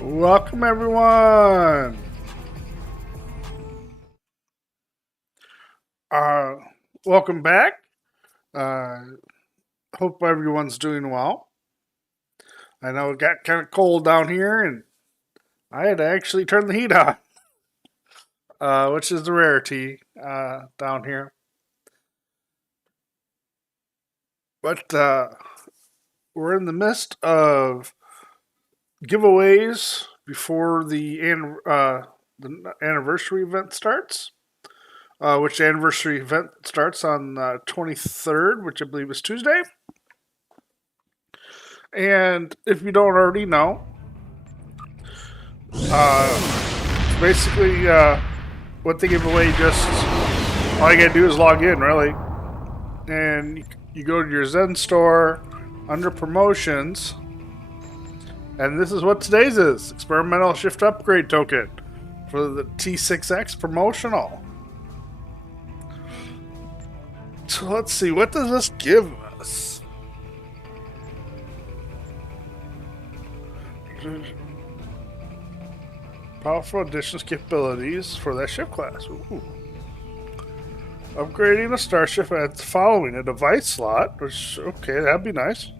Welcome, everyone. Uh, Welcome back. Uh, Hope everyone's doing well. I know it got kind of cold down here, and I had to actually turn the heat on, which is the rarity down here. But we're in the midst of giveaways before the anniversary event starts. Which anniversary event starts on 23rd, which I believe is Tuesday. And if you don't already know, basically what they give away, just all you gotta do is log in, really. And you go to your Zen store under promotions, and this is what today's is: experimental shift upgrade token for the T6X promotional. So let's see, what does this give us? Powerful additions capabilities for that ship class. Ooh. Upgrading a starship at the following: a device slot, which, okay, that'd be nice.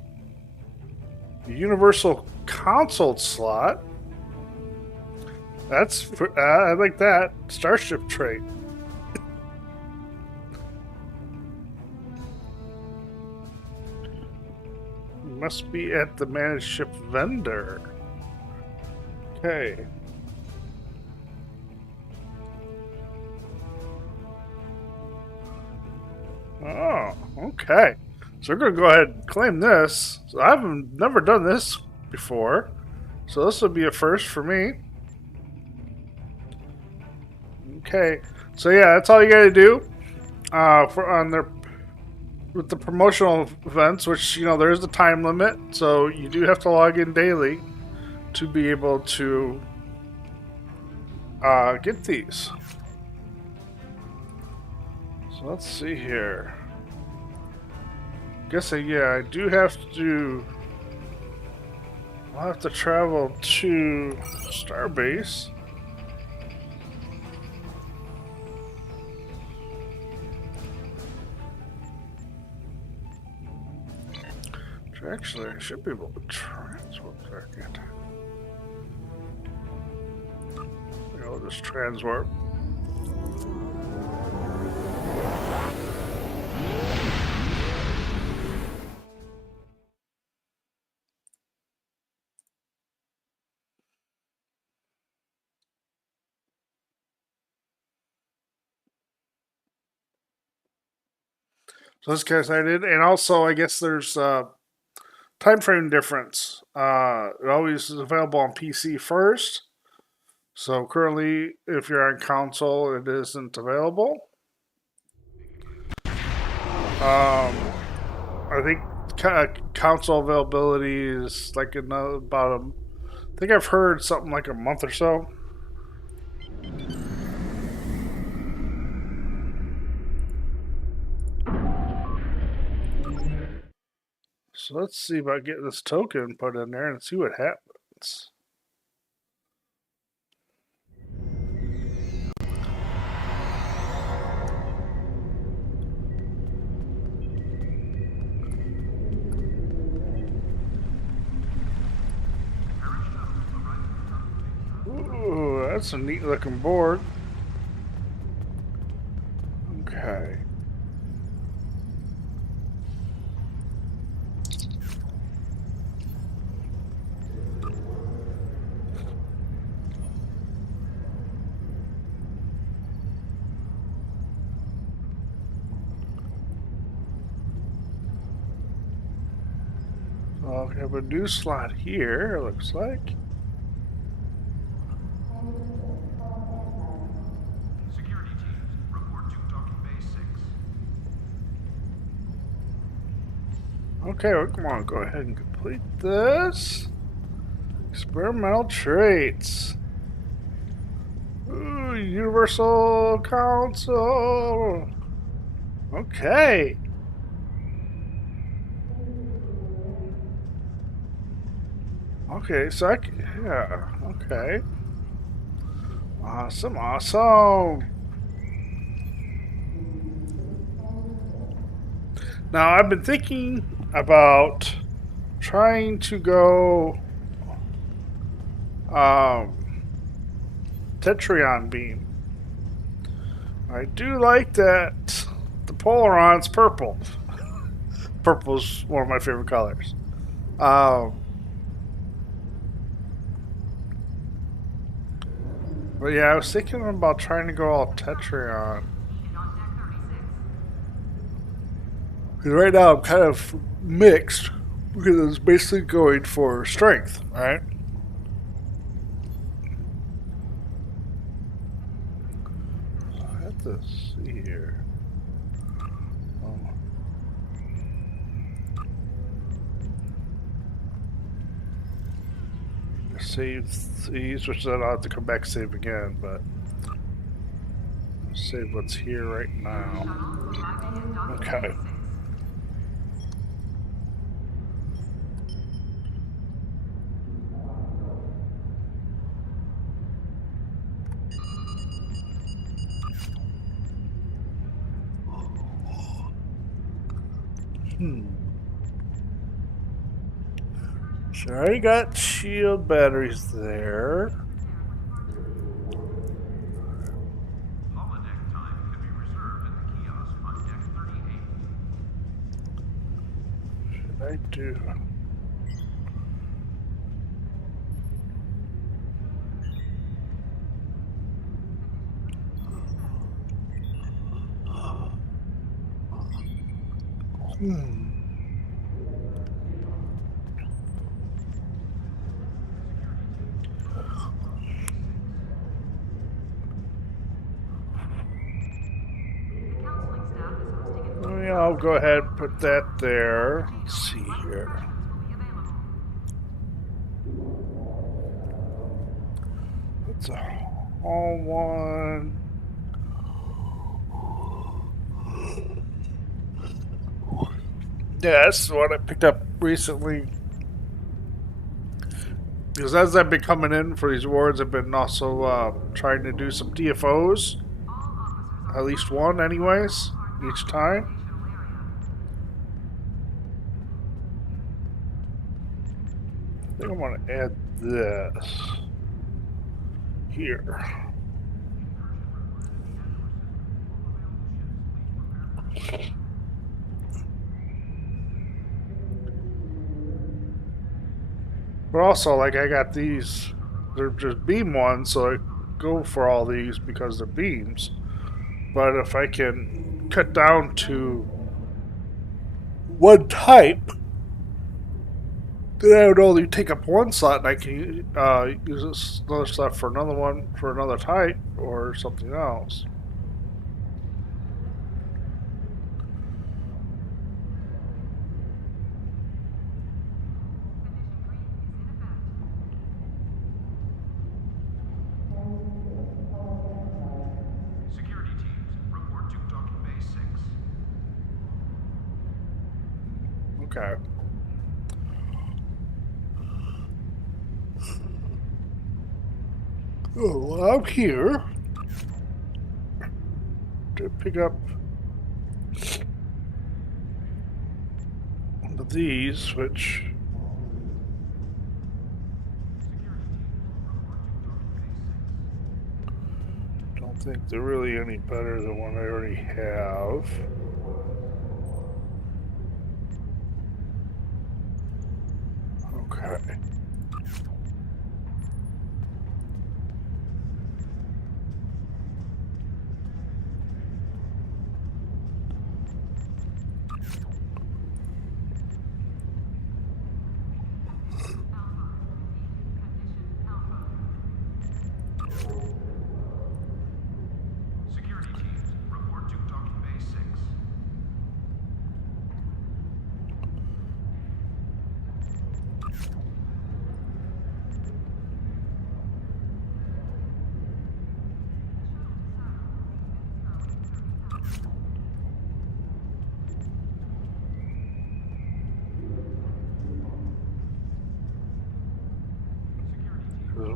A universal console slot. I like that. Starship trait. Must be at the managed ship vendor. Okay. Oh, okay. So we're going to go ahead and claim this. So I've never done this before. So this will be a first for me. Okay. So yeah, that's all you got to do with the promotional events, which, there is a time limit. So you do have to log in daily to be able to get these. So let's see here. Guessing, yeah, I do have to. I'll have to travel to Starbase. Actually, I should be able to transwarp that. I'll just transwarp. So this case I did, and also I guess there's time frame difference. It always is available on PC first. So currently, if you're on console, it isn't available. I think console availability is like I think I've heard something like a month or so. So let's see about getting this token put in there and see what happens. Ooh, that's a neat looking board. Okay. I'll have a new slot here, it looks like. Security teams, report to docking bay 6. Okay, well, come on, go ahead and complete this. Experimental traits. Ooh, universal console. Okay. Okay, so yeah, okay. Awesome, awesome. Now, I've been thinking about trying to go um, Tetrion beam. I do like that the Polaron's purple. Purple's one of my favorite colors. Um, but yeah, I was thinking about trying to go all Tetrion. Because right now I'm kind of mixed because it's basically going for strength, right? I have to see here. Save these, which then I'll have to come back and save again, but I'll save what's here right now. Okay. So I already got shield batteries there. Holodeck time can be reserved at the kiosk on deck 38. Should I do? Yeah, I'll go ahead and put that there. Let's see here. It's a hall one. Yeah, that's the one I picked up recently. Because as I've been coming in for these awards, I've been also trying to do some DFOs. At least one, anyways, each time. I think I want to add this here. But also, like, I got these. They're just beam ones, so I go for all these because they're beams. But if I can cut down to one type, then I would only take up one slot and I can use this another slot for another one for another type or something else. Security teams, report to docking bay 6. Okay. Oh, well, I'm here to pick up one of these, which I don't think they're really any better than what I already have. Okay. Security teams, report to docking bay 6.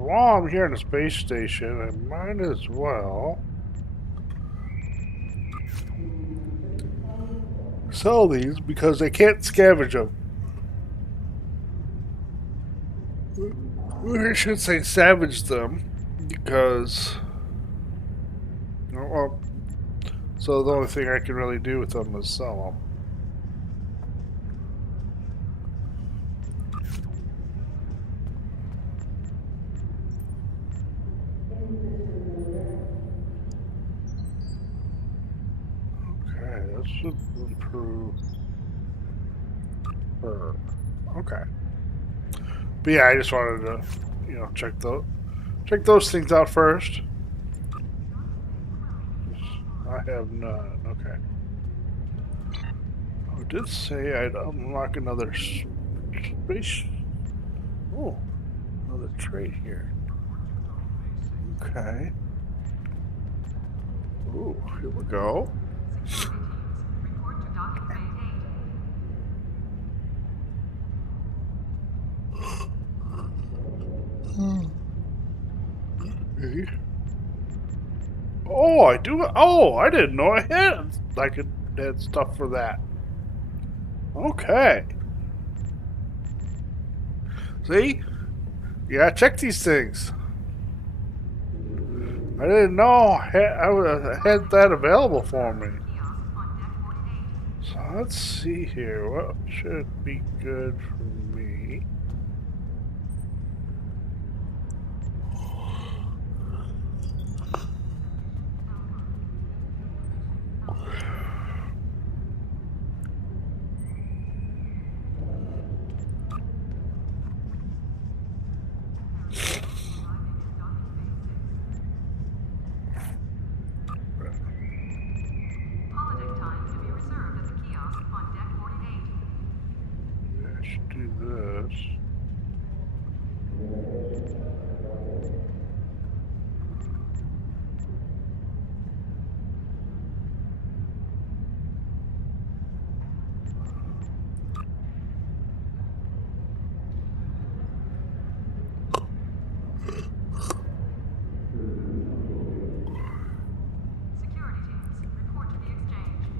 while I'm here in the space station, I might as well sell these because I can't scavenge them. Or I should say savage them because, well, so the only thing I can really do with them is sell them. Okay, that should improve her. Okay. But yeah, I just wanted to, check those things out first. I have none. Okay. Oh, it did say I'd unlock another space. Oh, another trait here. Okay. Ooh, here we go. Report to docking bay 8. Okay. Oh, I do. Oh, I didn't know I could had stuff for that. Okay. See? Yeah, check these things. I didn't know I had that available for me. So let's see here. What should be good for me? Holodeck time to be reserved at the kiosk on deck 48. I should do this. Security teams, report to the exchange.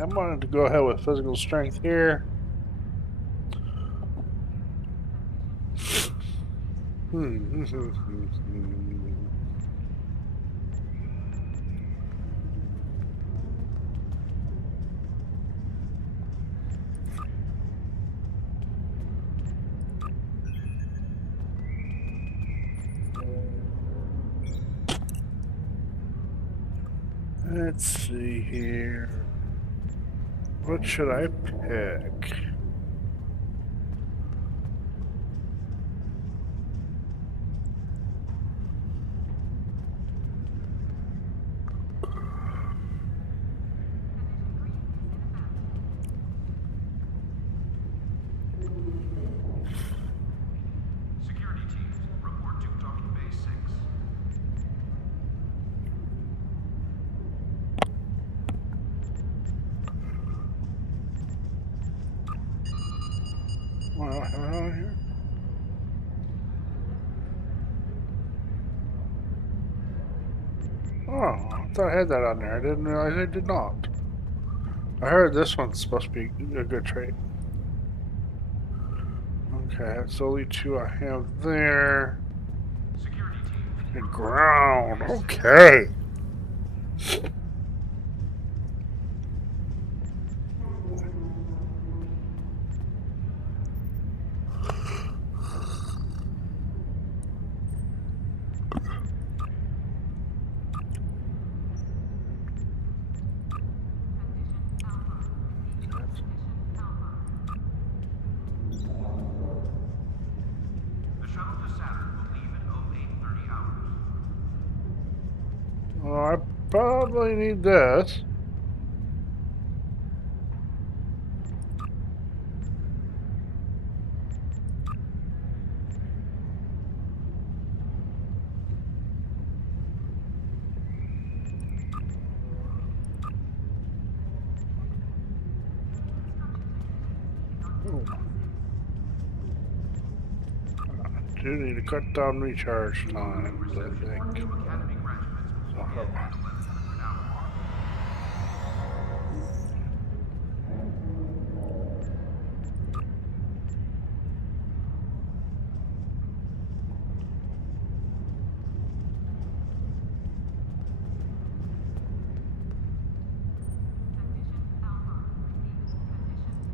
I'm going to go ahead with physical strength here. Let's see here. What should I pick? Security teams, report to docking bay 6. What do I have it on here? Oh, I thought I had that on there. I didn't realize I did not. I heard this one's supposed to be a good trait. Okay, that's the only two I have there. Security teams, And ground. Okay. the shuttle to Saturn will leave in 0830 hours. Well, I probably need this. do need to cut down recharge times, I Reception think. for new academy graduates will begin at 1100 hours. Condition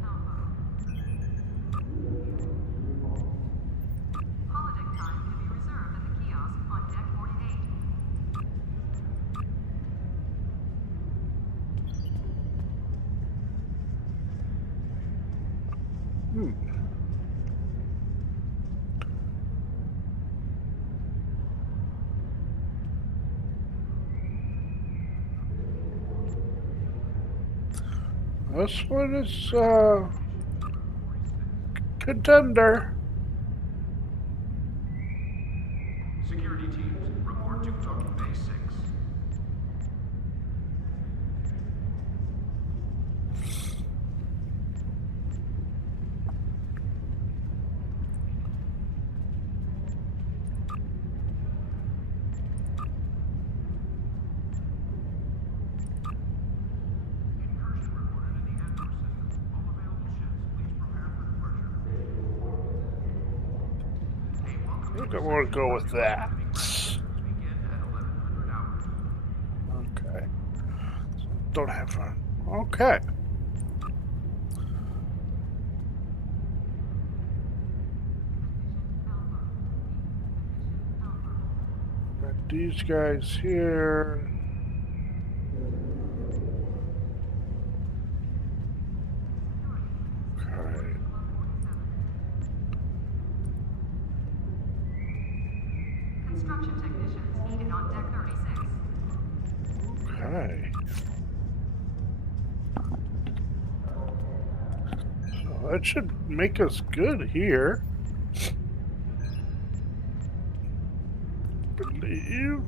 Alpha. Repeat. Condition Alpha. Holodeck time can be reserved at the kiosk on deck 48. This one is contender. Security teams, report to docking bay 6. Incursion reported in the Andor system. All available ships, please prepare for departure. A welcome I think I want to go with that. begin at 1100 hours. Okay. Don't have fun. Okay. Got these guys here. Okay. Construction technicians needed on deck 36. Okay. So that should make us good here. Believe.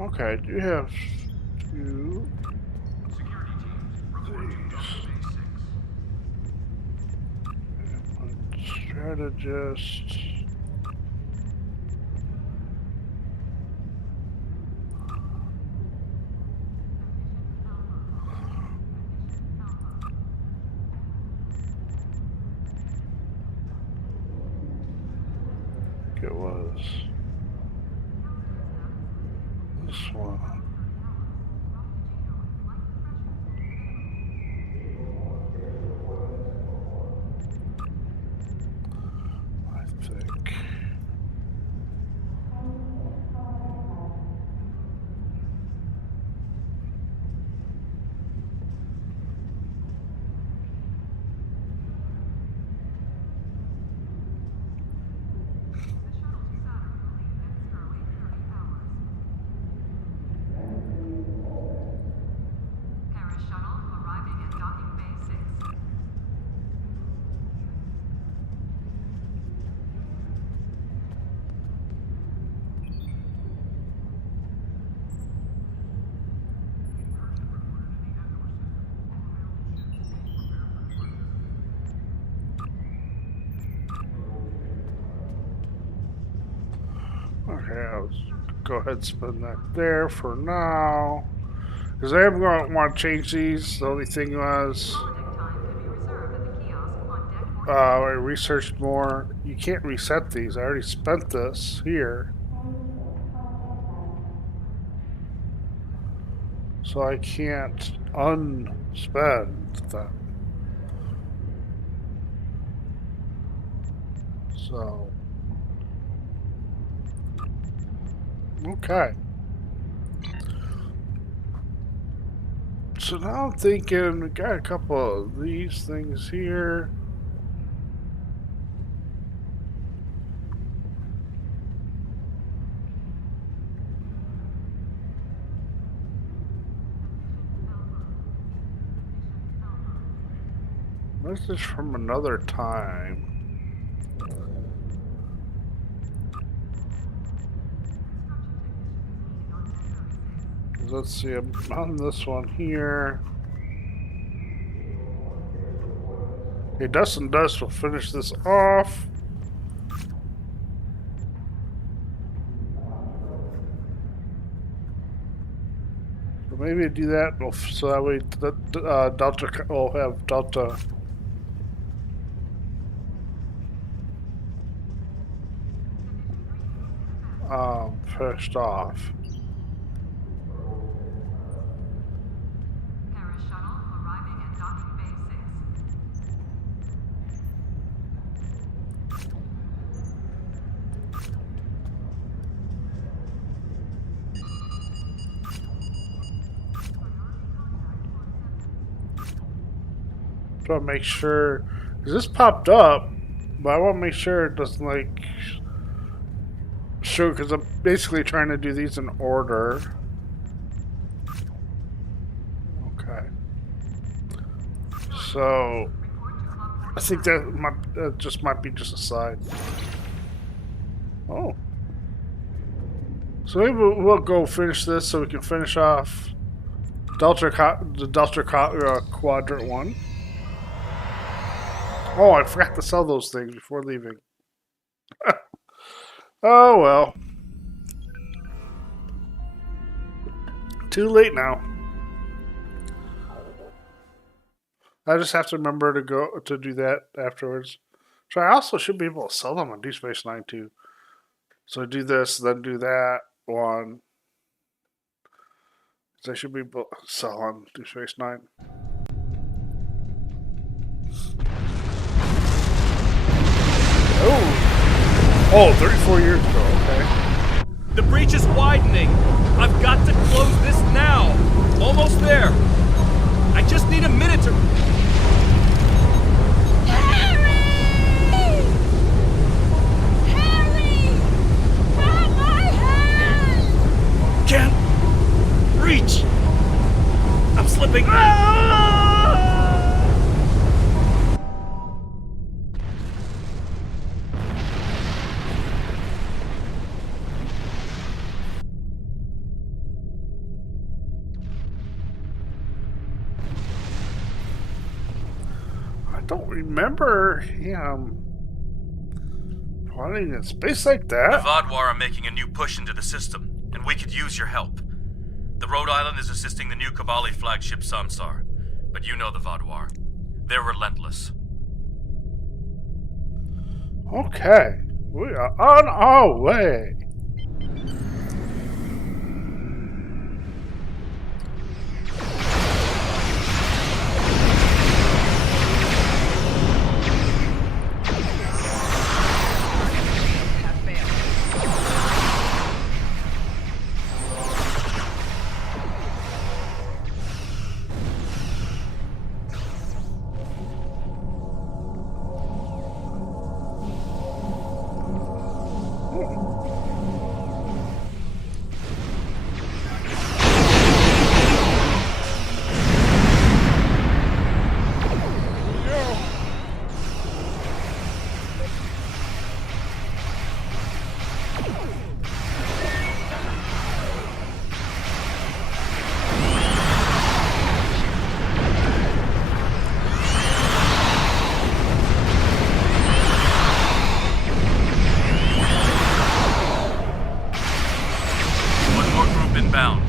Okay, I do have two. Security teams, report to docking bay 6. Strategist. It was this one. I think. Paris shuttle arriving at docking bay 6. Incursion reported in the Andor system. All available ships, please prepare for departure. Okay, I'll go ahead and spin that there for now. Because I am going to want to change these. The only thing was, Holodeck time can be reserved at the kiosk on deck 48. I researched more. You can't reset these. I already spent this here. So I can't unspend them. So, okay. So now I'm thinking we got a couple of these things here. This is from another time. let's see, I'm on this one here. Okay, Dust and Dust will finish this off. So maybe do that so that way Delta will have Delta. Finished off. Paris shuttle arriving at docking bay 6. Try to make sure, because this popped up, but I want to make sure it doesn't like show, because I'm basically trying to do these in order. Okay. So I think that just might be just a side. Oh. So maybe we'll go finish this so we can finish off the Delta Quadrant 1. Oh, I forgot to sell those things before leaving. Oh well. Too late now. I just have to remember to do that afterwards. So I also should be able to sell them on Deep Space Nine too. So I do this, then do that one. So I should be able to sell on Deep Space Nine. Oh, 34 years ago, okay. The breach is widening. I've got to close this now. Almost there. I just need a minute to... Harry! Harry! Grab my hand! Can't reach. I'm slipping. I don't remember him running in space like The that. Vadwar are making a new push into the system, and we could use your help. The Rhode Island is assisting the new Kabali flagship Samsar, but you know the Vadwar. They're relentless. Okay, we are on our way. One more group inbound.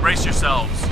Brace yourselves.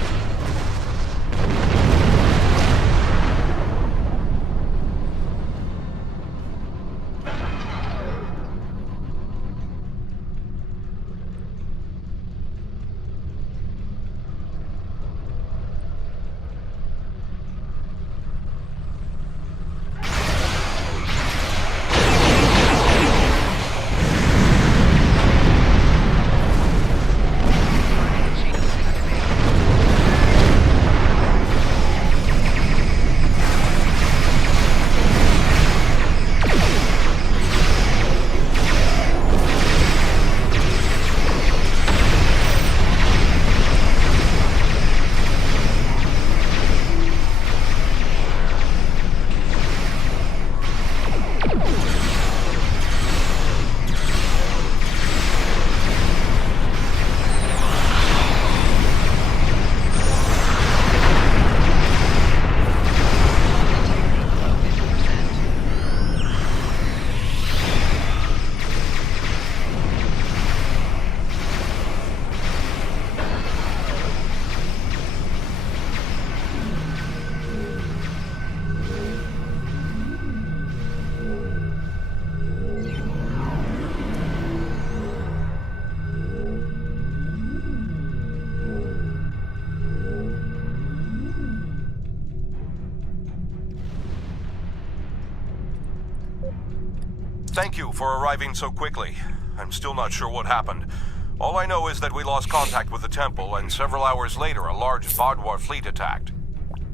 Thank you for arriving so quickly. I'm still not sure what happened. All I know is that we lost contact with the temple, and several hours later a large Vaadwaur fleet attacked.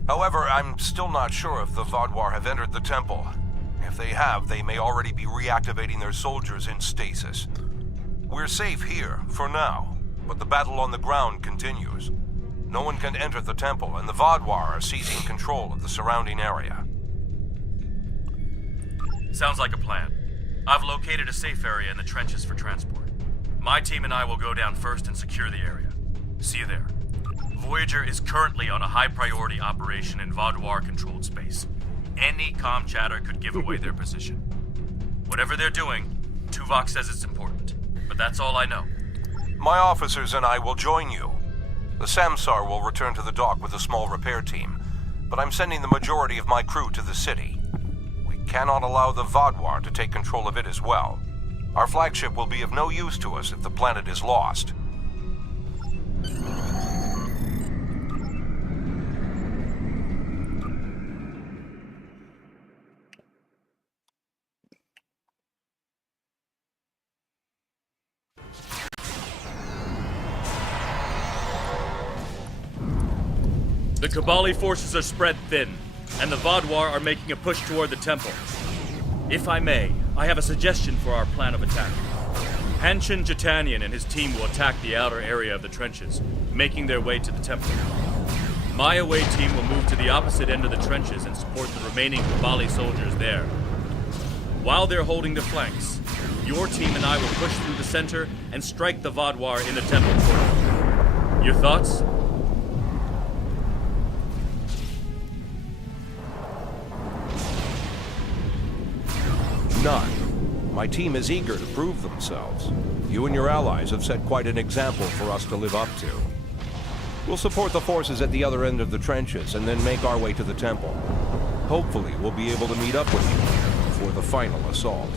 However, I'm still not sure if the Vaadwaur have entered the temple. If they have, they may already be reactivating their soldiers in stasis. We're safe here, for now, but the battle on the ground continues. No one can enter the temple, and the Vaadwaur are seizing control of the surrounding area. Sounds like a plan. I've located a safe area in the trenches for transport. My team and I will go down first and secure the area. See you there. Voyager is currently on a high-priority operation in Vaadwaur-controlled space. Any comm chatter could give away their position. Whatever they're doing, Tuvok says it's important. But that's all I know. My officers and I will join you. The Samsar will return to the dock with a small repair team, but I'm sending the majority of my crew to the city. We cannot allow the Vaadwaur to take control of it as well. Our flagship will be of no use to us if the planet is lost. The Kabali forces are spread thin, and the Vaadwaur are making a push toward the temple. If I may, I have a suggestion for our plan of attack. Hanshin Jatanian and his team will attack the outer area of the trenches, making their way to the temple. My away team will move to the opposite end of the trenches and support the remaining Kabali soldiers there. While they're holding the flanks, your team and I will push through the center and strike the Vaadwaur in the temple. Your thoughts? None. My team is eager to prove themselves. You and your allies have set quite an example for us to live up to. We'll support the forces at the other end of the trenches and then make our way to the temple. Hopefully, we'll be able to meet up with you before the final assault.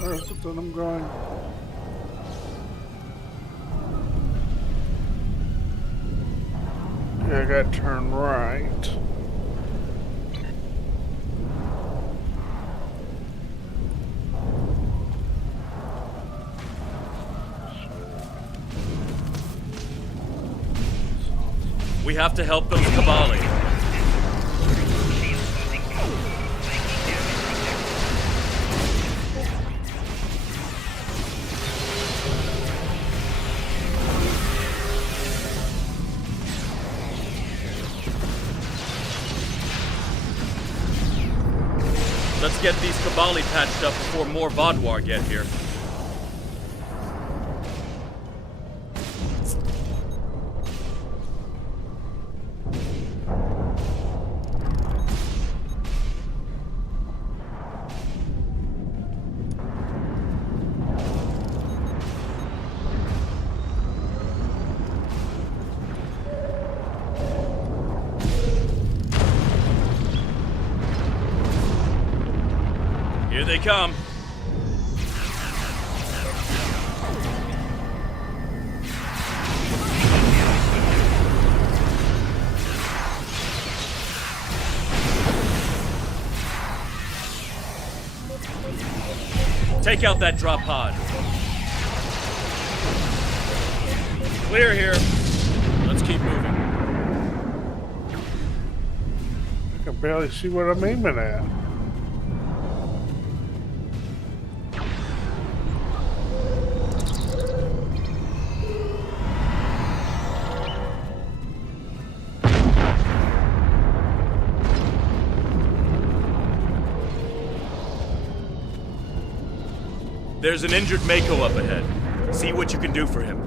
Where's the thing I'm going? Yeah, I gotta turn right. We have to help those Kabali. Let's get these Kabali patched up before more Vaadwaur get here. Here they come. Take out that drop pod. Clear here. Let's keep moving. I can barely see what I'm aiming at. There's an injured Mako up ahead. See what you can do for him.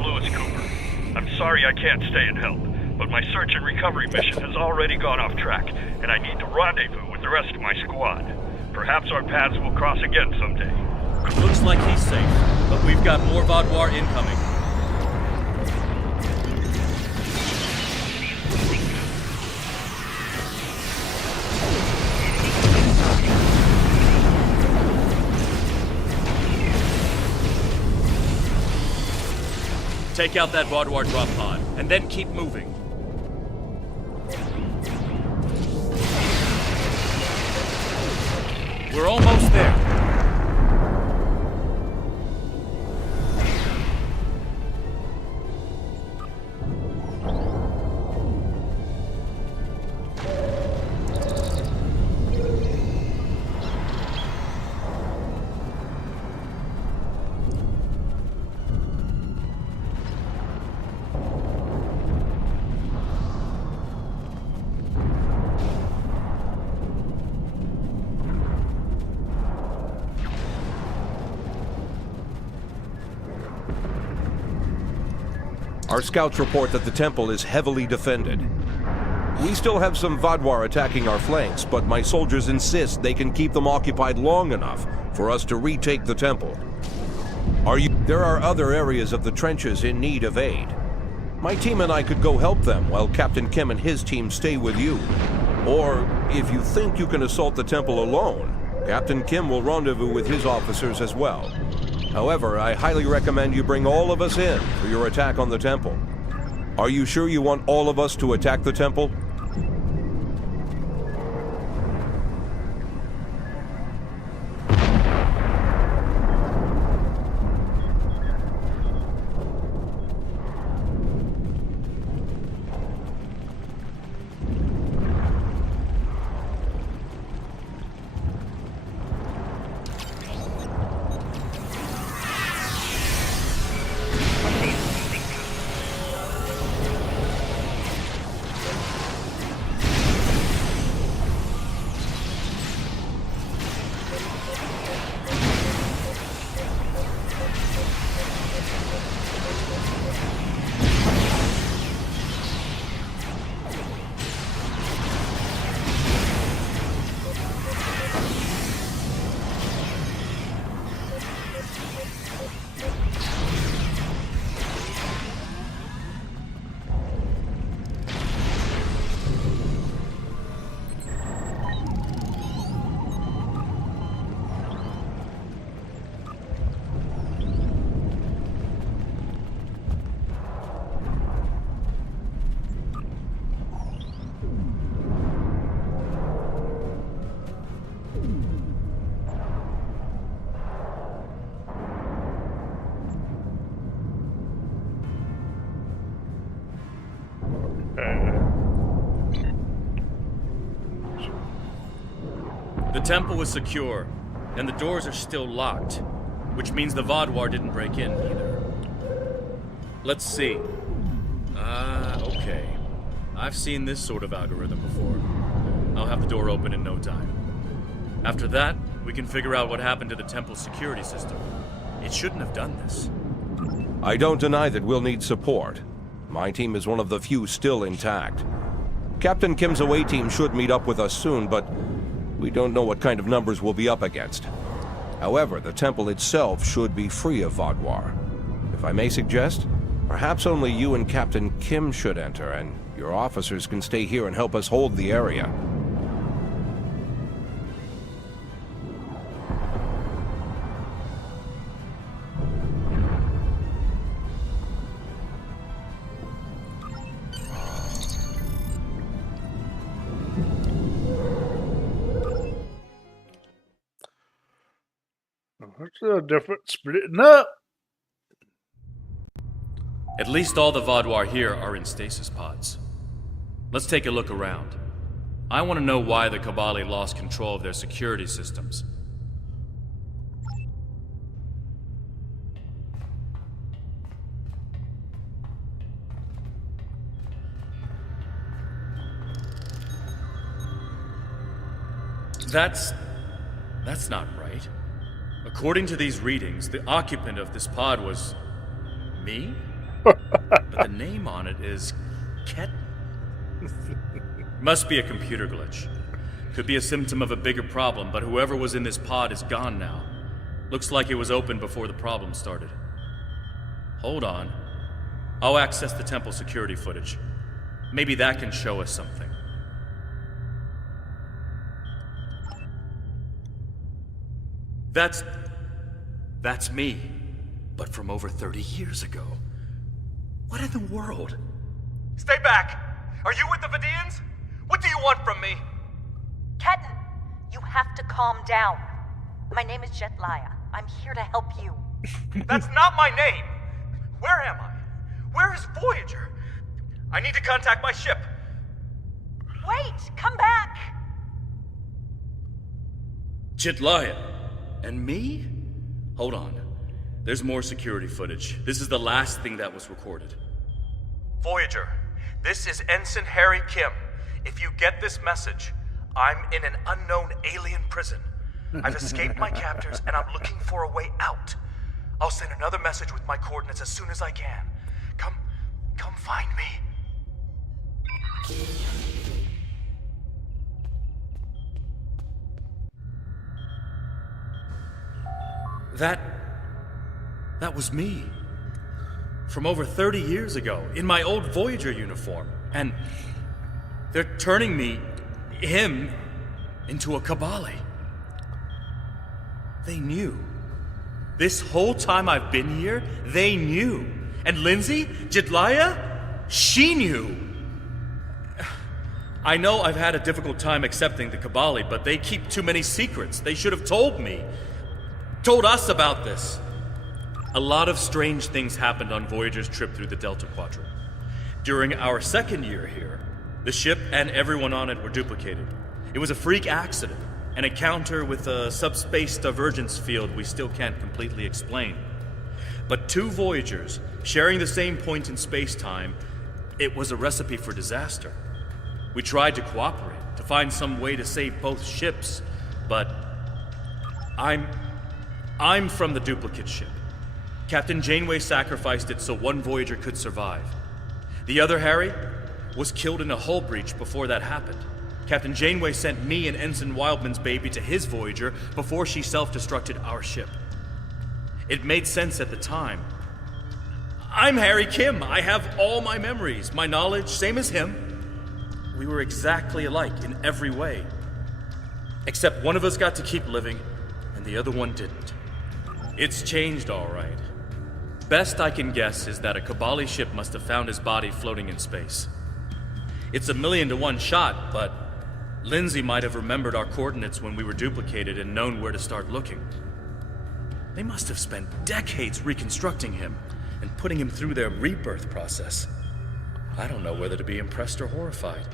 Lewis Cooper. I'm sorry I can't stay and help, but my search and recovery mission has already gone off track, and I need to rendezvous with the rest of my squad. Perhaps our paths will cross again someday. Looks like he's safe, but we've got more Vaadwaur incoming. Take out that Vaadwaur drop pod, and then keep moving. We're almost there. Our scouts report that the temple is heavily defended. We still have some Vaadwaur attacking our flanks, but my soldiers insist they can keep them occupied long enough for us to retake the temple. There are other areas of the trenches in need of aid. My team and I could go help them while Captain Kim and his team stay with you. Or, if you think you can assault the temple alone, Captain Kim will rendezvous with his officers as well. However, I highly recommend you bring all of us in for your attack on the temple. Are you sure you want all of us to attack the temple? The temple is secure, and the doors are still locked, which means the Vaadwaur didn't break in either. Let's see. Okay. I've seen this sort of algorithm before. I'll have the door open in no time. After that, we can figure out what happened to the temple's security system. It shouldn't have done this. I don't deny that we'll need support. My team is one of the few still intact. Captain Kim's away team should meet up with us soon, but we don't know what kind of numbers we'll be up against. However, the temple itself should be free of Vaadwaur. If I may suggest, perhaps only you and Captain Kim should enter, and your officers can stay here and help us hold the area. What's the difference? Splitting up. At least all the Vaadwaur here are in stasis pods. Let's take a look around. I want to know why the Kabali lost control of their security systems. That's not right. According to these readings, the occupant of this pod was me? But the name on it is Ket. Must be a computer glitch. Could be a symptom of a bigger problem, but whoever was in this pod is gone now. Looks like it was open before the problem started. Hold on. I'll access the temple security footage. Maybe that can show us something. That's me. But from over 30 years ago. What in the world? Stay back! Are you with the Vidians? What do you want from me? Ketan, you have to calm down. My name is Jetlaya. I'm here to help you. That's not my name! Where am I? Where is Voyager? I need to contact my ship. Wait! Come back! Jetlaya. And me? Hold on. There's more security footage. This is the last thing that was recorded. Voyager, this is Ensign Harry Kim. If you get this message, I'm in an unknown alien prison. I've escaped my captors and I'm looking for a way out. I'll send another message with my coordinates as soon as I can. Come find me. That was me. From over 30 years ago, in my old Voyager uniform. And they're turning him, into a Kabali. They knew. This whole time I've been here, they knew. And Lindsay, Jetlaya, she knew. I know I've had a difficult time accepting the Kabali, but they keep too many secrets. They should have told me. Told us about this. A lot of strange things happened on Voyager's trip through the Delta Quadrant. During our second year here, the ship and everyone on it were duplicated. It was a freak accident, an encounter with a subspace divergence field we still can't completely explain. But two Voyagers, sharing the same point in space-time, it was a recipe for disaster. We tried to cooperate, to find some way to save both ships, but I'm from the duplicate ship. Captain Janeway sacrificed it so one Voyager could survive. The other, Harry, was killed in a hull breach before that happened. Captain Janeway sent me and Ensign Wildman's baby to his Voyager before she self-destructed our ship. It made sense at the time. I'm Harry Kim. I have all my memories, my knowledge, same as him. We were exactly alike in every way. Except one of us got to keep living, and the other one didn't. It's changed, all right. Best I can guess is that a Kabali ship must have found his body floating in space. It's a 1,000,000 to 1 shot, but Lindsay might have remembered our coordinates when we were duplicated and known where to start looking. They must have spent decades reconstructing him and putting him through their rebirth process. I don't know whether to be impressed or horrified.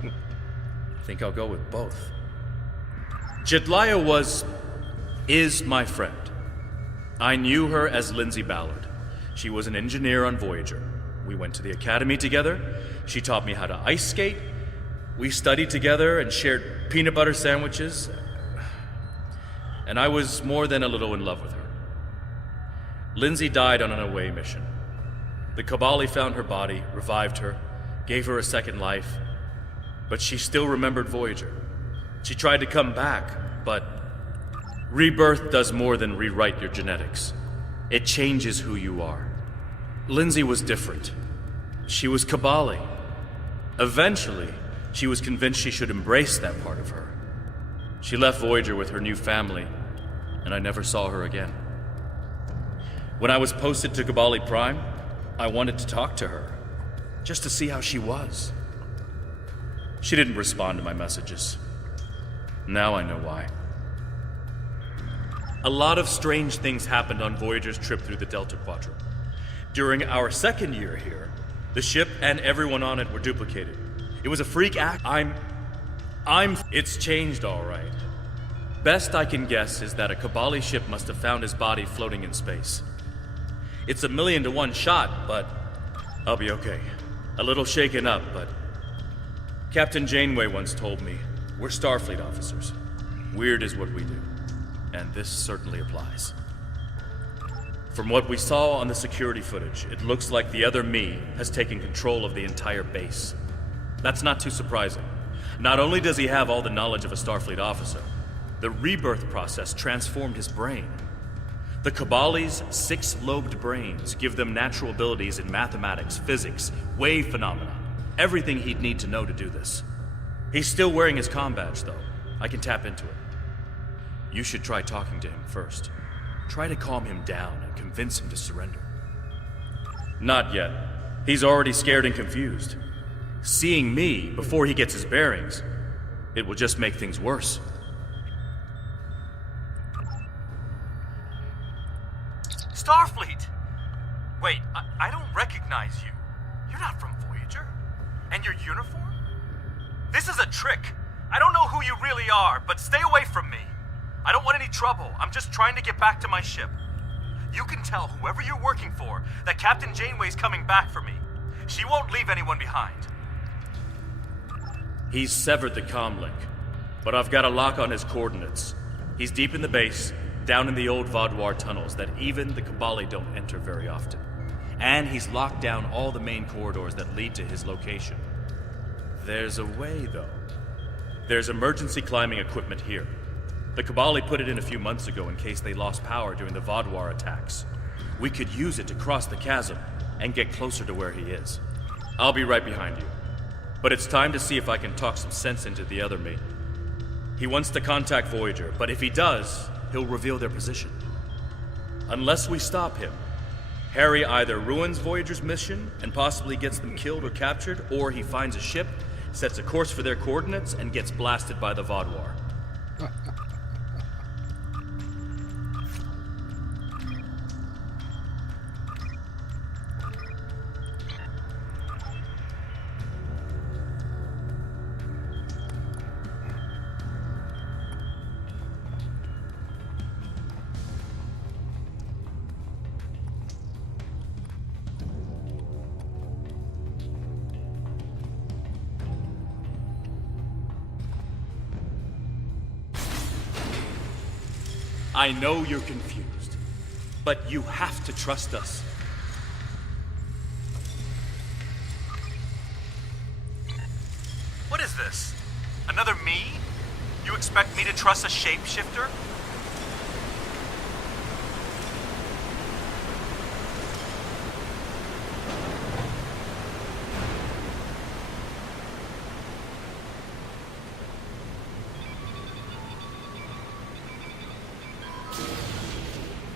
Think I'll go with both. Jetlaya is my friend. I knew her as Lindsay Ballard. She was an engineer on Voyager. We went to the academy together. She taught me how to ice skate. We studied together and shared peanut butter sandwiches. And I was more than a little in love with her. Lindsay died on an away mission. The Kabali found her body, revived her, gave her a second life. But she still remembered Voyager. She tried to come back, but rebirth does more than rewrite your genetics. It changes who you are. Lindsay was different. She was Kabali. Eventually, she was convinced she should embrace that part of her. She left Voyager with her new family, and I never saw her again. When I was posted to Kabali Prime, I wanted to talk to her, just to see how she was. She didn't respond to my messages. Now I know why. A lot of strange things happened on Voyager's trip through the Delta Quadrant. During our second year here, the ship and everyone on it were duplicated. It was a freak act. It's changed, all right. Best I can guess is that a Kabali ship must have found his body floating in space. It's a 1,000,000 to 1 shot, but I'll be okay. A little shaken up, but Captain Janeway once told me, we're Starfleet officers. Weird is what we do. And this certainly applies. From what we saw on the security footage, it looks like the other me has taken control of the entire base. That's not too surprising. Not only does he have all the knowledge of a Starfleet officer, the rebirth process transformed his brain. The Cabali's 6-lobed brains give them natural abilities in mathematics, physics, wave phenomena, everything he'd need to know to do this. He's still wearing his comm badge, though. I can tap into it. You should try talking to him first. Try to calm him down and convince him to surrender. Not yet. He's already scared and confused. Seeing me before he gets his bearings, it will just make things worse. Starfleet! Wait, I don't recognize you. You're not from Voyager? And your uniform? This is a trick. I don't know who you really are, but stay away from me. I don't want any trouble. I'm just trying to get back to my ship. You can tell whoever you're working for that Captain Janeway's coming back for me. She won't leave anyone behind. He's severed the comm link, but I've got a lock on his coordinates. He's deep in the base, down in the old Vaudouar tunnels that even the Cabali don't enter very often. And he's locked down all the main corridors that lead to his location. There's a way, though. There's emergency climbing equipment here. The Cabali put it in a few months ago in case they lost power during the Vaudouar attacks. We could use it to cross the chasm and get closer to where he is. I'll be right behind you. But it's time to see if I can talk some sense into the other me. He wants to contact Voyager, but if he does, he'll reveal their position. Unless we stop him, Harry either ruins Voyager's mission and possibly gets them killed or captured, or he finds a ship, sets a course for their coordinates, and gets blasted by the Vaudouar. I know you're confused, but you have to trust us. What is this? Another me? You expect me to trust a shapeshifter?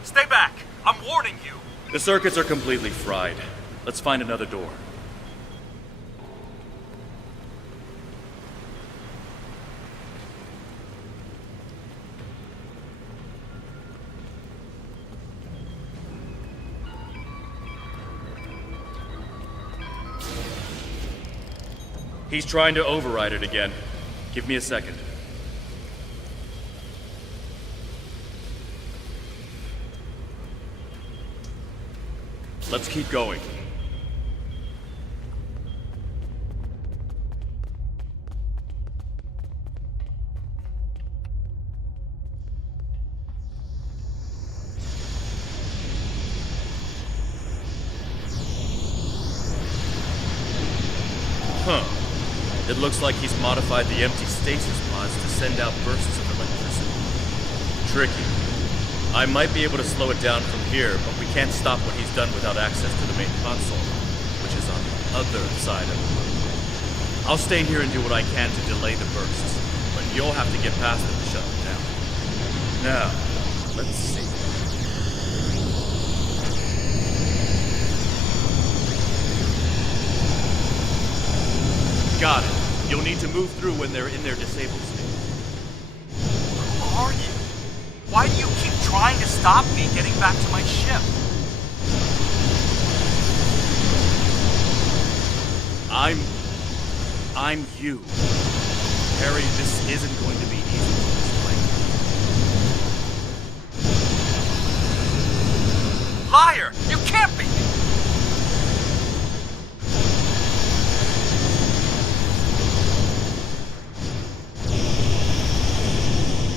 Stay back! I'm warning you! The circuits are completely fried. Let's find another door. He's trying to override it again. Give me a second. Let's keep going. It looks like he's modified the empty stasis pods to send out bursts of electricity. Tricky. I might be able to slow it down from here, but we can't stop what he's done without access to the main console, which is on the other side of the room. I'll stay here and do what I can to delay the bursts, but you'll have to get past them to shut them down. Now, let's see. Got it. You'll need to move through when they're in their disabled state. Who are you? Why do you keep trying to stop me getting back to my ship? I'm you. Harry, this isn't going to be easy to explain. Liar! You can't be!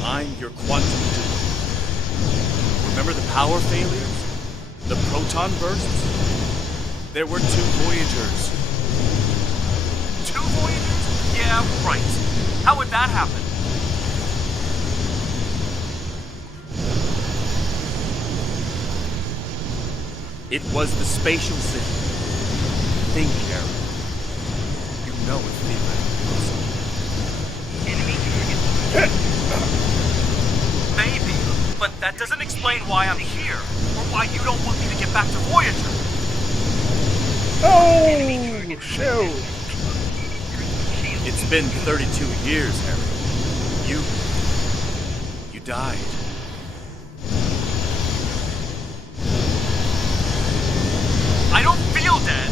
I'm your quantum dupe. Remember the power failures? The proton bursts? There were 2 Voyagers. 2 Voyagers? Yeah, right. How would that happen? It was the spatial city. Think, Harry. You know it's theoretically possible. Maybe, but that doesn't explain why I'm here, or why you don't want me to get back to Voyager. Oh, shoot. It's been 32 years, Harry. You died. I don't feel dead.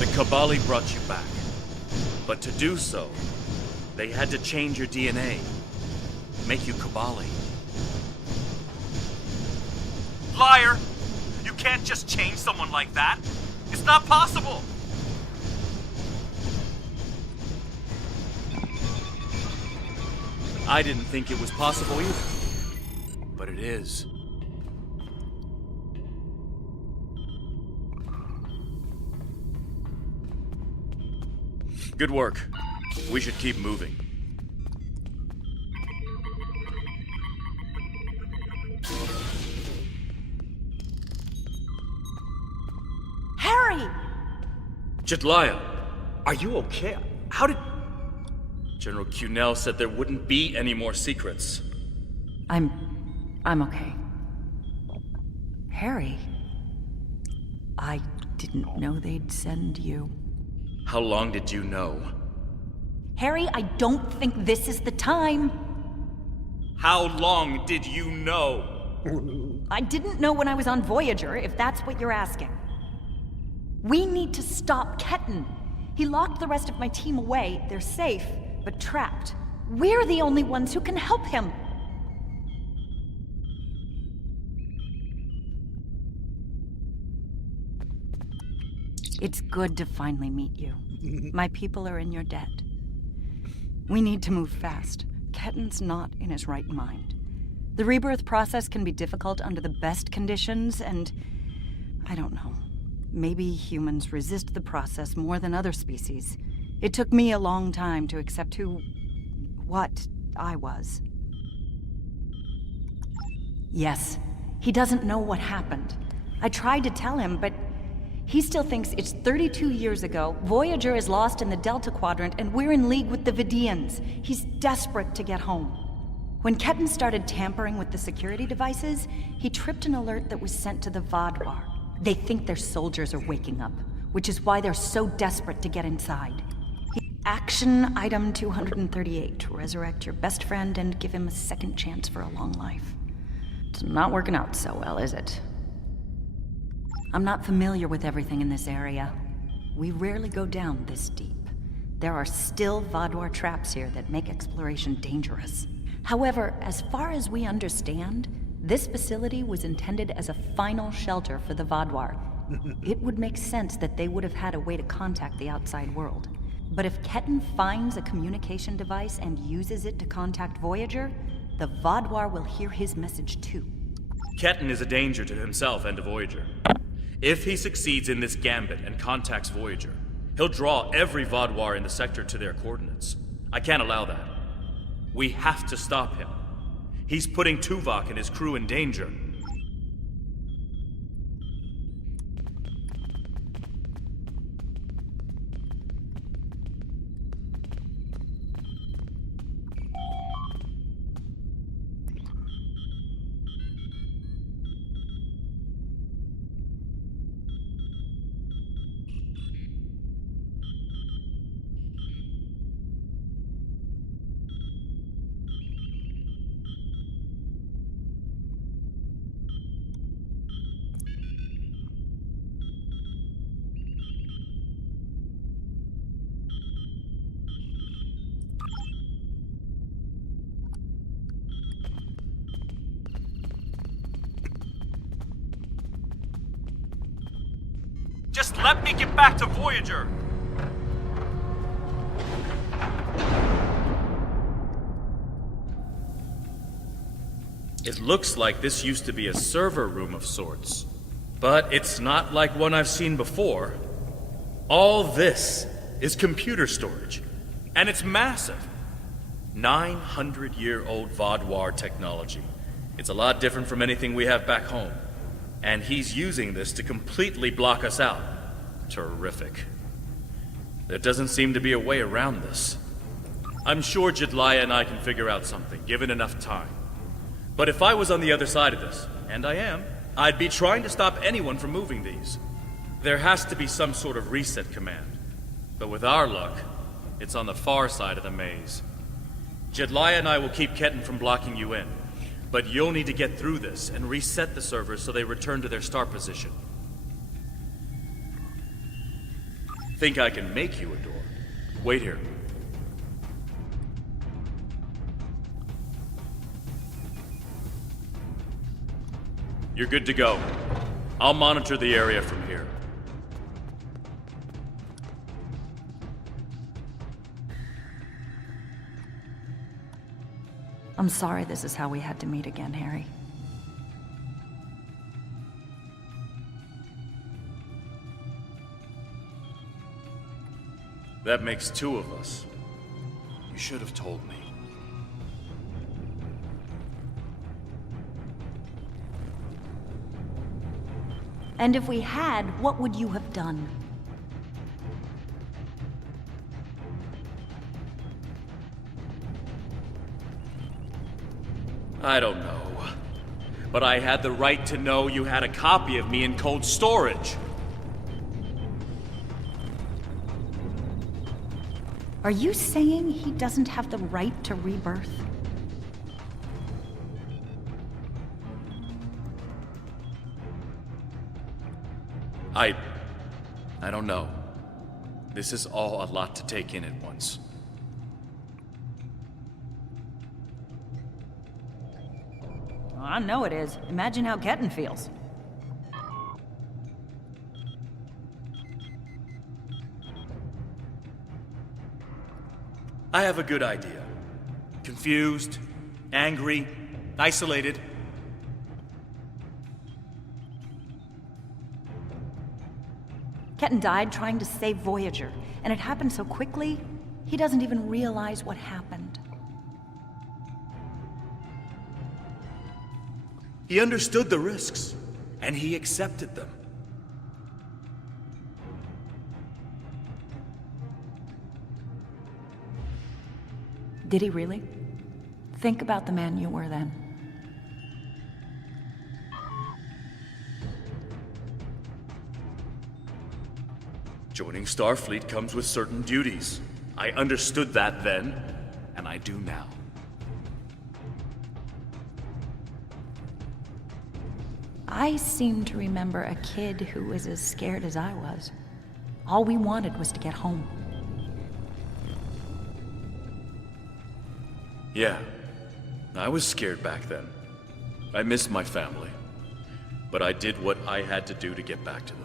The Kabali brought you back. But to do so, they had to change your DNA. Make you Kabali. Liar! You can't just change someone like that. It's not possible. I didn't think it was possible either. But it is. Good work. We should keep moving. Harry! Jetlaya, are you okay? How did... General Cunell said there wouldn't be any more secrets. I'm okay. Harry, I didn't know they'd send you. How long did you know? Harry, I don't think this is the time. How long did you know? I didn't know when I was on Voyager, if that's what you're asking. We need to stop Ketan. He locked the rest of my team away. They're safe, but trapped. We're the only ones who can help him. It's good to finally meet you. My people are in your debt. We need to move fast. Ketan's not in his right mind. The rebirth process can be difficult under the best conditions, and I don't know. Maybe humans resist the process more than other species. It took me a long time to accept what I was. Yes, he doesn't know what happened. I tried to tell him, but he still thinks it's 32 years ago, Voyager is lost in the Delta Quadrant, and we're in league with the Vidians. He's desperate to get home. When Ketan started tampering with the security devices, he tripped an alert that was sent to the Vaadwaur. They think their soldiers are waking up, which is why they're so desperate to get inside. Action item 238. Resurrect your best friend and give him a second chance for a long life. It's not working out so well, is it? I'm not familiar with everything in this area. We rarely go down this deep. There are still Vaadwaur traps here that make exploration dangerous. However, as far as we understand, this facility was intended as a final shelter for the Vaadwaur. It would make sense that they would have had a way to contact the outside world. But if Ketan finds a communication device and uses it to contact Voyager, the Vaadwaur will hear his message too. Ketan is a danger to himself and to Voyager. If he succeeds in this gambit and contacts Voyager, he'll draw every Vaadwaur in the sector to their coordinates. I can't allow that. We have to stop him. He's putting Tuvok and his crew in danger. Just let me get back to Voyager! It looks like this used to be a server room of sorts. But it's not like one I've seen before. All this is computer storage. And it's massive. 900-year-old Vaudouar technology. It's a lot different from anything we have back home. And he's using this to completely block us out. Terrific. There doesn't seem to be a way around this. I'm sure Jedliah and I can figure out something, given enough time. But if I was on the other side of this, and I am, I'd be trying to stop anyone from moving these. There has to be some sort of reset command. But with our luck, it's on the far side of the maze. Jedliah and I will keep Ketten from blocking you in. But you'll need to get through this and reset the servers so they return to their start position. Think I can make you a door? Wait here. You're good to go. I'll monitor the area from here. I'm sorry this is how we had to meet again, Harry. That makes two of us. You should have told me. And if we had, what would you have done? I don't know. But I had the right to know you had a copy of me in cold storage. Are you saying he doesn't have the right to rebirth? I don't know. This is all a lot to take in at once. I know it is. Imagine how Ketten feels. I have a good idea. Confused, angry, isolated. Ketten died trying to save Voyager, and it happened so quickly, he doesn't even realize what happened. He understood the risks, and he accepted them. Did he really? Think about the man you were then. Joining Starfleet comes with certain duties. I understood that then, and I do now. I seem to remember a kid who was as scared as I was. All we wanted was to get home. Yeah, I was scared back then. I missed my family. But I did what I had to do to get back to them.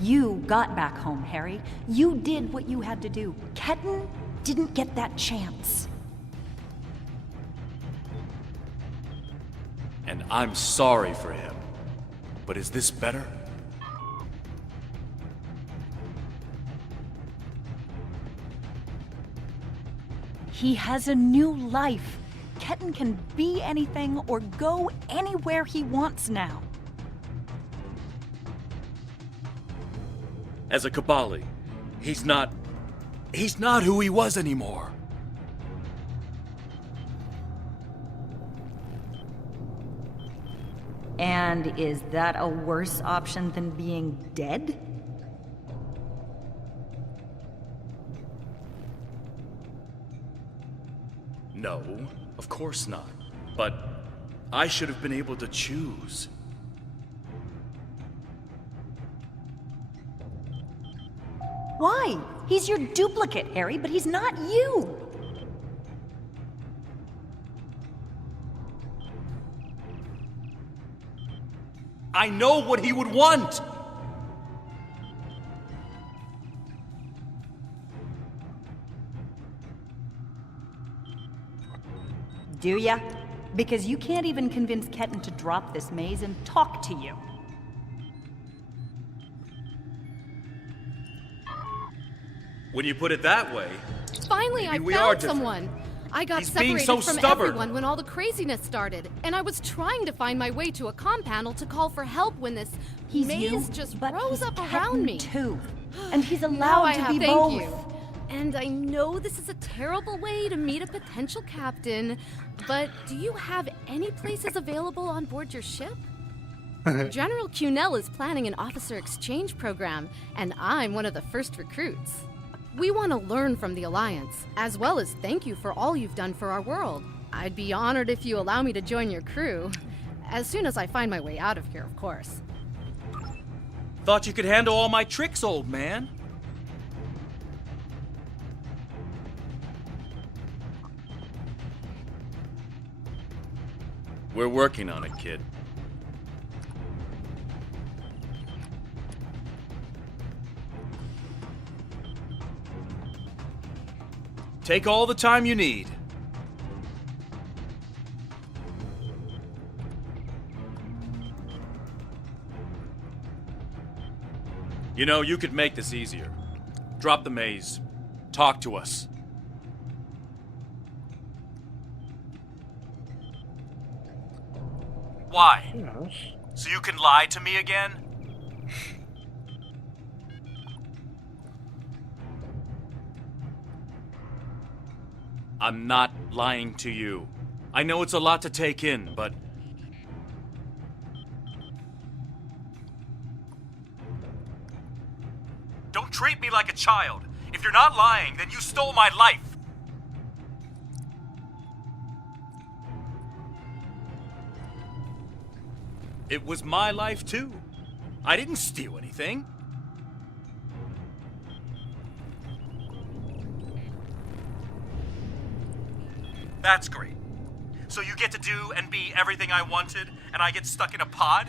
You got back home, Harry. You did what you had to do. Ketten didn't get that chance. And I'm sorry for him. But is this better? He has a new life. Ketten can be anything or go anywhere he wants now. As a Kabali, he's not who he was anymore. And is that a worse option than being dead? No, of course not. But I should have been able to choose. Why? He's your duplicate, Harry, but he's not you. I know what he would want! Do ya? Because you can't even convince Ketten to drop this maze and talk to you. When you put it that way, Finally, maybe I we are found different. someone. I got He's being separated so from stubborn. everyone when all the craziness started, and I was trying to find my way to a comm panel to call for help when this He's maze you, just but rose he's up Ketten around me. too. And he's Now allowed I to have be thank both. you. And I know this is a terrible way to meet a potential captain, but do you have any places available on board your ship? General Cunell is planning an officer exchange program, and I'm one of the first recruits. We want to learn from the Alliance, as well as thank you for all you've done for our world. I'd be honored if you allow me to join your crew. As soon as I find my way out of here, of course. thought you could handle all my tricks, old man. We're working on it, kid. Take all the time you need. You know, you could make this easier. Drop the maze. Talk to us. Why? Yes. So you can lie to me again? I'm not lying to you. I know it's a lot to take in, but... Don't treat me like a child. If you're not lying, then you stole my life. It was my life, too. I didn't steal anything. That's great. So you get to do and be everything I wanted, and I get stuck in a pod?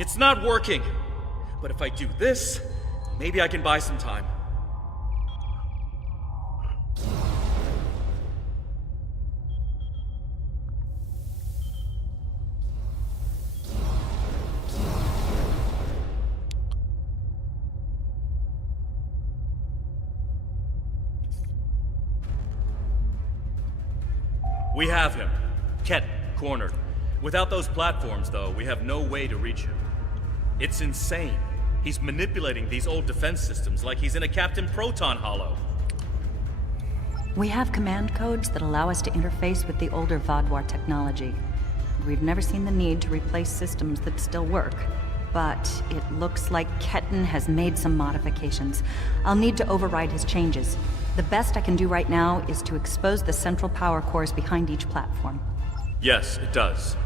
It's not working. But if I do this, maybe I can buy some time. We have him. Ket, cornered. Without those platforms, though, we have no way to reach him. It's insane. He's manipulating these old defense systems like he's in a Captain Proton Hollow. We have command codes that allow us to interface with the older Vaadwaur technology. We've never seen the need to replace systems that still work. But it looks like Ketten has made some modifications. I'll need to override his changes. The best I can do right now is to expose the central power cores behind each platform. Yes, it does.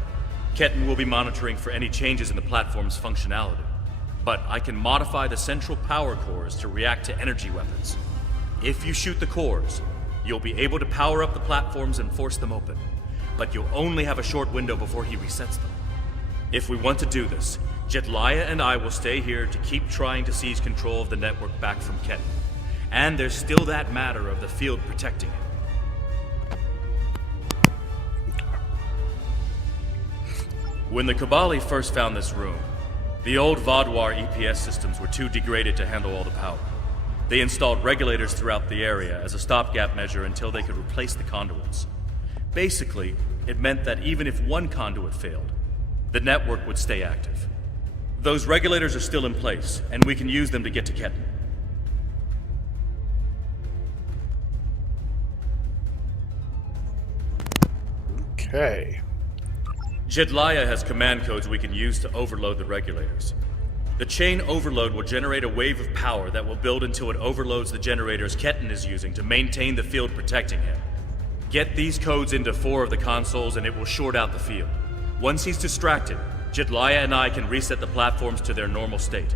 Ketten will be monitoring for any changes in the platform's functionality. But I can modify the central power cores to react to energy weapons. If you shoot the cores, you'll be able to power up the platforms and force them open. But you'll only have a short window before he resets them. If we want to do this, Jetlaya and I will stay here to keep trying to seize control of the network back from Ketten. And there's still that matter of the field protecting him. When the Kabali first found this room, the old Vaadwaur EPS systems were too degraded to handle all the power. They installed regulators throughout the area as a stopgap measure until they could replace the conduits. Basically, it meant that even if one conduit failed, the network would stay active. Those regulators are still in place, and we can use them to get to Ketten. Okay. Jedliah has command codes we can use to overload the regulators. The chain overload will generate a wave of power that will build until it overloads the generators Ketten is using to maintain the field protecting him. Get these codes into 4 of the consoles and it will short out the field. Once he's distracted, Jedliah and I can reset the platforms to their normal state.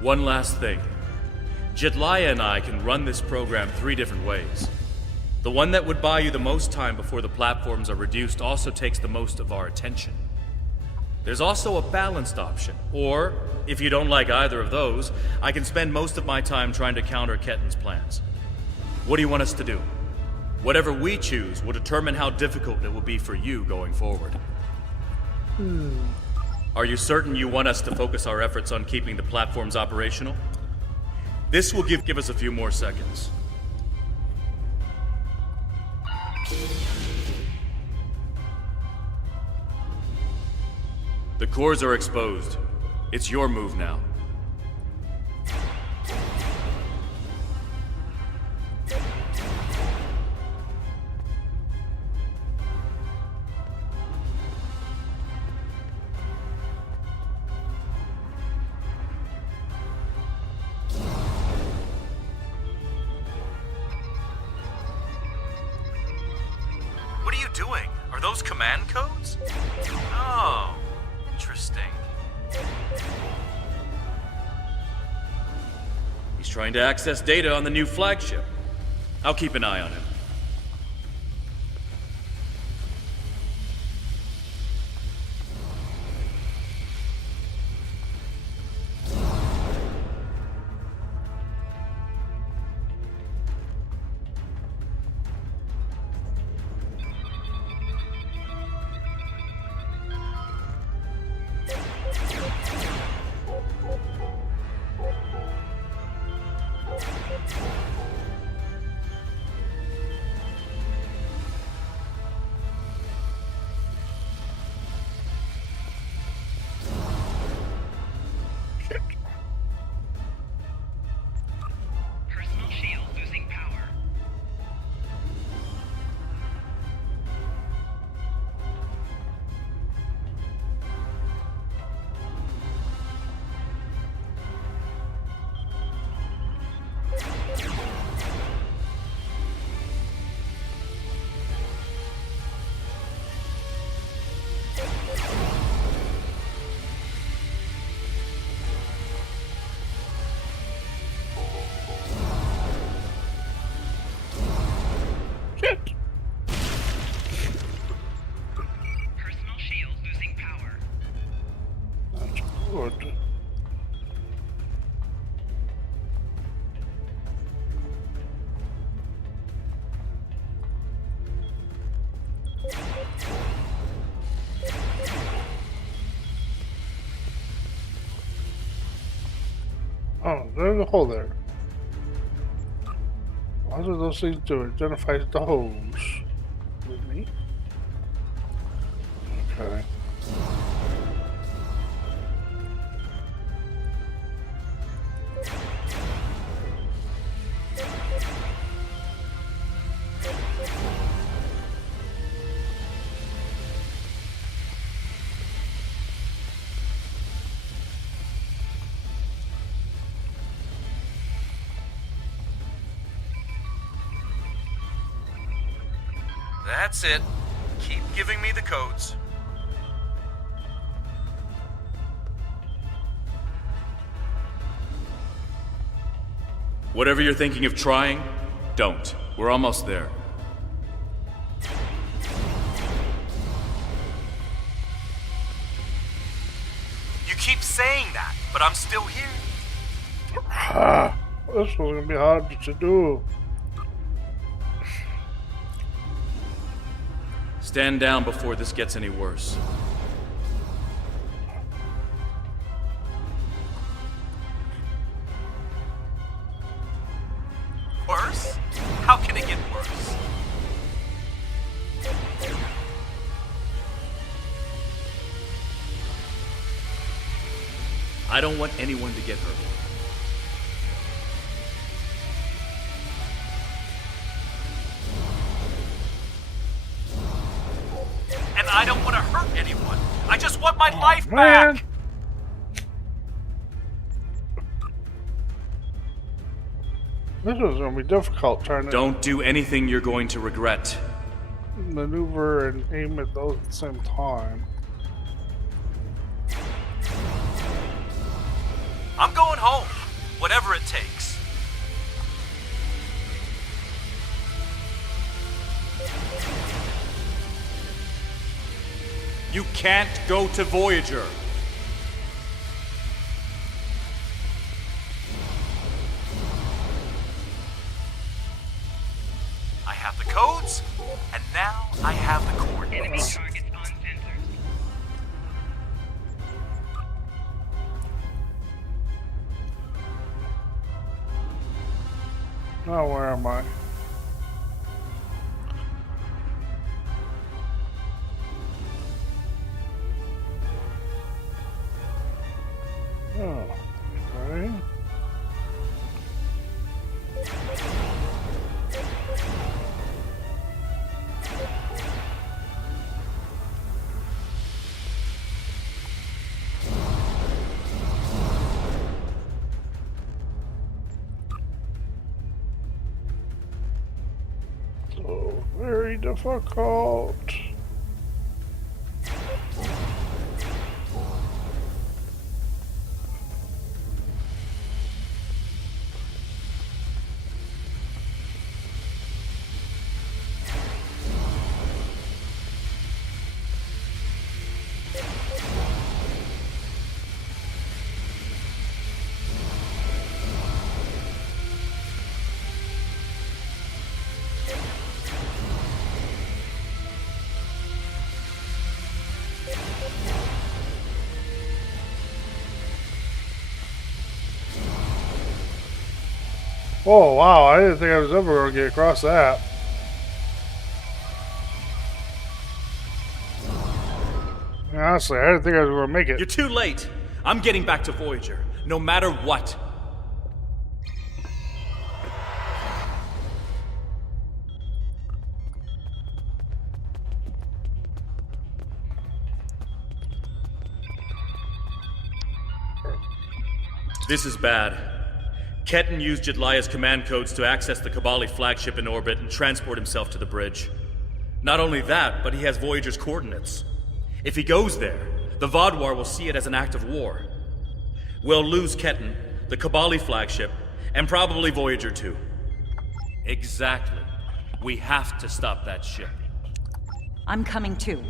One last thing. Jedliah and I can run this program 3 different ways. The one that would buy you the most time before the platforms are reduced also takes the most of our attention. There's also a balanced option, or, if you don't like either of those, I can spend most of my time trying to counter Ketten's plans. What do you want us to do? Whatever we choose will determine how difficult it will be for you going forward. Are you certain you want us to focus our efforts on keeping the platforms operational? This will give us a few more seconds. The cores are exposed. It's your move now. What are you doing? Are those command codes? Oh, interesting. He's trying to access data on the new flagship. I'll keep an eye on him. Personal shield losing power. Shit. Personal shield losing power. That's good. Oh, there's a hole there. What do those things do? It identifies the holes. With me? Okay. That's it. Keep giving me the codes. Whatever you're thinking of trying, don't. We're almost there. You keep saying that, but I'm still here. Ah, this was gonna be hard to do. Stand down before this gets any worse. Worse? How can it get worse? I don't want anyone to get hurt. I don't want to hurt anyone. I just want my life man. back. This was going to be difficult trying to Don't do anything you're going to regret. maneuver and aim at those at the same time. I'm going home, whatever it takes. You can't go to Voyager. I have the codes, and now I have the coordinates. Targets on sensors. Now where am I? Oh, okay. So very difficult. Oh wow, I didn't think I was ever going to get across that. Honestly, I didn't think I was going to make You're it. too late. I'm getting back to Voyager, no matter what. This is bad. Ketan used Jedlia's command codes to access the Kabali flagship in orbit and transport himself to the bridge. Not only that, but he has Voyager's coordinates. If he goes there, the Vaadwaur will see it as an act of war. We'll lose Ketan, the Kabali flagship, and probably Voyager too. Exactly. We have to stop that ship. I'm coming too.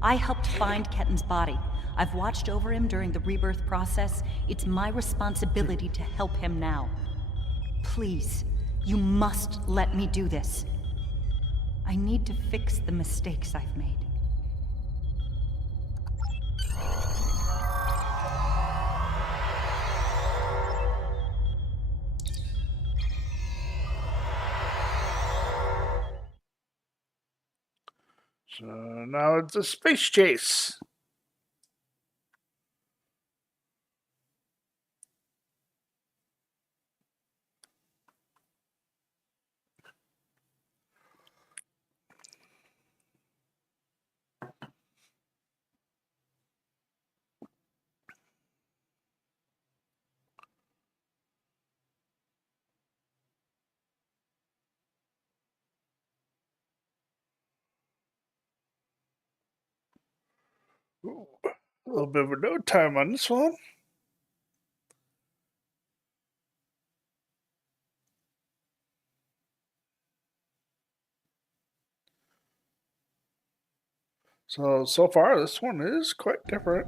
I helped find Ketan's body. I've watched over him during the rebirth process. It's my responsibility to help him now. Please, you must let me do this. I need to fix the mistakes I've made. So now it's a space chase. Ooh, a little bit of a no time on this one. So far, this one is quite different.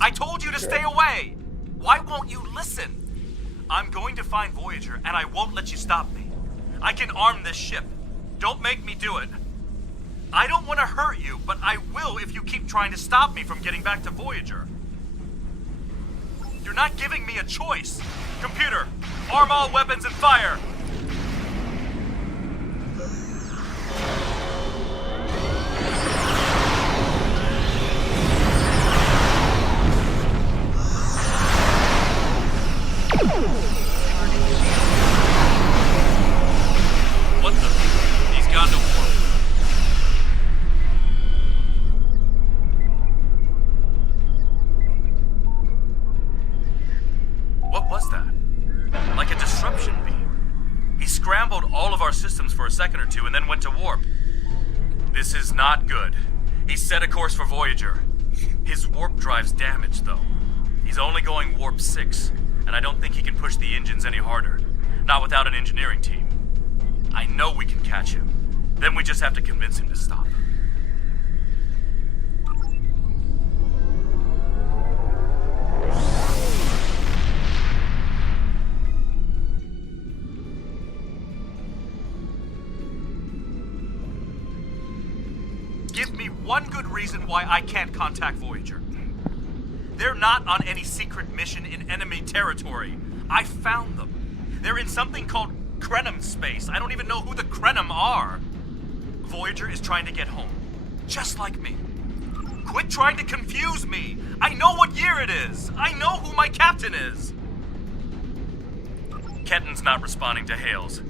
I told you to stay away! Why won't you listen? I'm going to find Voyager, and I won't let you stop me. I can arm this ship. Don't make me do it. I don't want to hurt you, but I will if you keep trying to stop me from getting back to Voyager. You're not giving me a choice. Computer, arm all weapons and fire! What the? He's gone to war. or two and then went to warp. This is not good. He's set a course for Voyager. His warp drive's damaged, though. He's only going warp 6, and I don't think he can push the engines any harder. Not without an engineering team. I know we can catch him. Then we just have to convince him to stop. Give me one good reason why I can't contact Voyager. They're not on any secret mission in enemy territory. I found them. They're in something called Krenim space. I don't even know who the Krenim are. Voyager is trying to get home. Just like me. Quit trying to confuse me. I know what year it is. I know who my captain is. Kenton's not responding to hails.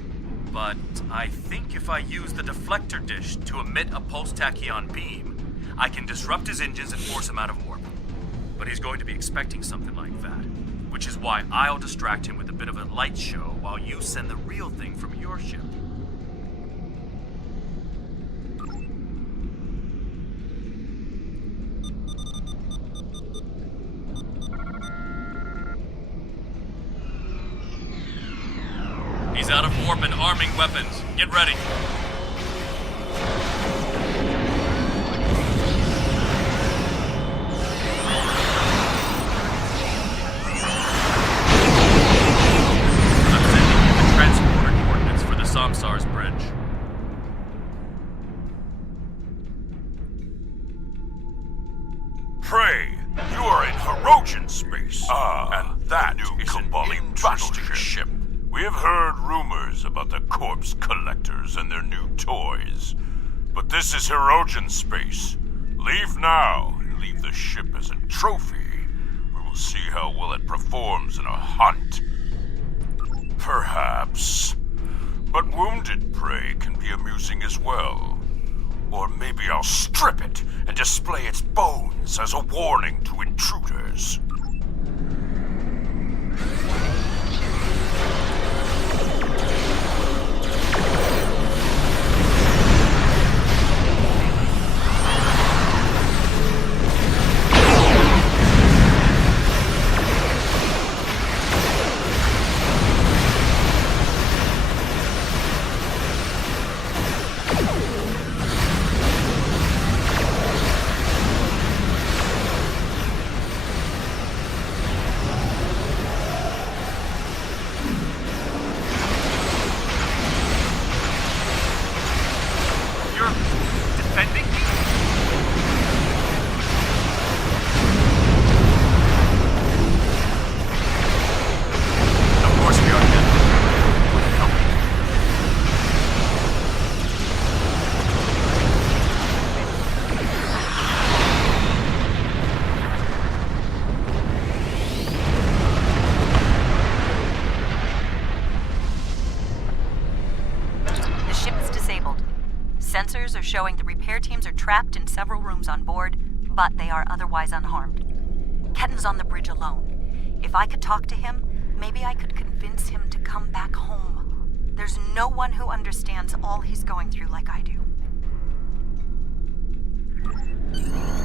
But I think if I use the deflector dish to emit a pulse-tachyon beam, I can disrupt his engines and force him out of warp. But he's going to be expecting something like that, which is why I'll distract him with a bit of a light show while you send the real thing from your ship. He's out of warp and arming weapons. Get ready. I'm sending you the transporter coordinates for the Samsar's bridge. Prey, you are in Hirogen space. And that is an interesting ship. We have heard rumors about the corpse collectors and their new toys. But this is Hirogen space. Leave now and leave the ship as a trophy. We will see how well it performs in a hunt. Perhaps. But wounded prey can be amusing as well. Or maybe I'll strip it and display its bones as a warning to intruders. Sensors are showing the repair teams are trapped in several rooms on board, but they are otherwise unharmed. Kenton's on the bridge alone. If I could talk to him, maybe I could convince him to come back home. There's no one who understands all he's going through like I do.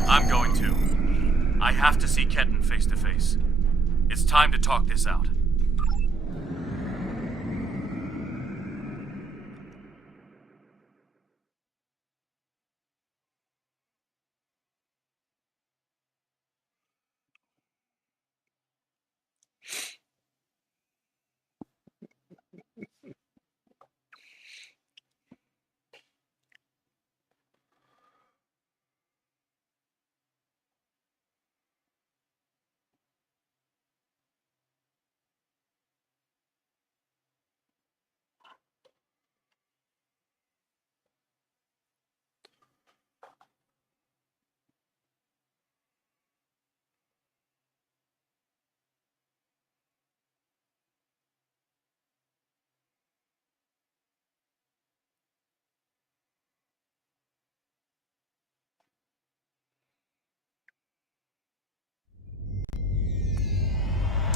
I'm going to. I have to see Kenton face to face. It's time to talk this out.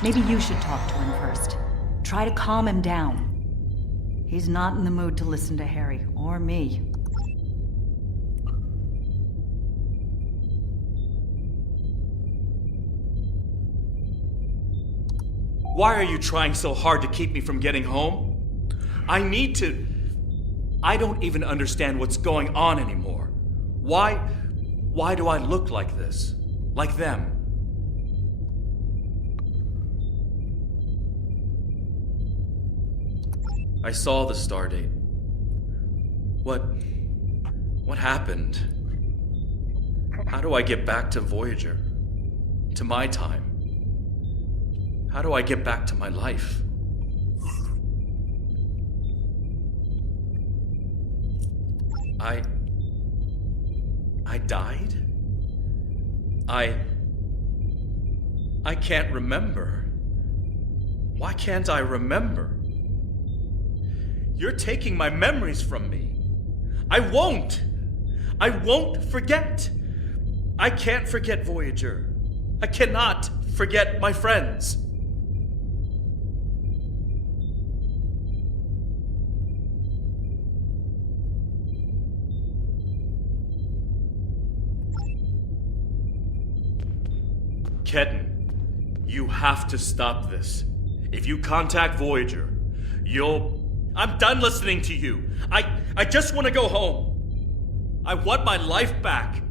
Maybe you should talk to him first. Try to calm him down. He's not in the mood to listen to Harry or me. Why are you trying so hard to keep me from getting home? I need to... I don't even understand what's going on anymore. Why do I look like this? Like them? I saw the stardate. What happened? How do I get back to Voyager? To my time? How do I get back to my life? I died? I can't remember. Why can't I remember? You're taking my memories from me. I won't forget. I can't forget Voyager. I cannot forget my friends. Ketan, you have to stop this. If you contact Voyager, I'm done listening to you. I just want to go home. I want my life back.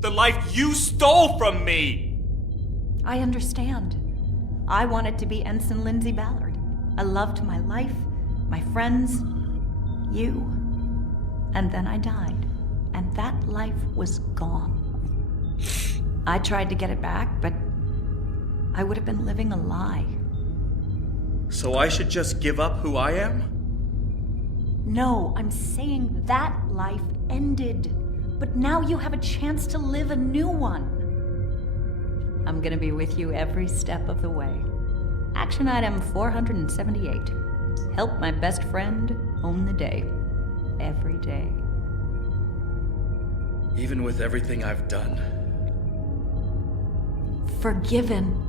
The life you stole from me. I understand. I wanted to be Ensign Lindsay Ballard. I loved my life, my friends, you. And then I died. And that life was gone. I tried to get it back, but I would have been living a lie. So I should just give up who I am? No, I'm saying that life ended. But now you have a chance to live a new one. I'm gonna be with you every step of the way. Action item 478. Help my best friend own the day. Every day. Even with everything I've done. Forgiven.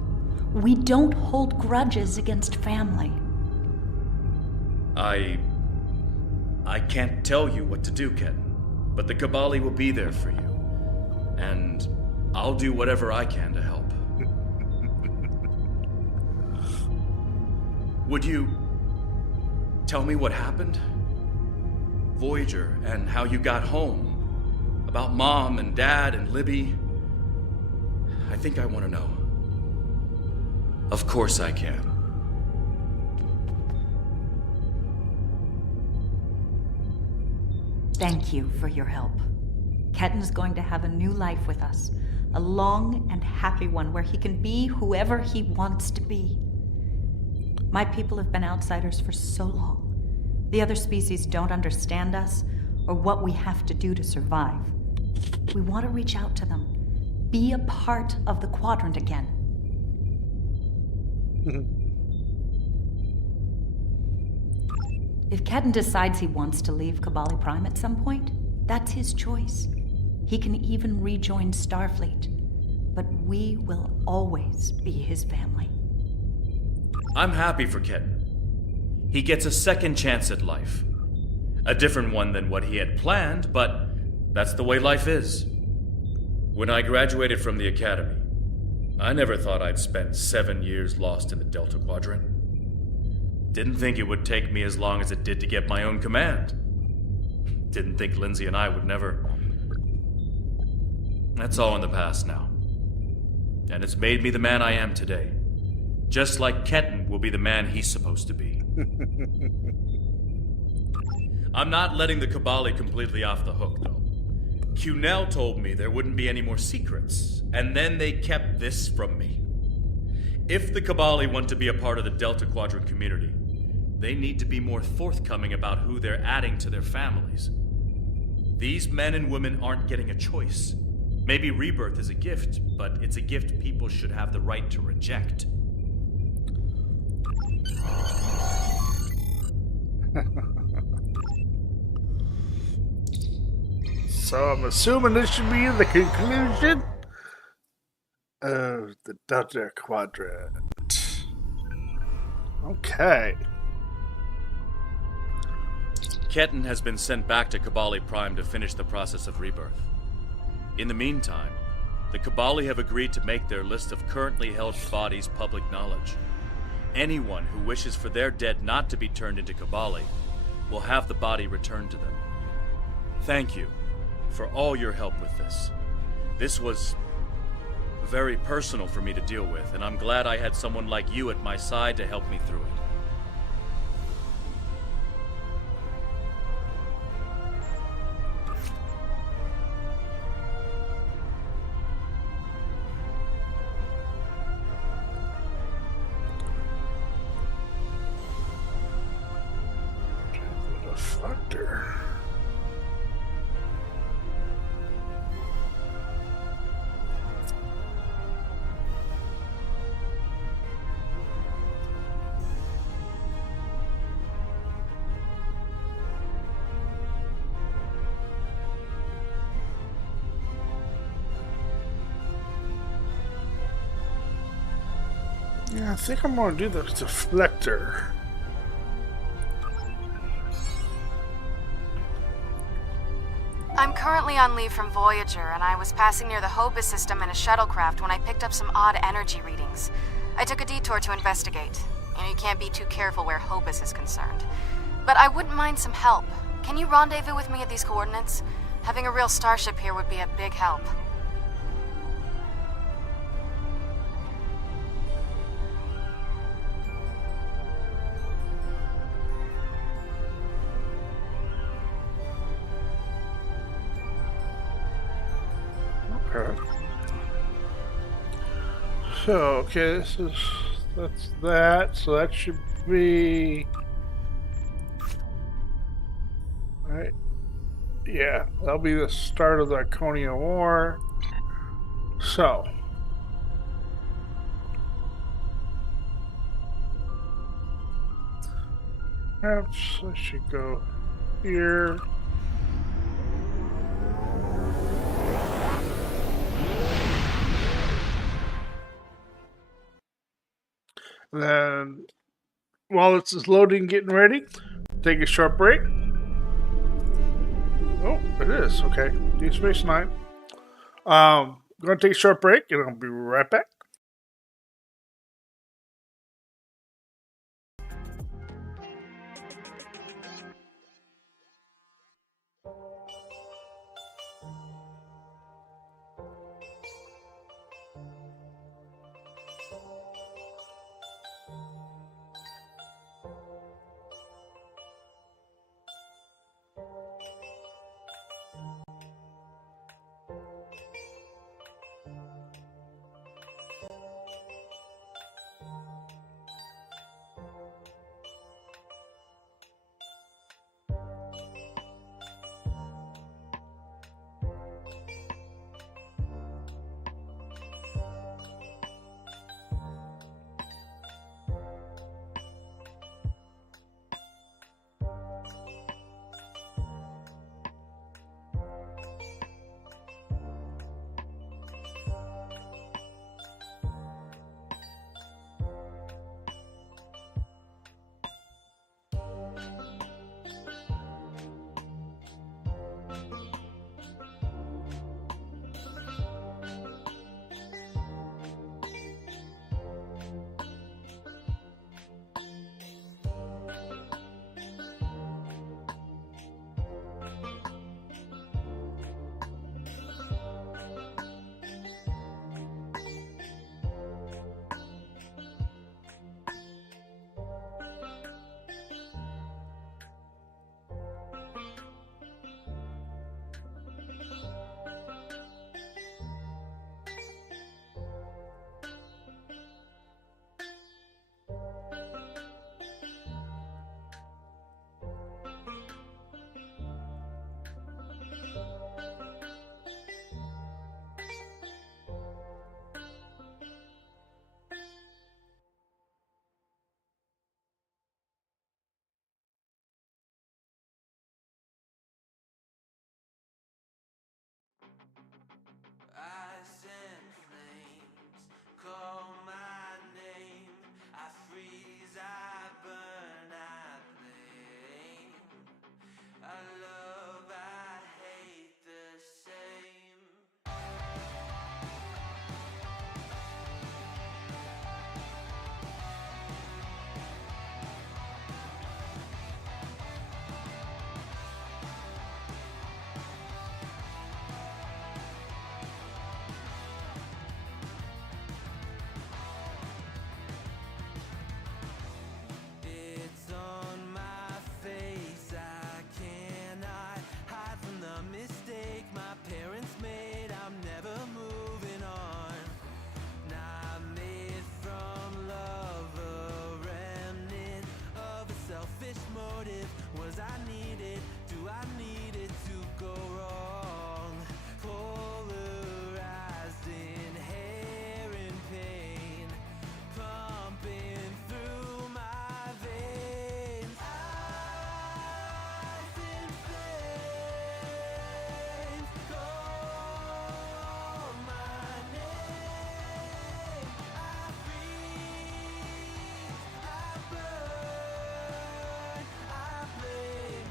We don't hold grudges against family. I can't tell you what to do, Ketan. But the Kabali will be there for you. And I'll do whatever I can to help. Would you tell me what happened? Voyager, and how you got home. About Mom and Dad and Libby. I think I want to know. Of course I can. Thank you for your help. Ketan's going to have a new life with us. A long and happy one where he can be whoever he wants to be. My people have been outsiders for so long. The other species don't understand us or what we have to do to survive. We want to reach out to them. Be a part of the Quadrant again. If Ketan decides he wants to leave Kabali Prime at some point, that's his choice. He can even rejoin Starfleet. But we will always be his family. I'm happy for Ketan. He gets a second chance at life. A different one than what he had planned, but that's the way life is. When I graduated from the academy, I never thought I'd spend 7 years lost in the Delta Quadrant. Didn't think it would take me as long as it did to get my own command. Didn't think Lindsay and I would never... That's all in the past now. And it's made me the man I am today. Just like Ketan will be the man he's supposed to be. I'm not letting the Kabali completely off the hook, though. Cunell told me there wouldn't be any more secrets, and then they kept this from me. If the Kabali want to be a part of the Delta Quadrant community, they need to be more forthcoming about who they're adding to their families. These men and women aren't getting a choice. Maybe rebirth is a gift, but it's a gift people should have the right to reject. So I'm assuming this should be the conclusion of the Delta Quadrant. Okay. Ketan has been sent back to Kabali Prime to finish the process of rebirth. In the meantime, the Kabali have agreed to make their list of currently held bodies public knowledge. Anyone who wishes for their dead not to be turned into Kabali will have the body returned to them. Thank you for all your help with this. This was very personal for me to deal with, and I'm glad I had someone like you at my side to help me through it. Reflector. Yeah, I think I'm gonna do the deflector. I'm currently on leave from Voyager, and I was passing near the Hobus system in a shuttlecraft when I picked up some odd energy readings. I took a detour to investigate. You can't be too careful where Hobus is concerned. But I wouldn't mind some help. Can you rendezvous with me at these coordinates? Having a real starship here would be a big help. Okay. So, that's that. So that should be. Right. Yeah, that'll be the start of the Iconia War. So. Perhaps I should go here. Then, while it's loading, getting ready, take a short break. Oh, it is. Okay. Deep Space Nine. Gonna take a short break, and I'll be right back. selfish motive? Was I needed? Do I need it to go wrong? Polarized inherent pain, pumping through my veins. Eyes in flames, call my name. I freeze, I burn, I blame.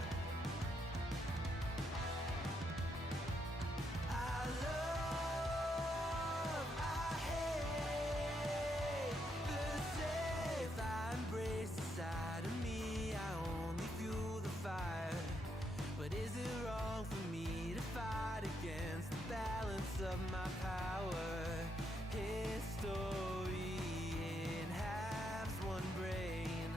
I love, I hate the safe I embrace inside of me. I only fuel the fire. But is it wrong for me to fight against the balance of my power? History in halves, one brain.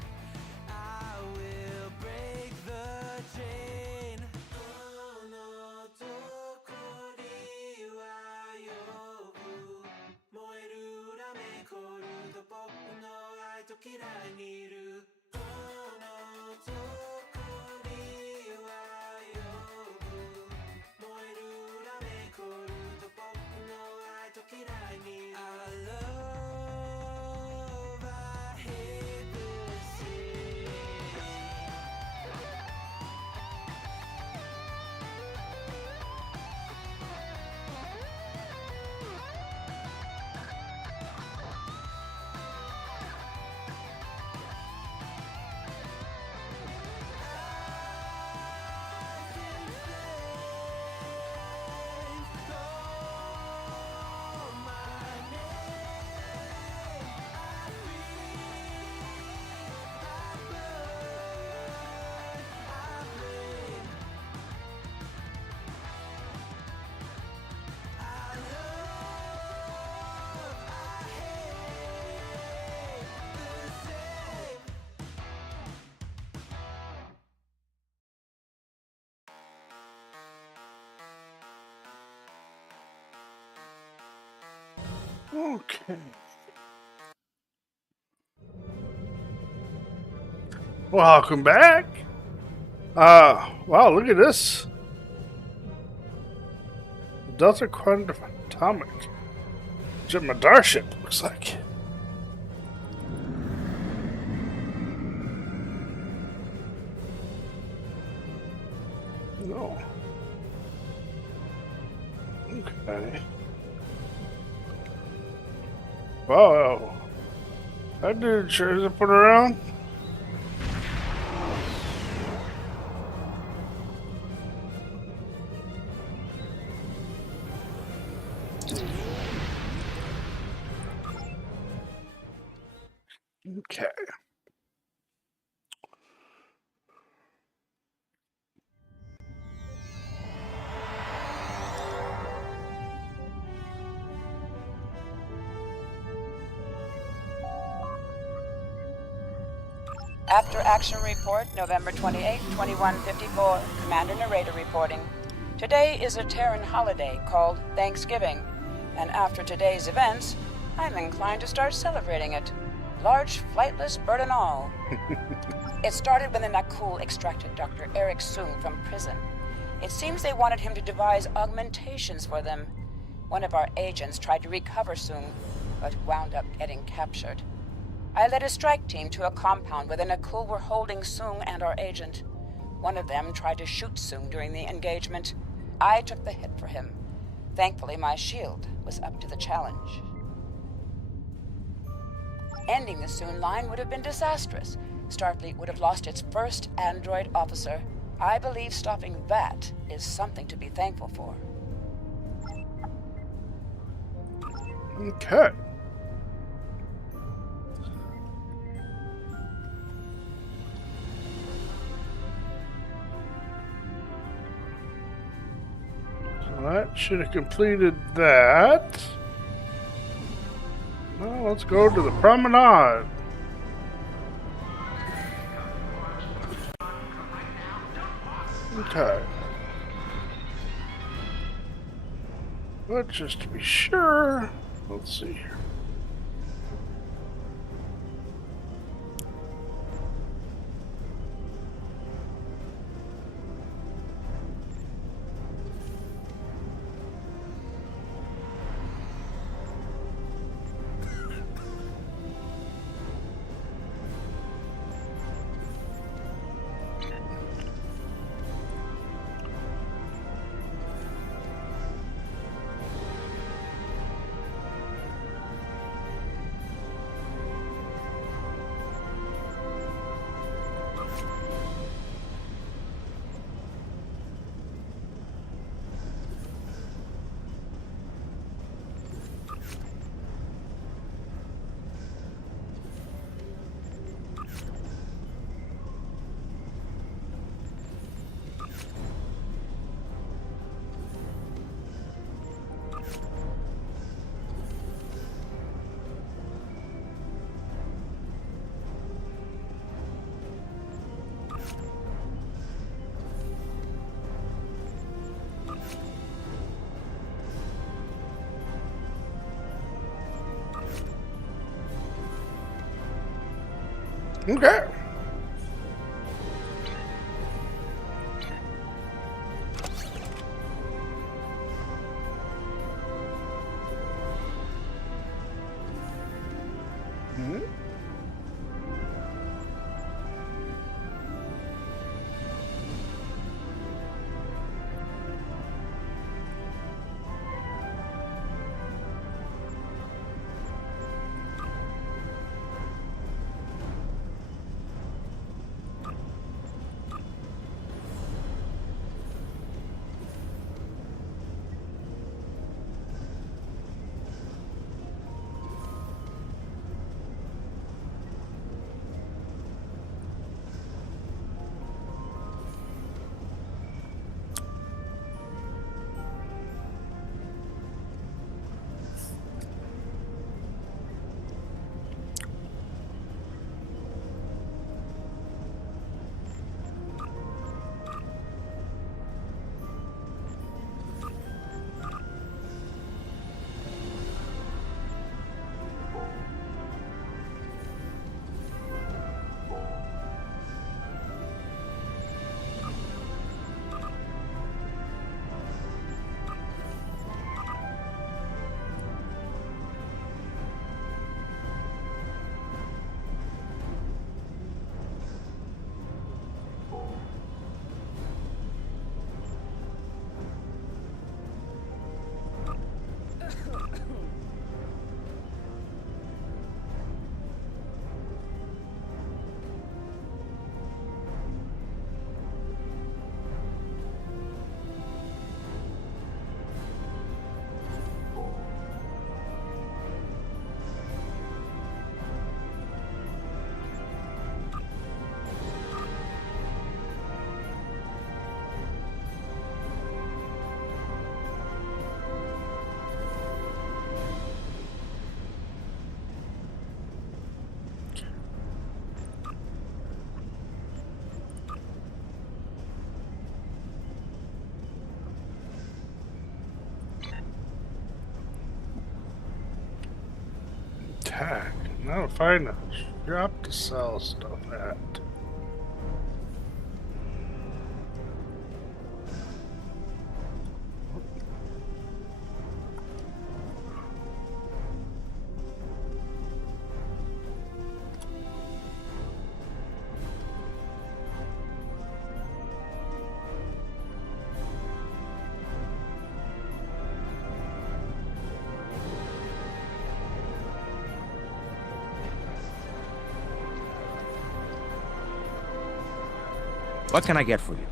I will break the chain. Oh no, tokori wa yobu. Moeru rame koru to boku no ai to kirai ni iru. Oh no, tokori wa yobu. Moeru rame koru to boku no ai to kirai ni iru. I love, I hate this shit. Okay. Welcome back. Wow, look at this. Delta Quantum Atomic. Jemadar ship, looks like. No. Okay. Wow. That dude sure isn't put around. Okay. After action report, November 28, 2154. Commander Narrator reporting. Today is a Terran holiday called Thanksgiving, and after today's events, I'm inclined to start celebrating it. Large, flightless bird and all. It started when the Nakul extracted Dr. Eric Soong from prison. It seems they wanted him to devise augmentations for them. One of our agents tried to recover Soong, but wound up getting captured. I led a strike team to a compound where the Nakul were holding Soong and our agent. One of them tried to shoot Soong during the engagement. I took the hit for him. Thankfully, my shield was up to the challenge. Ending the Soong line would have been disastrous. Starfleet would have lost its first android officer. I believe stopping that is something to be thankful for. Okay. So that should have completed that. Now let's go to the promenade. Okay. But just to be sure, let's see here. Okay. Attack. Now find a shop to sell stuff at. What can I get for you?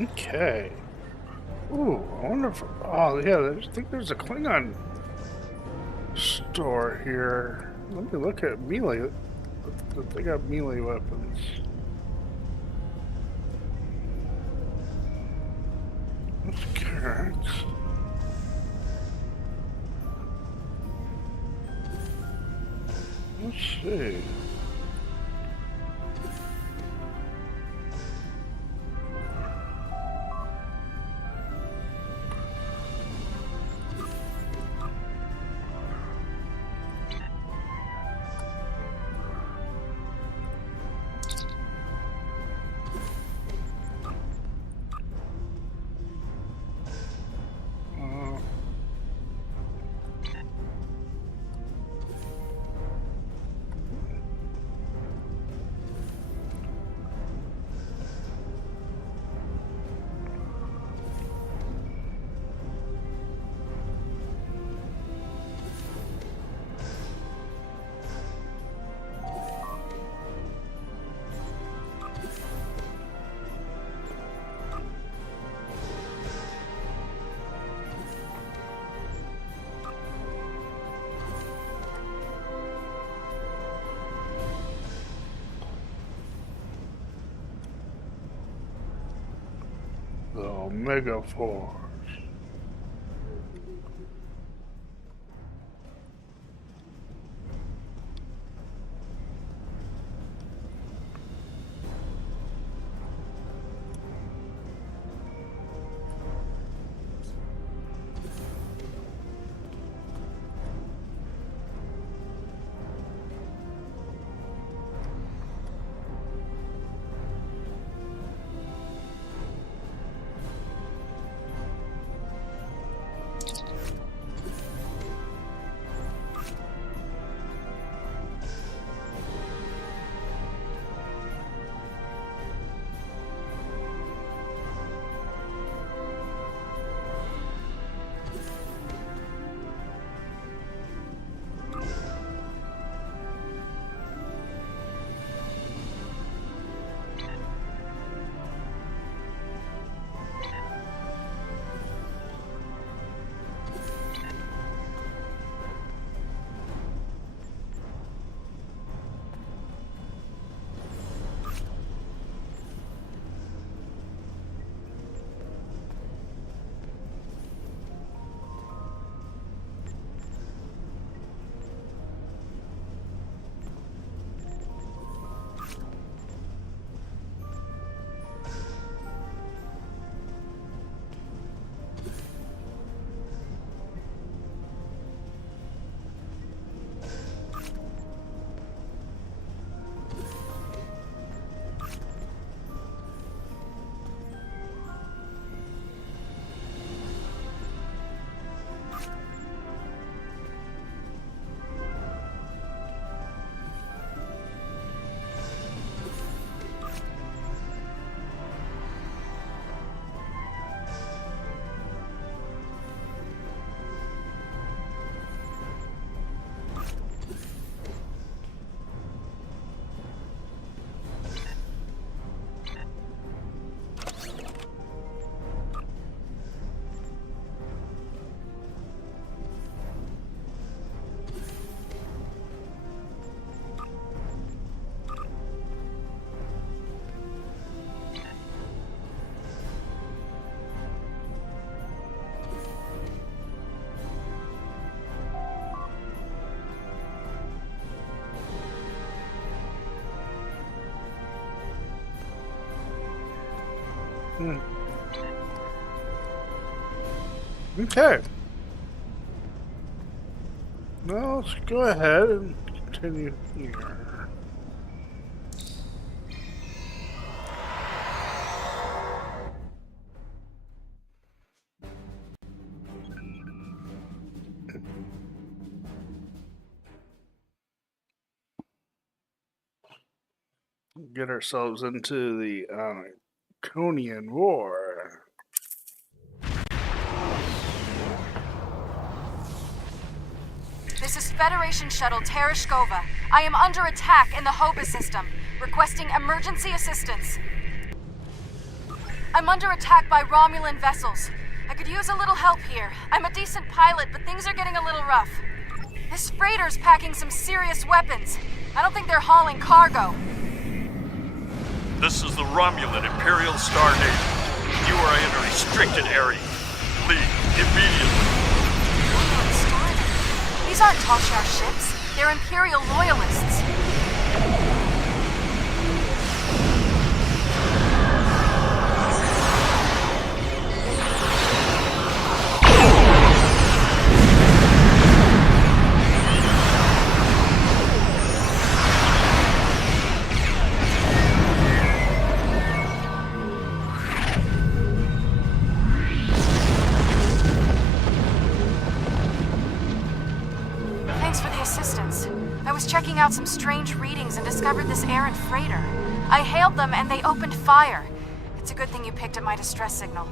Okay. Ooh, I wonder if... Oh, yeah, I think there's a Klingon store here. Let me look at melee. They got melee weapons. That's carrots. Let's see. Omega Force. Okay. Now let's go ahead and continue here. Get ourselves into the Conian War. This is Federation Shuttle Tereshkova. I am under attack in the Hoba system, requesting emergency assistance. I'm under attack by Romulan vessels. I could use a little help here. I'm a decent pilot, but things are getting a little rough. This freighter's packing some serious weapons. I don't think they're hauling cargo. This is the Romulan Imperial Star Navy. You are in a restricted area. Leave immediately. These aren't Talshar ships. They're Imperial loyalists. Checking out some strange readings and discovered this errant freighter. I hailed them and they opened fire. It's a good thing you picked up my distress signal.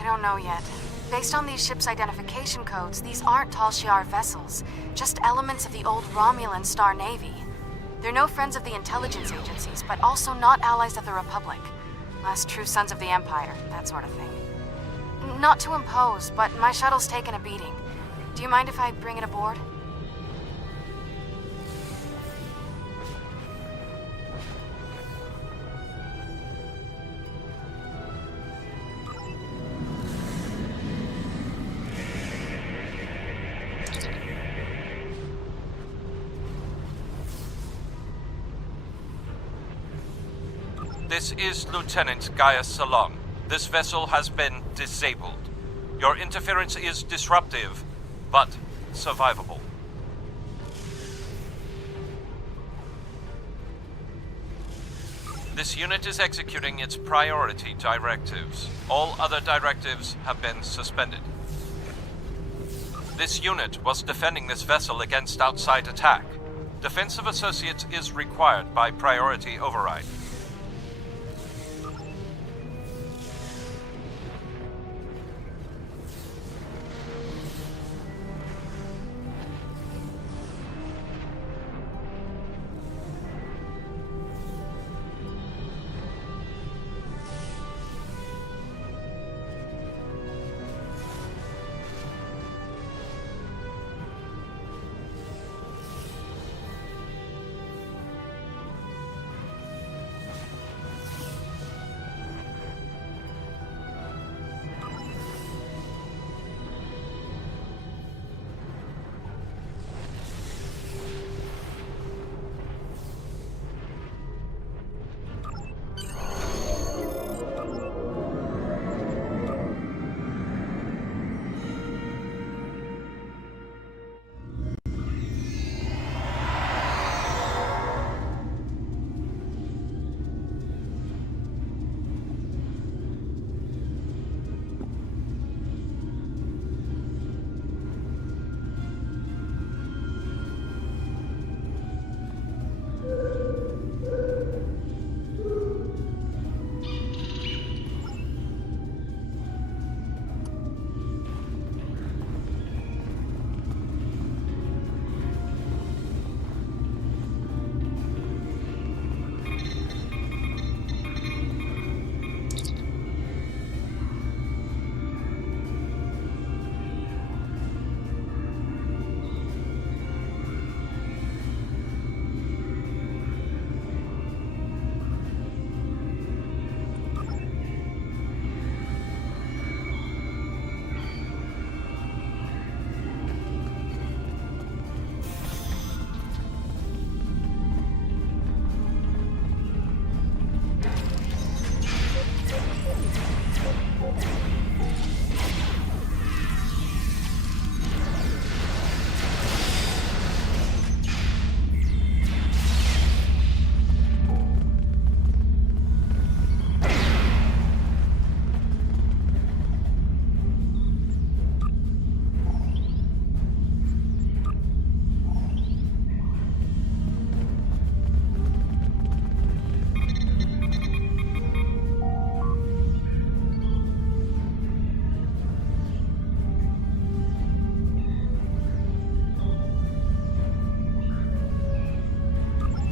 I don't know yet. Based on these ships' identification codes, these aren't Tal Shiar vessels, just elements of the old Romulan Star Navy. They're no friends of the intelligence agencies, but also not allies of the Republic. Last true sons of the Empire, that sort of thing. Not to impose, but my shuttle's taken a beating. Do you mind if I bring it aboard? This is Lieutenant Gaius Salong. This vessel has been disabled. Your interference is disruptive, but survivable. This unit is executing its priority directives. All other directives have been suspended. This unit was defending this vessel against outside attack. Defensive Associates is required by priority override.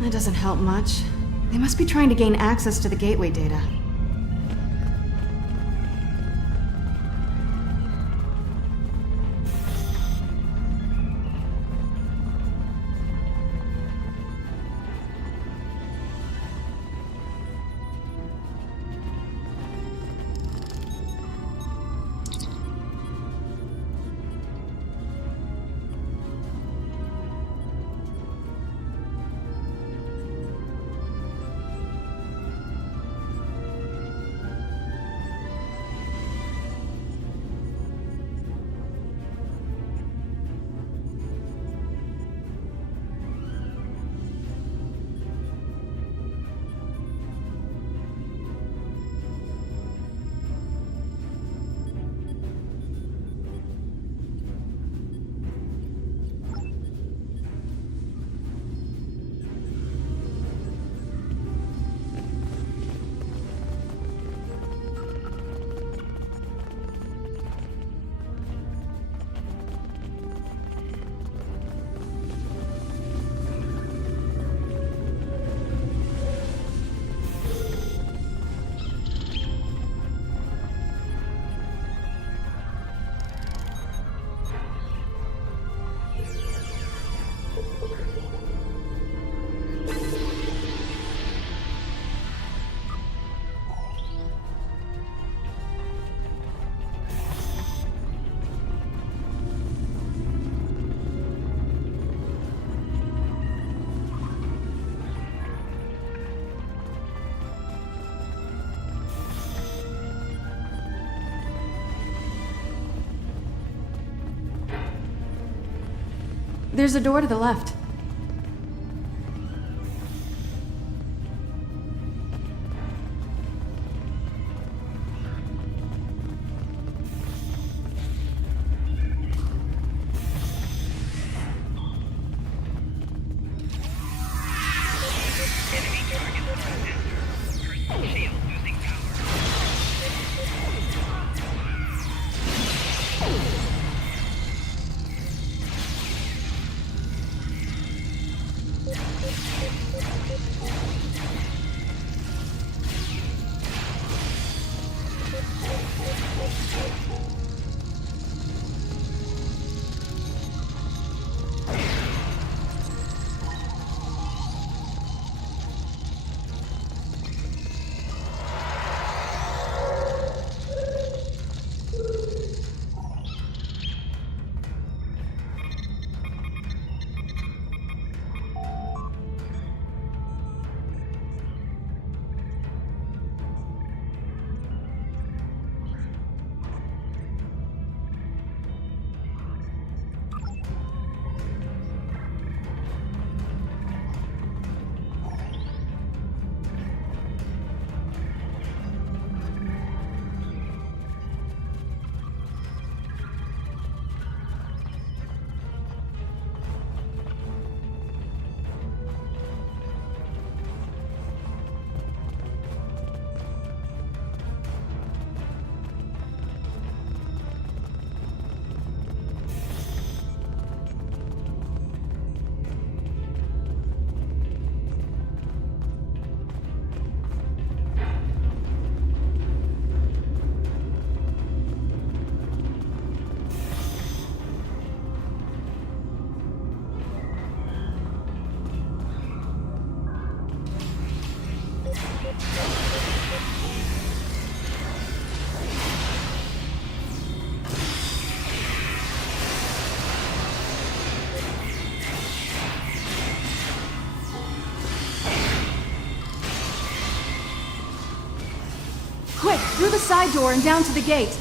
That doesn't help much. They must be trying to gain access to the gateway data. There's a door to the left. Quick, through the side door and down to the gate.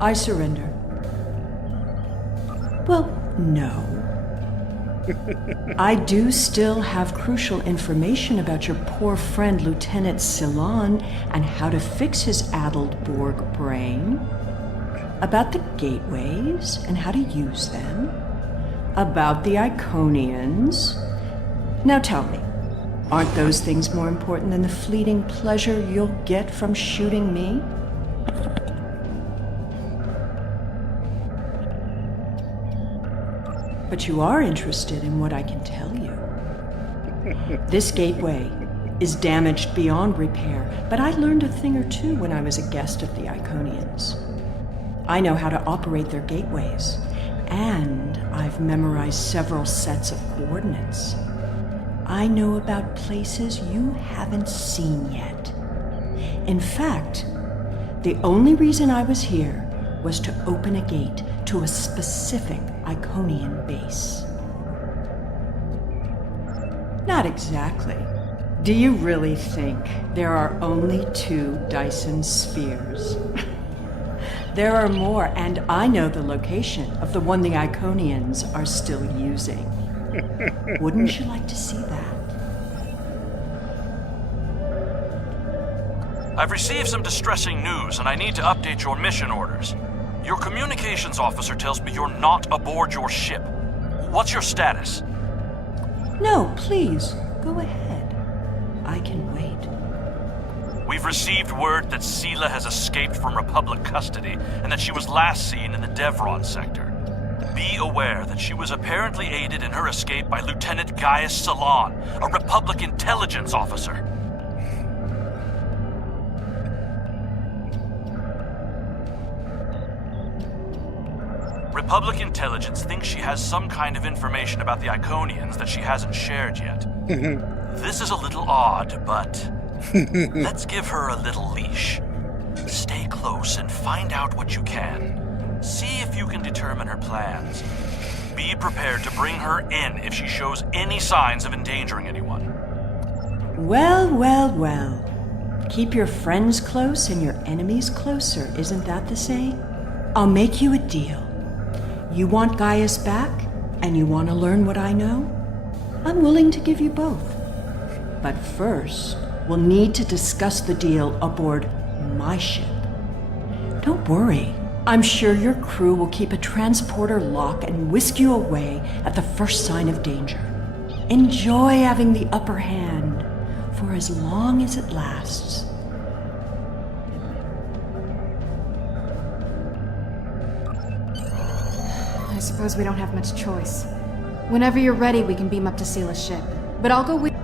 I surrender. Well, no. I do still have crucial information about your poor friend Lieutenant Ceylon and how to fix his addled Borg brain. About the gateways and how to use them. About the Iconians. Now tell me, Aren't those things more important than the fleeting pleasure you'll get from shooting me? But you are interested in what I can tell you. This gateway is damaged beyond repair, but I learned a thing or two when I was a guest of the Iconians. I know how to operate their gateways, and I've memorized several sets of coordinates. I know about places you haven't seen yet. In fact, the only reason I was here was to open a gate to a specific Iconian base. Not exactly. Do you really think there are only 2 Dyson spheres? There are more, and I know the location of the one the Iconians are still using. Wouldn't you like to see that? I've received some distressing news, and I need to update your mission orders. Your communications officer tells me you're not aboard your ship. What's your status? No, please, go ahead. I can wait. We've received word that Sela has escaped from Republic custody, and that she was last seen in the Devron sector. Be aware that she was apparently aided in her escape by Lieutenant Gaius Salon, a Republic intelligence officer. Republic intelligence thinks she has some kind of information about the Iconians that she hasn't shared yet. This is a little odd, but let's give her a little leash. Stay close and find out what you can. See if you can determine her plans. Be prepared to bring her in if she shows any signs of endangering anyone. Well, well, well. Keep your friends close and your enemies closer, isn't that the saying? I'll make you a deal. You want Gaius back, and you want to learn what I know? I'm willing to give you both. But first, we'll need to discuss the deal aboard my ship. Don't worry. I'm sure your crew will keep a transporter lock and whisk you away at the first sign of danger. Enjoy having the upper hand for as long as it lasts. I suppose we don't have much choice. Whenever you're ready, we can beam up to Sela's ship. But I'll go with...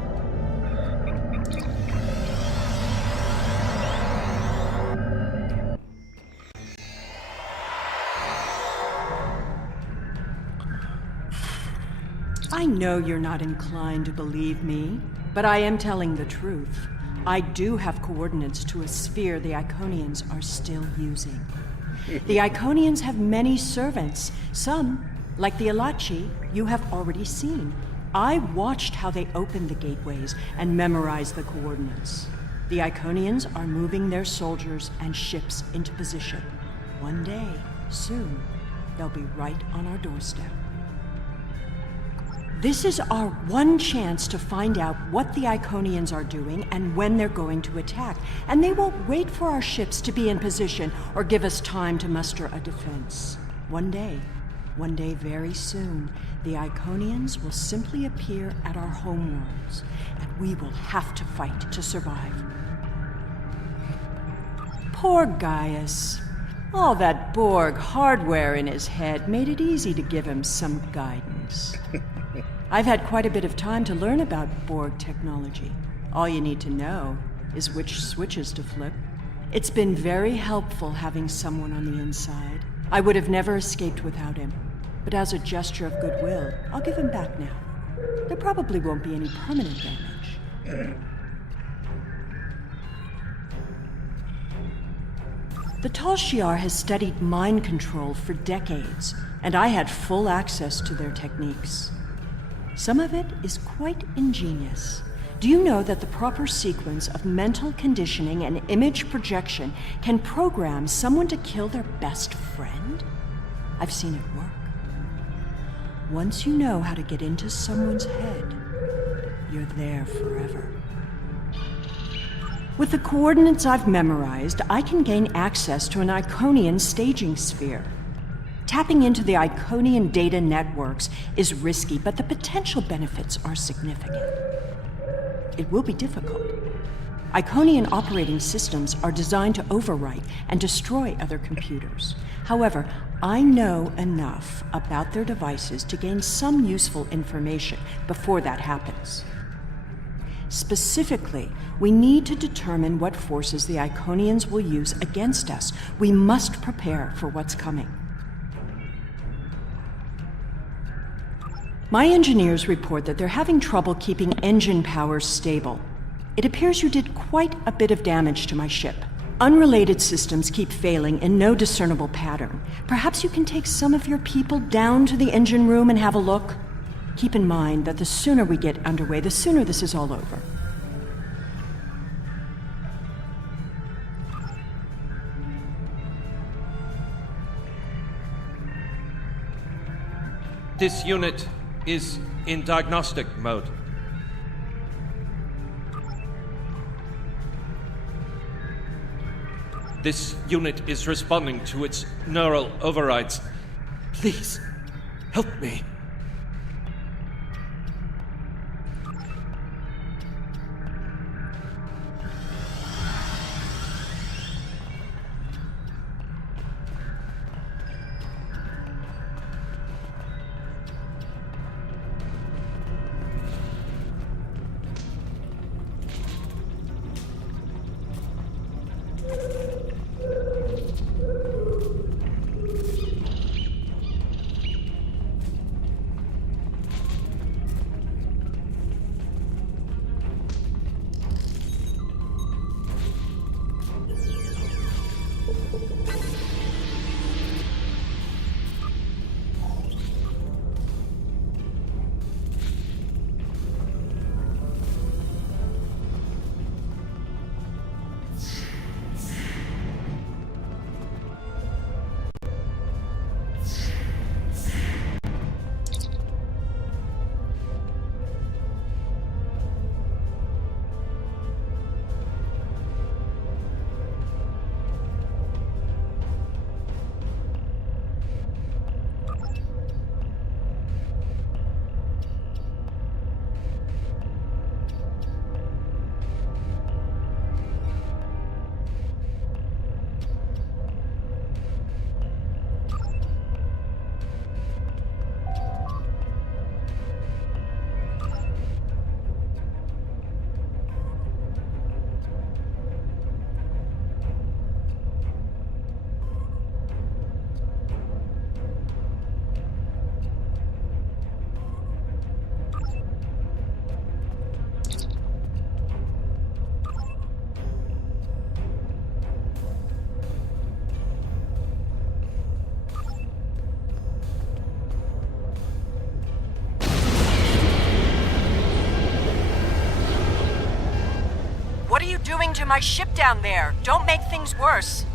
I know you're not inclined to believe me, but I am telling the truth. I do have coordinates to a sphere the Iconians are still using. The Iconians have many servants. Some, like the Alachi, you have already seen. I watched how they opened the gateways and memorized the coordinates. The Iconians are moving their soldiers and ships into position. One day, soon, they'll be right on our doorstep. This is our one chance to find out what the Iconians are doing and when they're going to attack. And they won't wait for our ships to be in position or give us time to muster a defense. One day very soon, the Iconians will simply appear at our homeworlds, and we will have to fight to survive. Poor Gaius. All that Borg hardware in his head made it easy to give him some guidance. I've had quite a bit of time to learn about Borg technology. All you need to know is which switches to flip. It's been very helpful having someone on the inside. I would have never escaped without him. But as a gesture of goodwill, I'll give him back now. There probably won't be any permanent damage. The Tal Shiar has studied mind control for decades, and I had full access to their techniques. Some of it is quite ingenious. Do you know that the proper sequence of mental conditioning and image projection can program someone to kill their best friend? I've seen it work. Once you know how to get into someone's head, you're there forever. With the coordinates I've memorized, I can gain access to an Iconian staging sphere. Tapping into the Iconian data networks is risky, but the potential benefits are significant. it will be difficult. Iconian operating systems are designed to overwrite and destroy other computers. However, I know enough about their devices to gain some useful information before that happens. Specifically, we need to determine what forces the Iconians will use against us. We must prepare for what's coming. My engineers report that they're having trouble keeping engine power stable. It appears you did quite a bit of damage to my ship. Unrelated systems keep failing in no discernible pattern. Perhaps you can take some of your people down to the engine room and have a look? Keep in mind that the sooner we get underway, the sooner this is all over. This unit is in diagnostic mode. This unit is responding to its neural overrides. Please, help me. What are you doing to my ship down there? Don't make things worse.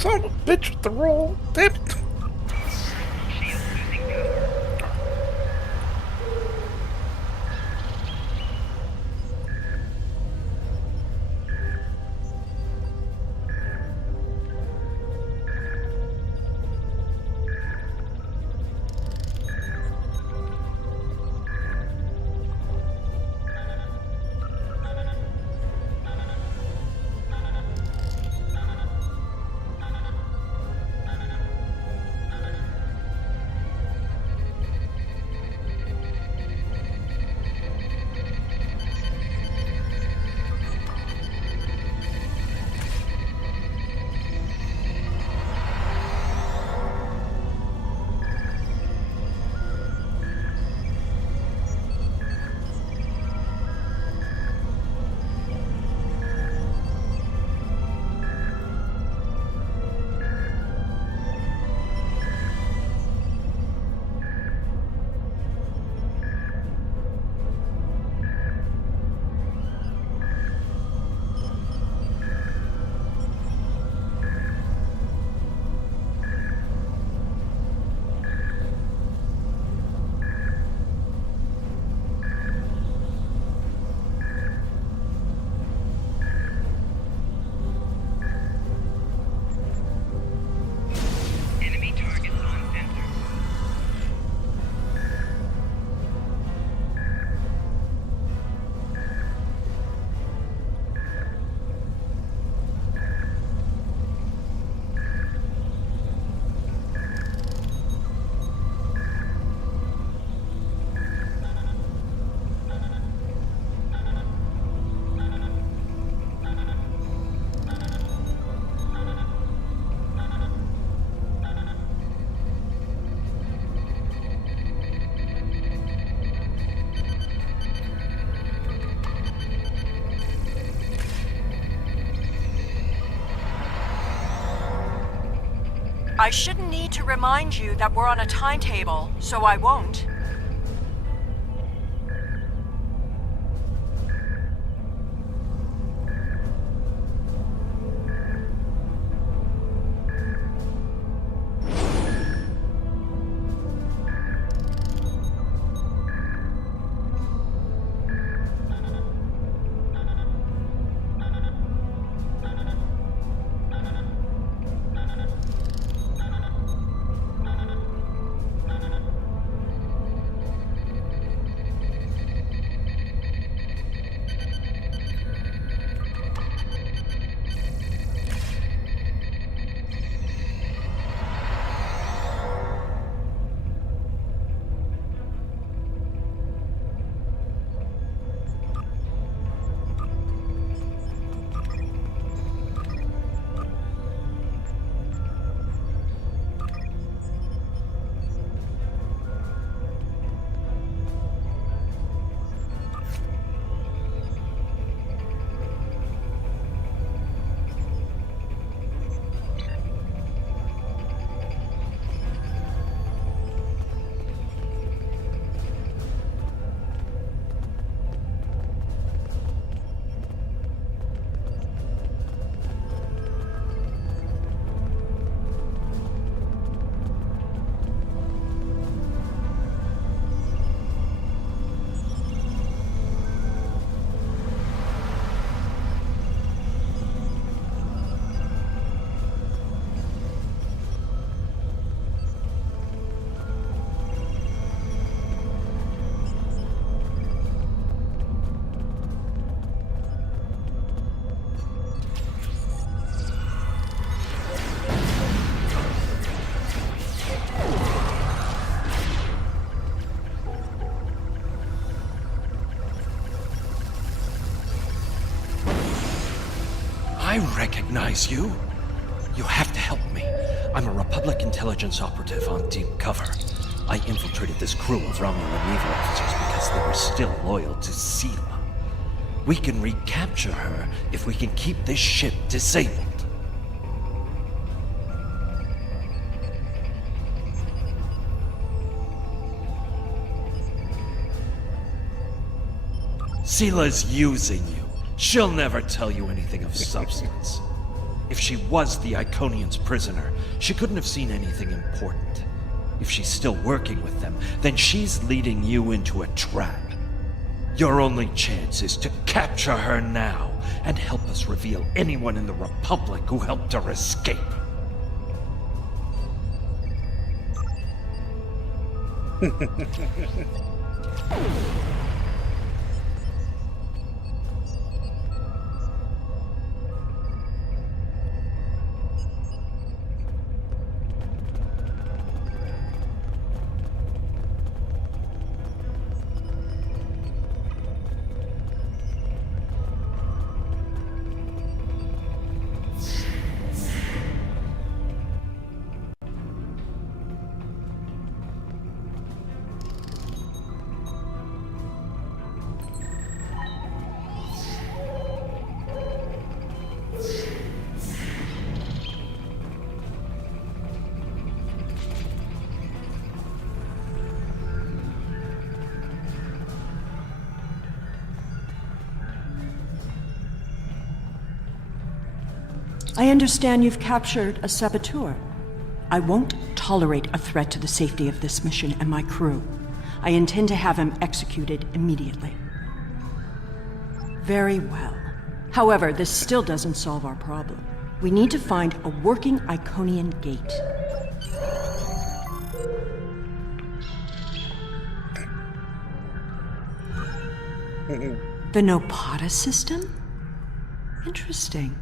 Son of a bitch with the roll. Damn it. I shouldn't need to remind you that we're on a timetable, so I won't. I recognize you. You have to help me. I'm a Republic intelligence operative on deep cover. I infiltrated this crew of Romulan naval officers because they were still loyal to Sela. We can recapture her if we can keep this ship disabled. Sela's using you. She'll never tell you anything of substance. If she was the Iconian's prisoner, she couldn't have seen anything important. If she's still working with them, then she's leading you into a trap. Your only chance is to capture her now and help us reveal anyone in the Republic who helped her escape. I understand you've captured a saboteur. I won't tolerate a threat to the safety of this mission and my crew. I intend to have him executed immediately. Very well. However, this still doesn't solve our problem. We need to find a working Iconian gate. The Nopata system? Interesting.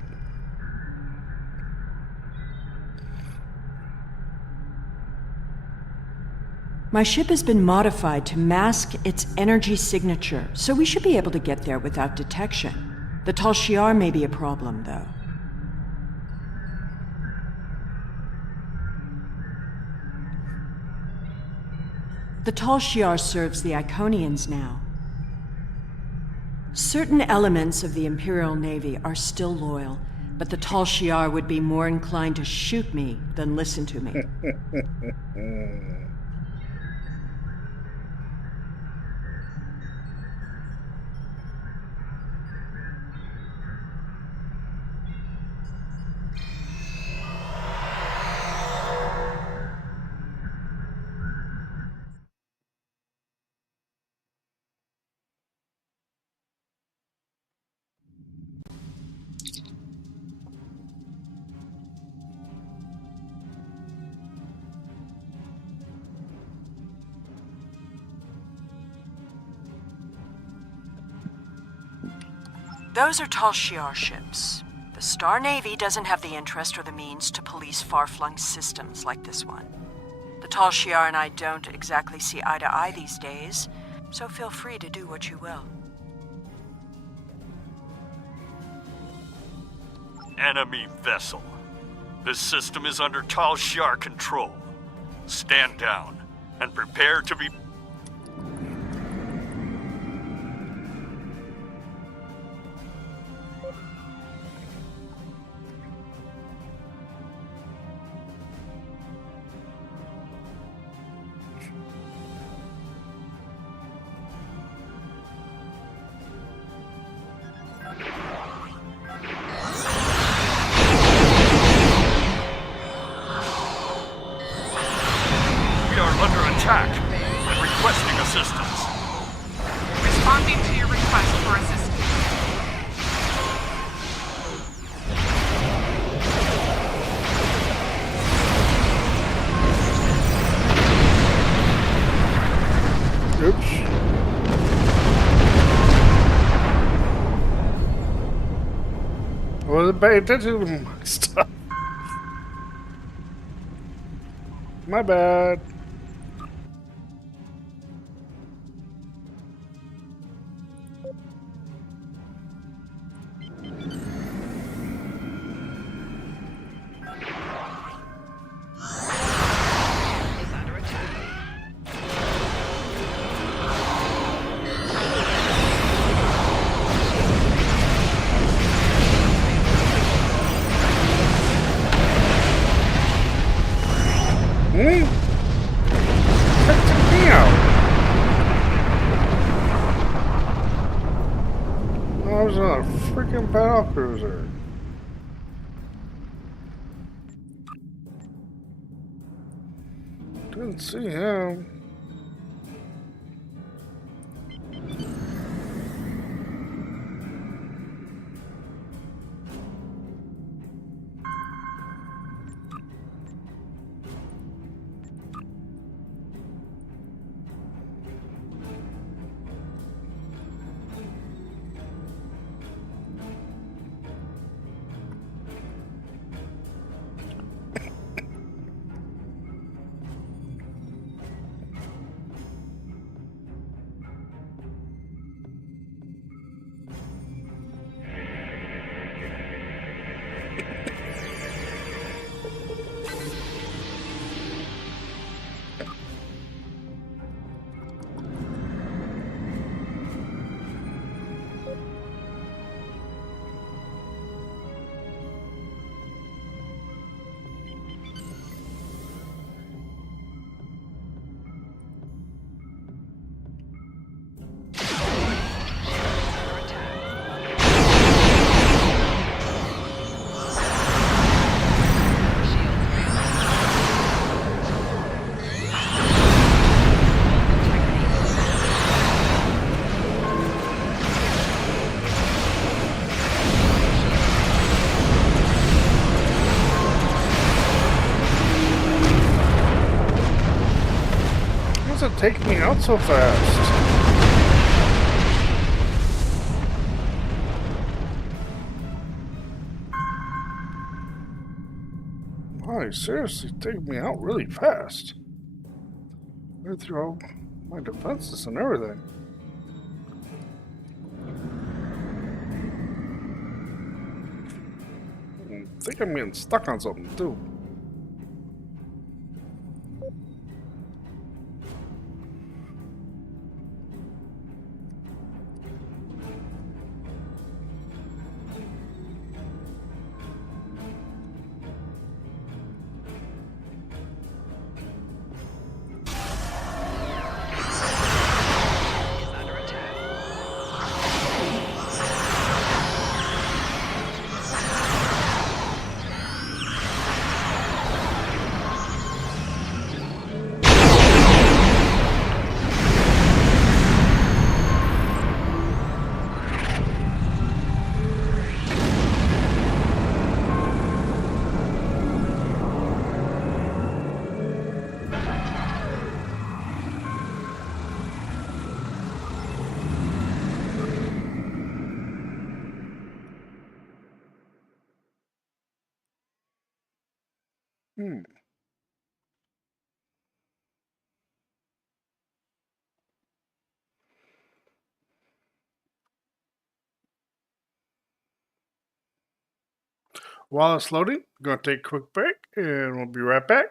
My ship has been modified to mask its energy signature, so we should be able to get there without detection. The Tal Shiar may be a problem, though. The Tal Shiar serves the Iconians now. Certain elements of the Imperial Navy are still loyal, but the Tal Shiar would be more inclined to shoot me than listen to me. Those are Tal Shiar ships. The Star Navy doesn't have the interest or the means to police far-flung systems like this one. The Tal Shiar and I don't exactly see eye to eye these days, so feel free to do what you will. Enemy vessel. This system is under Tal Shiar control. Stand down and prepare to be... Responding to your request for assistance. Oops. I wasn't paying attention to my stuff. My bad. I was on a freaking battle cruiser. Didn't see him. How does it take me out so fast? Why, seriously, take me out really fast. Right through all my defenses and everything. I think I'm getting stuck on something too. While it's loading, I'm going to take a quick break and we'll be right back.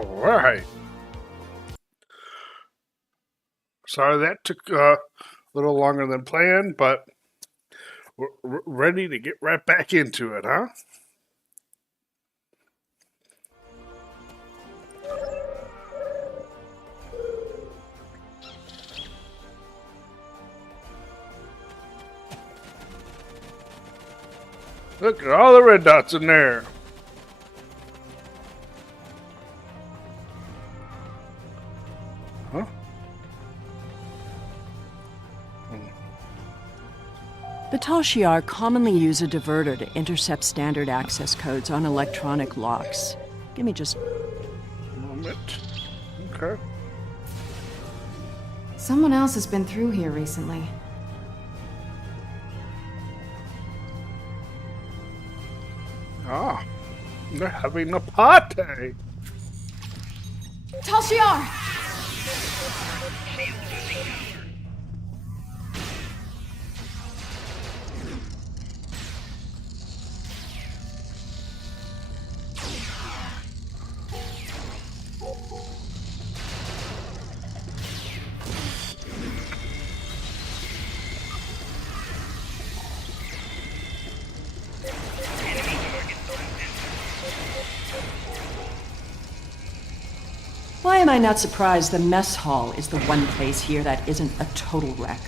Alright. Sorry that took a little longer than planned, but we're ready to get right back into it, huh? Look at all the red dots in there. Huh? The Tal Shiar commonly use a diverter to intercept standard access codes on electronic locks. Give me just a moment. Okay. Someone else has been through here recently. Ah, they're having a party. Tal Shiar! Why am I not surprised the mess hall is the one place here that isn't a total wreck?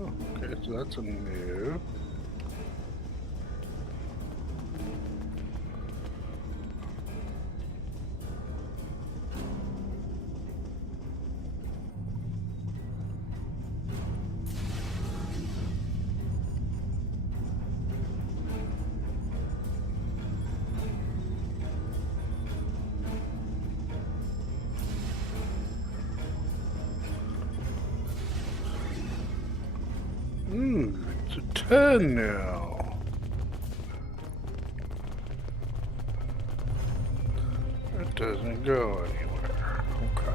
Okay, so that's a new. It's a 10 now. It doesn't go anywhere. Okay.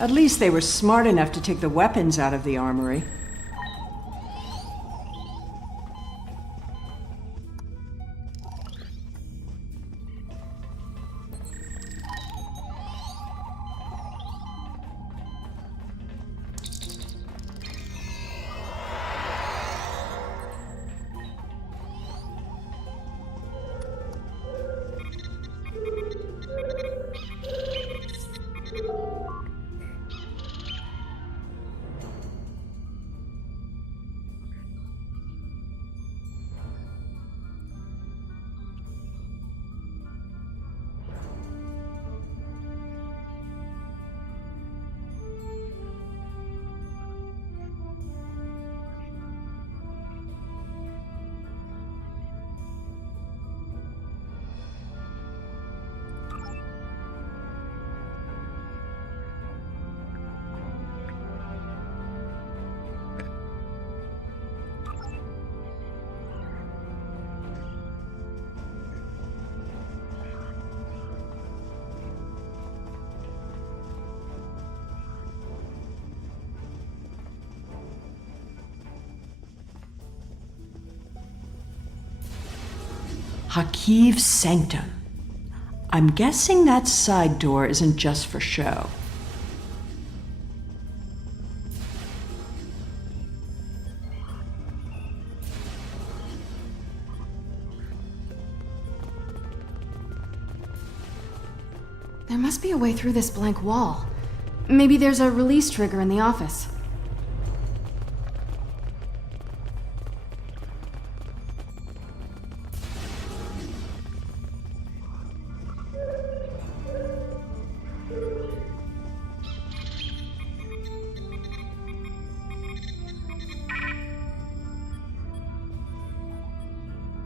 At least they were smart enough to take the weapons out of the armory. Hakiv's sanctum. I'm guessing that side door isn't just for show. There must be a way through this blank wall. Maybe there's a release trigger in the office.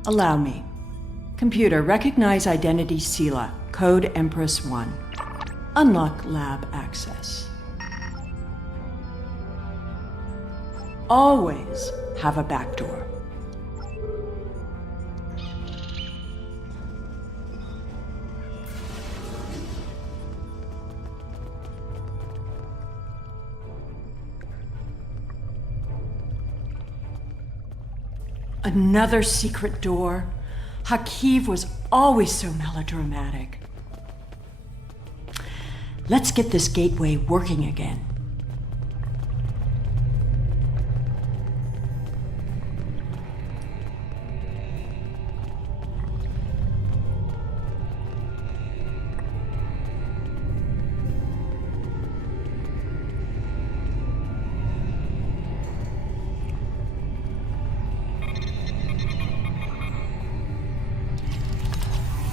Allow me. Computer, recognize identity Sela, code Empress 1. Unlock lab access. Always have a backdoor. Another secret door. Hakiv was always so melodramatic. Let's get this gateway working again.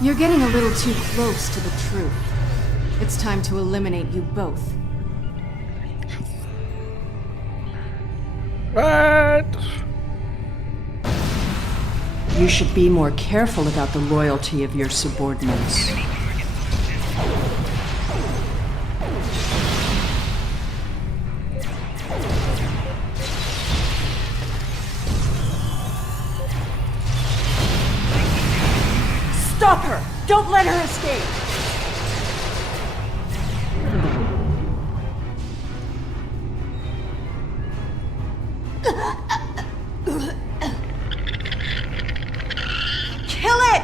You're getting a little too close to the truth. It's time to eliminate you both. What? You should be more careful about the loyalty of your subordinates. Stop her! Don't let her escape! Kill it!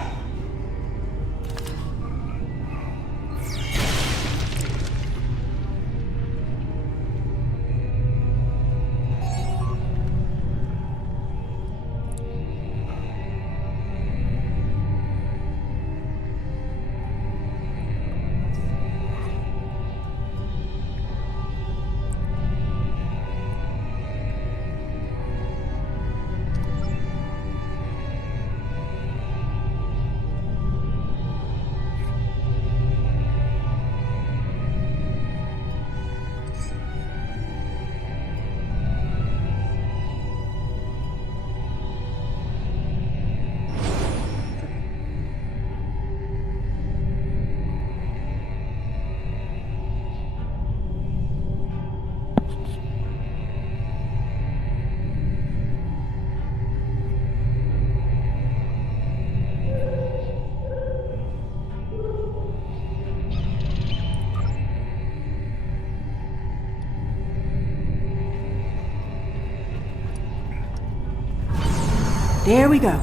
There we go.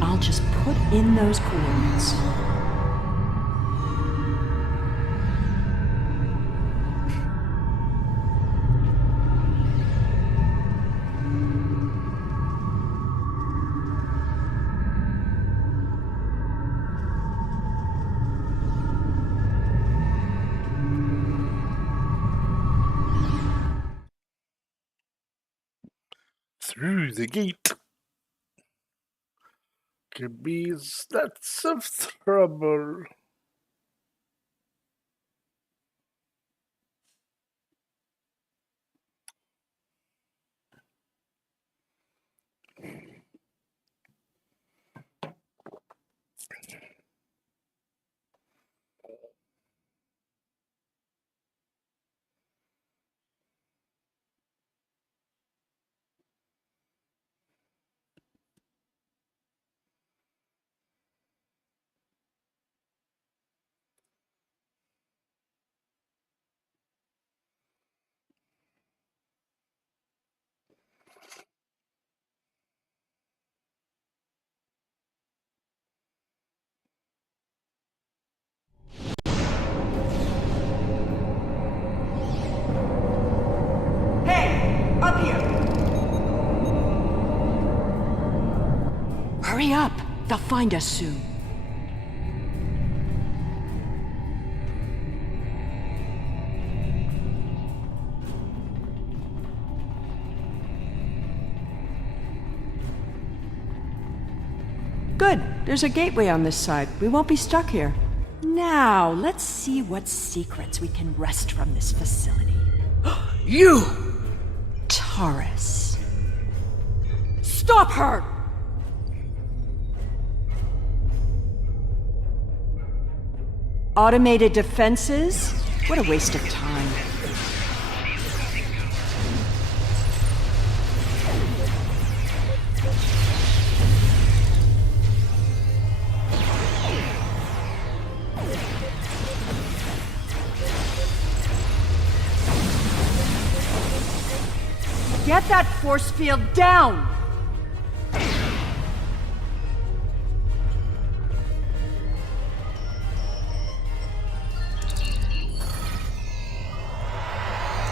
I'll just put in those coordinates. Through the gate. Could be lots of trouble. Hurry up! They'll find us soon. Good. There's a gateway on this side. We won't be stuck here. Now, let's see what secrets we can wrest from this facility. You! Taurus. Stop her! Automated defenses? What a waste of time. Get that force field down!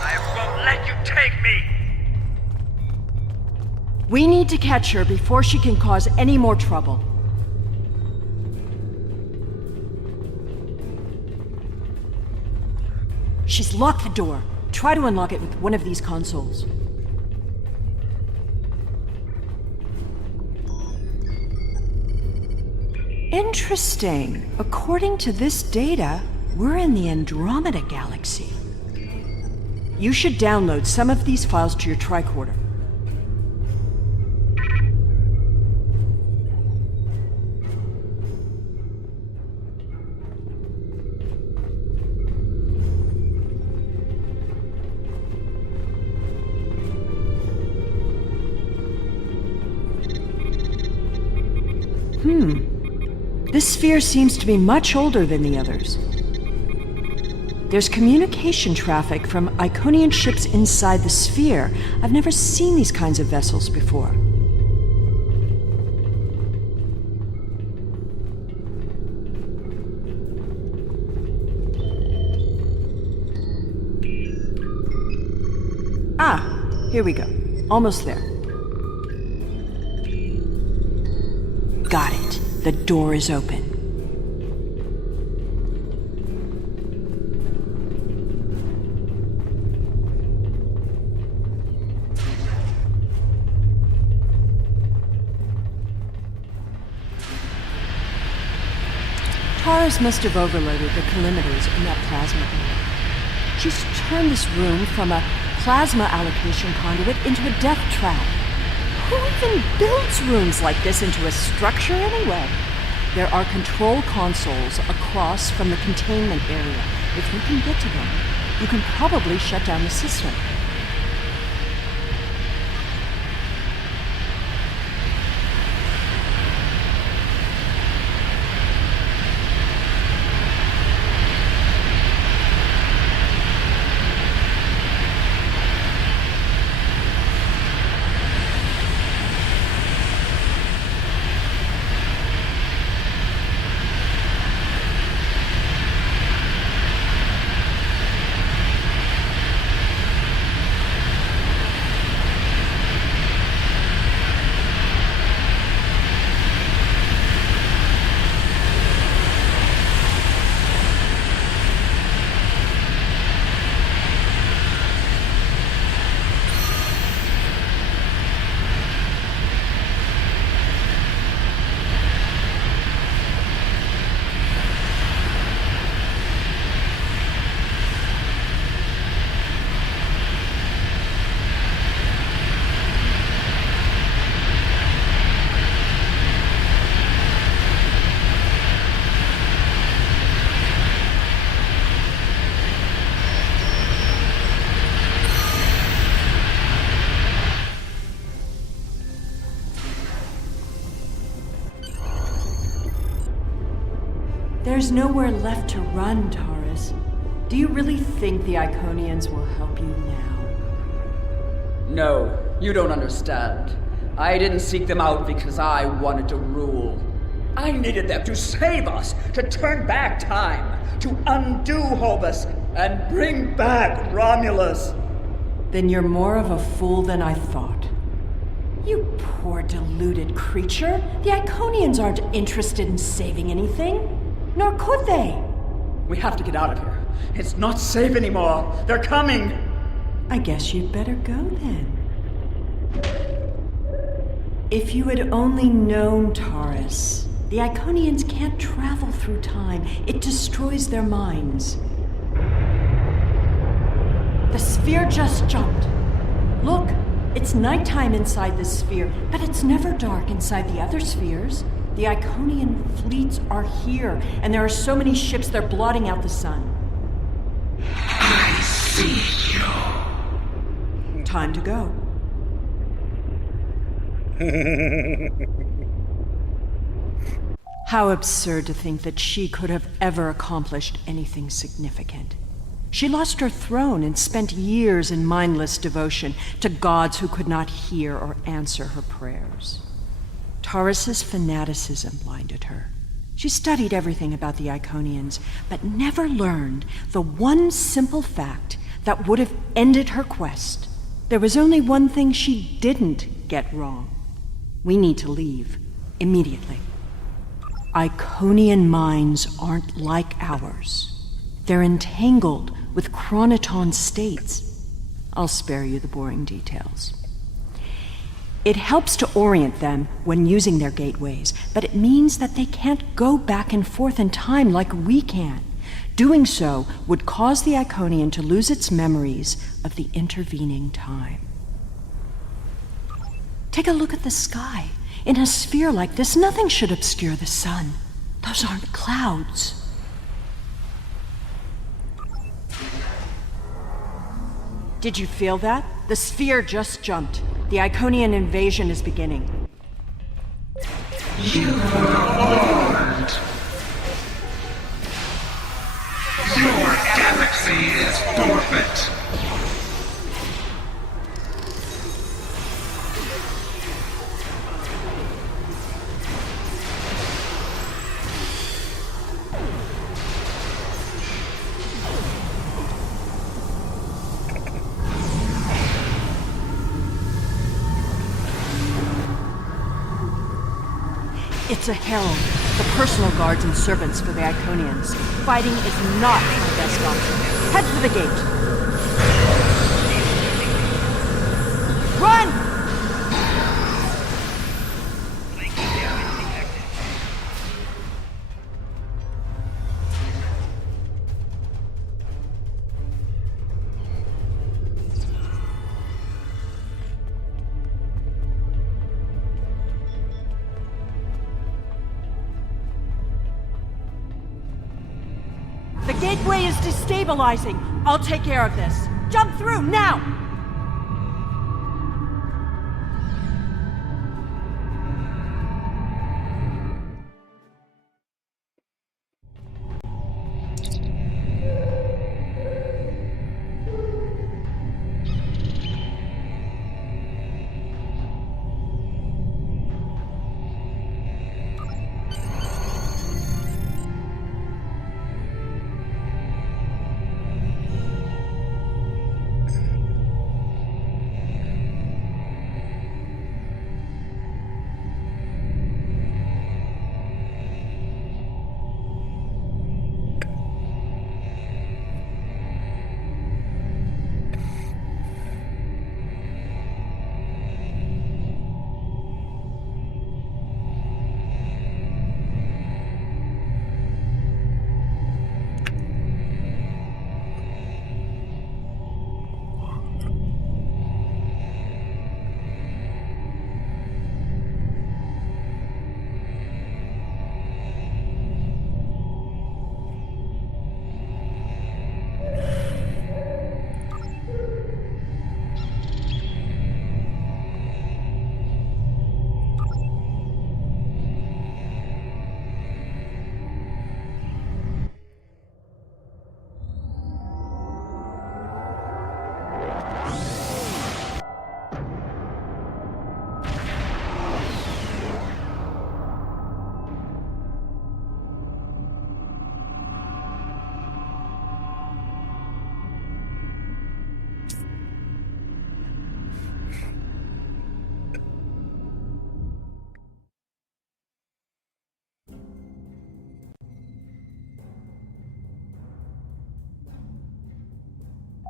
I won't let you take me! We need to catch her before she can cause any more trouble. She's locked the door. Try to unlock it with one of these consoles. Interesting. According to this data, we're in the Andromeda Galaxy. You should download some of these files to your tricorder. This sphere seems to be much older than the others. There's communication traffic from Iconian ships inside the sphere. I've never seen these kinds of vessels before. Ah, here we go. Almost there. Got it. The door is open. Taurus must have overloaded the collimators in that plasma area. She's turned this room from a plasma allocation conduit into a death trap. Who even builds rooms like this into a structure anyway? There are control consoles across from the containment area. If we can get to them, you can probably shut down the system. There's nowhere left to run, Taurus. Do you really think the Iconians will help you now? No, you don't understand. I didn't seek them out because I wanted to rule. I needed them to save us, to turn back time, to undo Hobus, and bring back Romulus. Then you're more of a fool than I thought. You poor deluded creature. The Iconians aren't interested in saving anything. Nor could they. We have to get out of here. It's not safe anymore. They're coming. I guess you'd better go then. If you had only known, Taurus, the Iconians can't travel through time. It destroys their minds. The sphere just jumped. Look, it's nighttime inside this sphere, but it's never dark inside the other spheres. The Iconian fleets are here, and there are so many ships they're blotting out the sun. I see you. Time to go. How absurd to think that she could have ever accomplished anything significant. She lost her throne and spent years in mindless devotion to gods who could not hear or answer her prayers. Taurus's fanaticism blinded her. She studied everything about the Iconians, but never learned the one simple fact that would have ended her quest. There was only one thing she didn't get wrong. We need to leave, immediately. Iconian minds aren't like ours. They're entangled with chronoton states. I'll spare you the boring details. It helps to orient them when using their gateways, but it means that they can't go back and forth in time like we can. Doing so would cause the Iconian to lose its memories of the intervening time. Take a look at the sky. In a sphere like this, nothing should obscure the sun. Those aren't clouds. Did you feel that? The sphere just jumped. The Iconian invasion is beginning. You were warned. Your galaxy is forfeit. It's a herald, the personal guards and servants for the Iconians. Fighting is not the best option. Head for the gate. Run! The gateway is destabilizing. I'll take care of this. Jump through, now!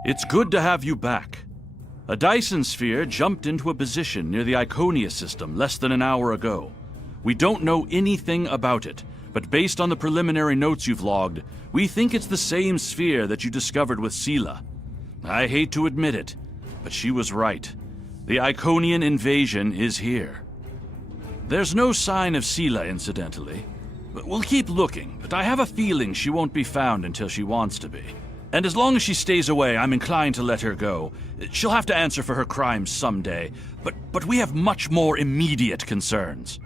It's good to have you back. A Dyson sphere jumped into a position near the Iconia system less than an hour ago. We don't know anything about it, but based on the preliminary notes you've logged, we think it's the same sphere that you discovered with Sela. I hate to admit it, but she was right. The Iconian invasion is here. There's no sign of Sela, incidentally. We'll keep looking, but I have a feeling she won't be found until she wants to be. And as long as she stays away, I'm inclined to let her go. She'll have to answer for her crimes someday, but we have much more immediate concerns.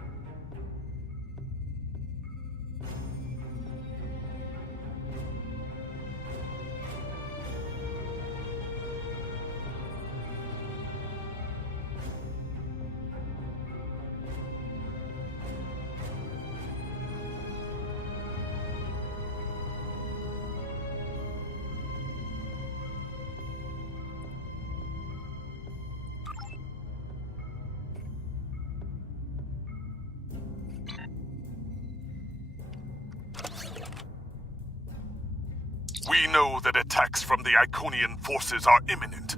We know that attacks from the Iconian forces are imminent.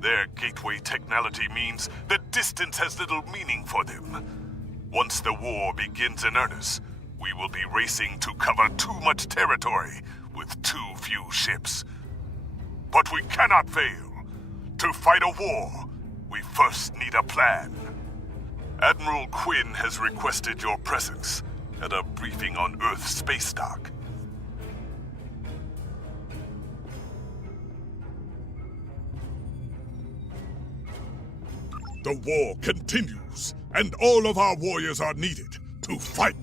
Their gateway technology means that distance has little meaning for them. Once the war begins in earnest, we will be racing to cover too much territory with too few ships. But we cannot fail. To fight a war, we first need a plan. Admiral Quinn has requested your presence at a briefing on Earth's space dock. The war continues, and all of our warriors are needed to fight.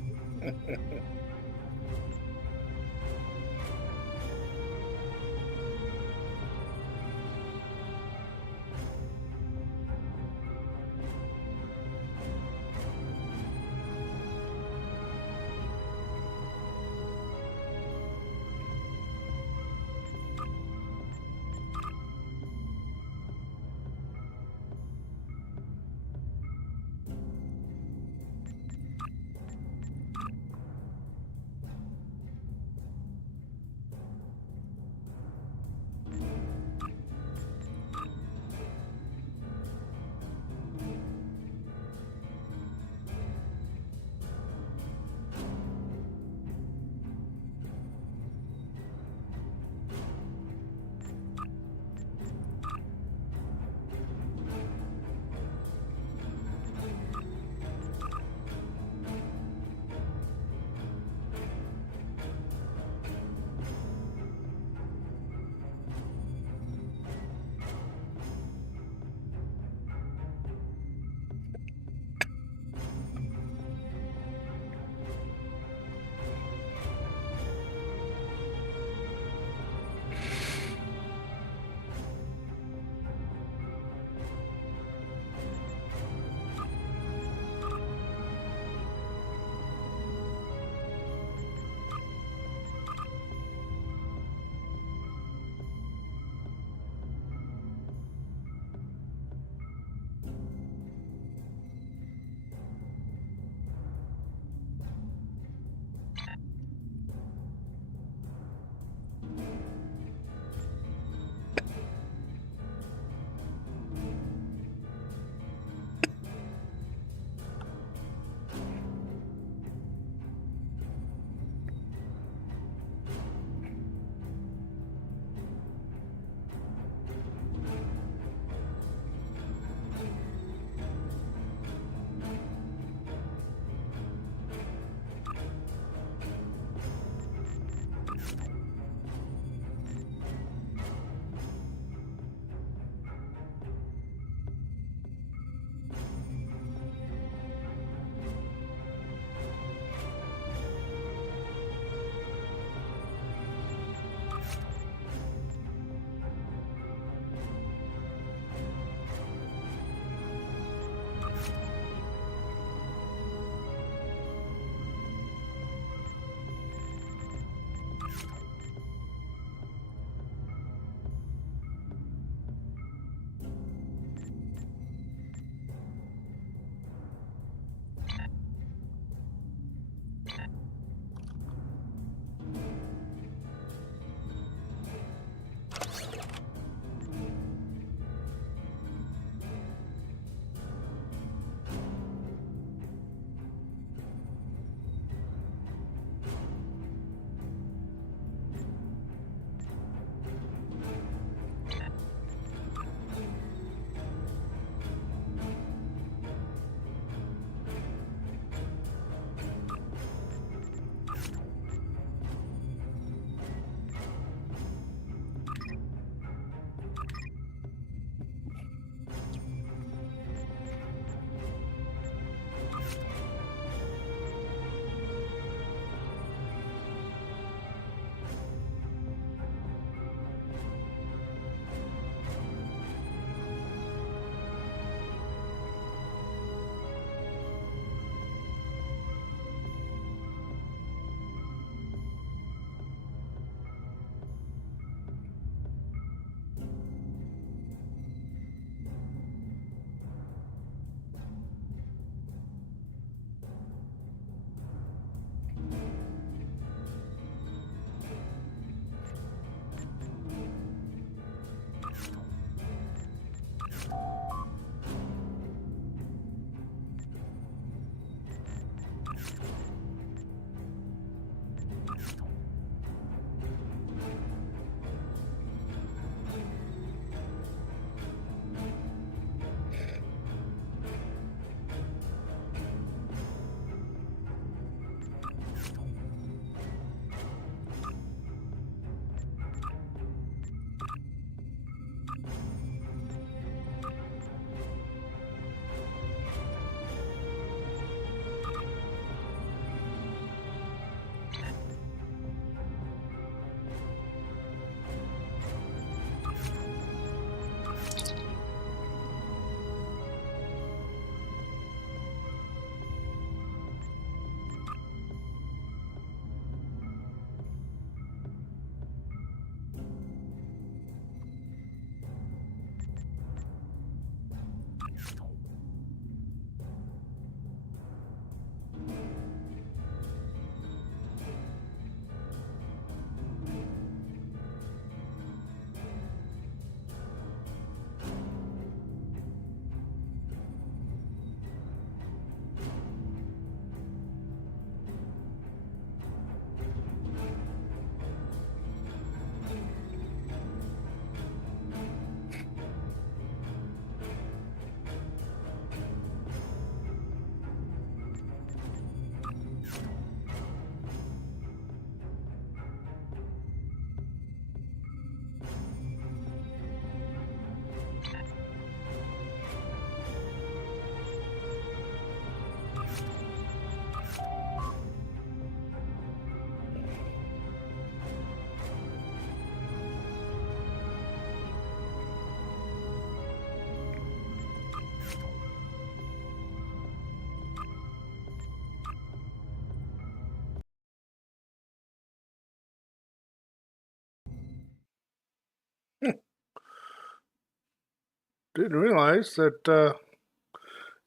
Didn't realize that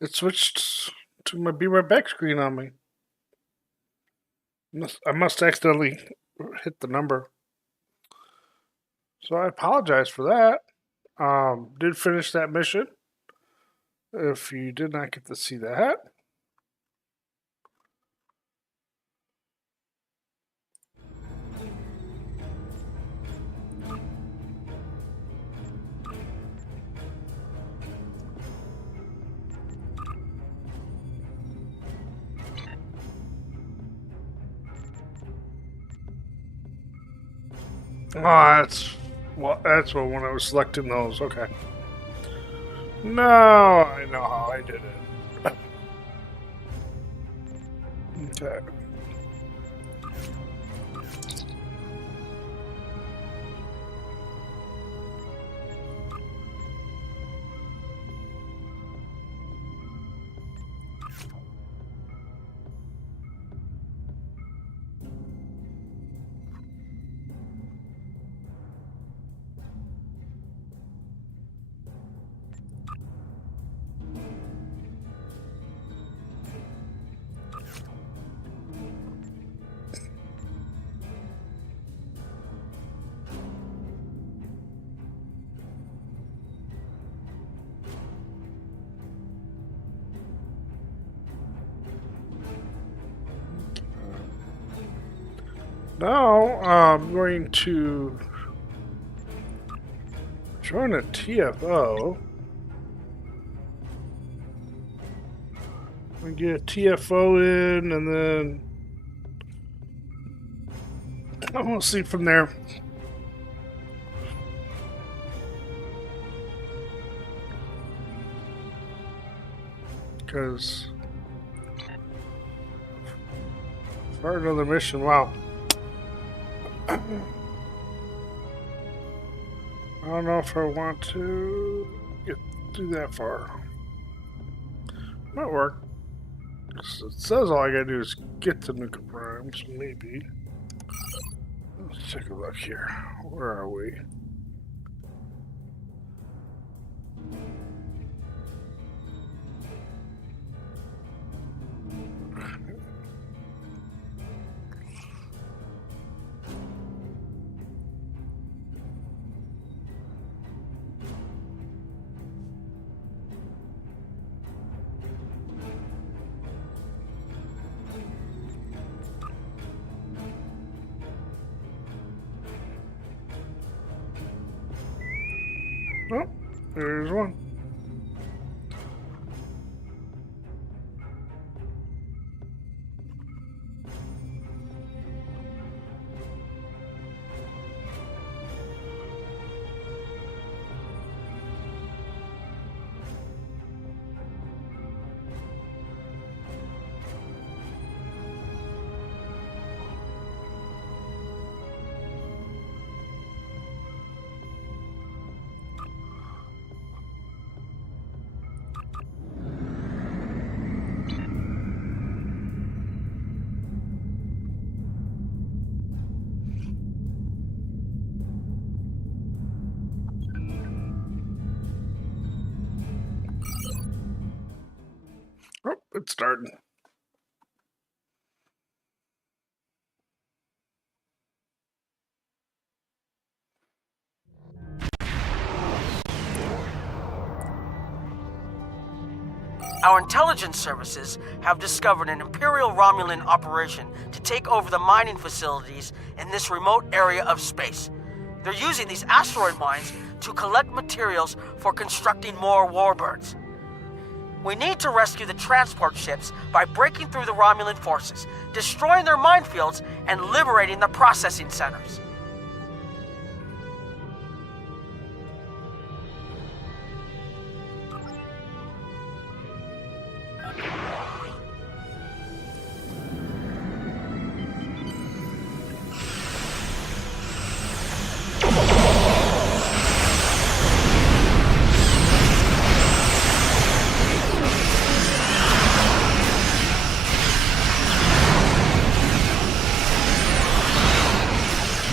it switched to my Be Right Back screen on me. I must accidentally hit the number. So I apologize for that. Did finish that mission. If you did not get to see that. Oh, that's what when I was selecting those. Okay. No, I know how I did it. Okay. Now I'm going to join a TFO. We get a TFO in, and then we'll see from there. Because for another mission, wow. I don't know if I want to get do that far. Might work. It says all I gotta do is get to Nuka Prime, so maybe. Let's take a look here. Where are we? Oh, there's one. Oh, it's starting. Our intelligence services have discovered an Imperial Romulan operation to take over the mining facilities in this remote area of space. They're using these asteroid mines to collect materials for constructing more warbirds. We need to rescue the transport ships by breaking through the Romulan forces, destroying their minefields, and liberating the processing centers.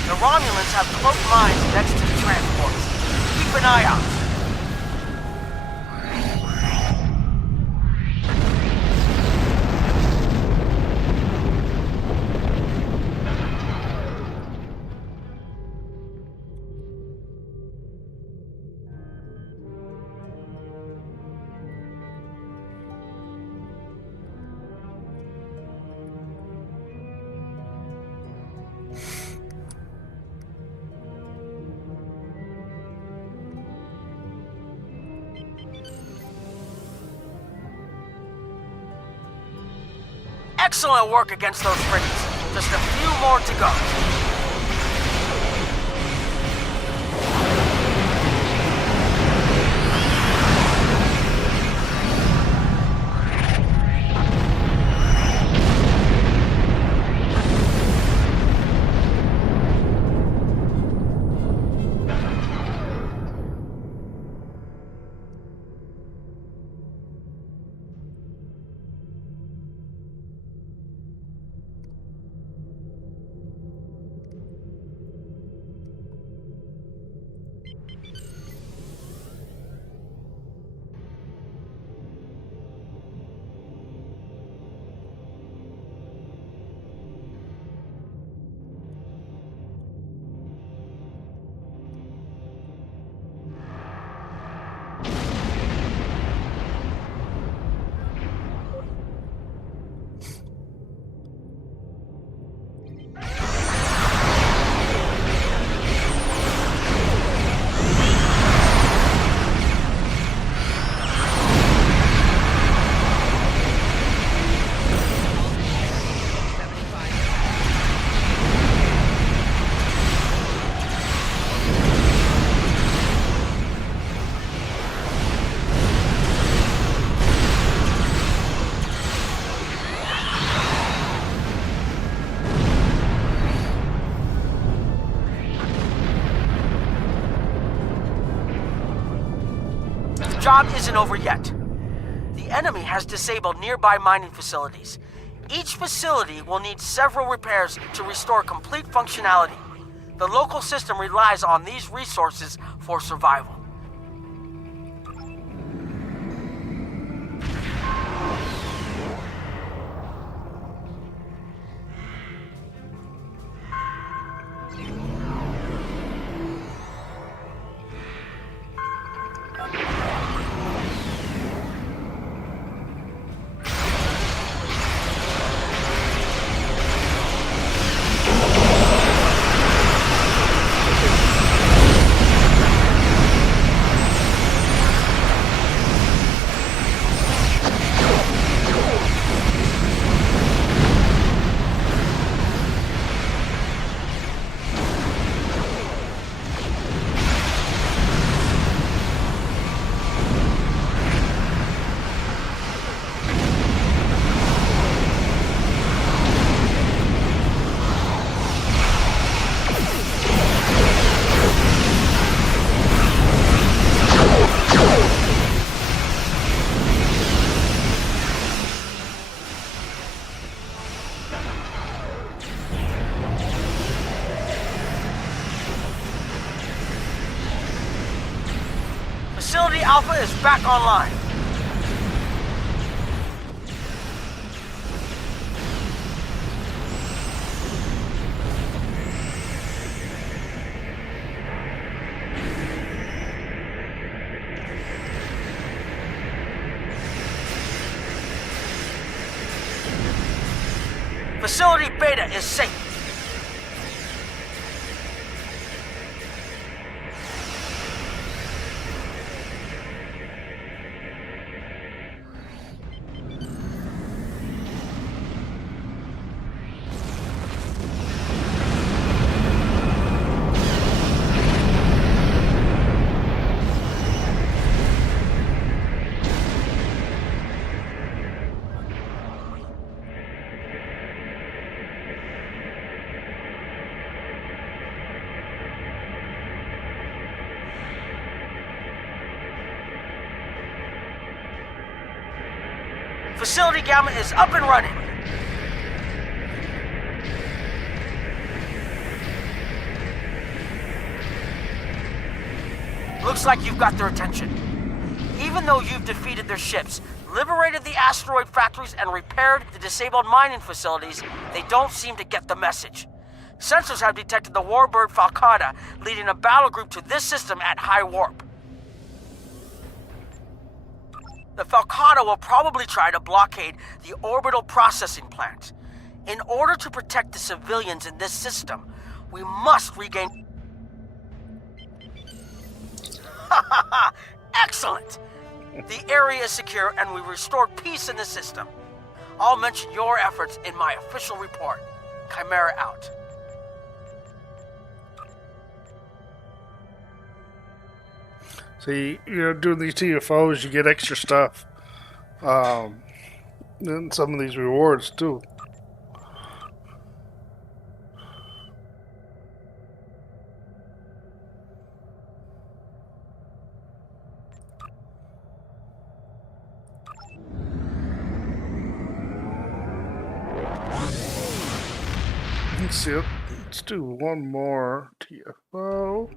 The Romulans have cloaked mines next to the transports. Keep an eye out. Excellent work against those frigates. Just a few more to go. Job isn't over yet. The enemy has disabled nearby mining facilities. Each facility will need several repairs to restore complete functionality. The local system relies on these resources for survival. Facility Alpha is back online. Facility Beta is safe. Facility Gamma is up and running. Looks like you've got their attention. Even though you've defeated their ships, liberated the asteroid factories, and repaired the disabled mining facilities, they don't seem to get the message. Sensors have detected the warbird Falcata leading a battle group to this system at high warp. The Falcata will probably try to blockade the orbital processing plant. In order to protect the civilians in this system, we must regain... Excellent! The area is secure and we restored peace in the system. I'll mention your efforts in my official report. Chimera out. See, doing these TFOs, you get extra stuff. And some of these rewards, too. Let's see. Let's do one more TFO.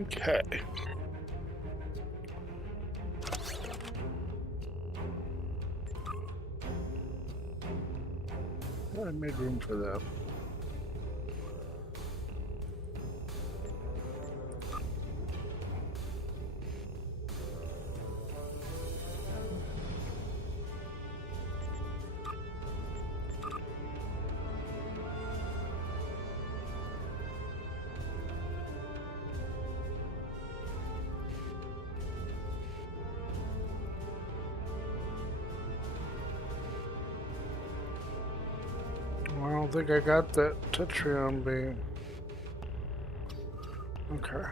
Okay. I made room for that. I don't think I got that Tetrion beam. Okay.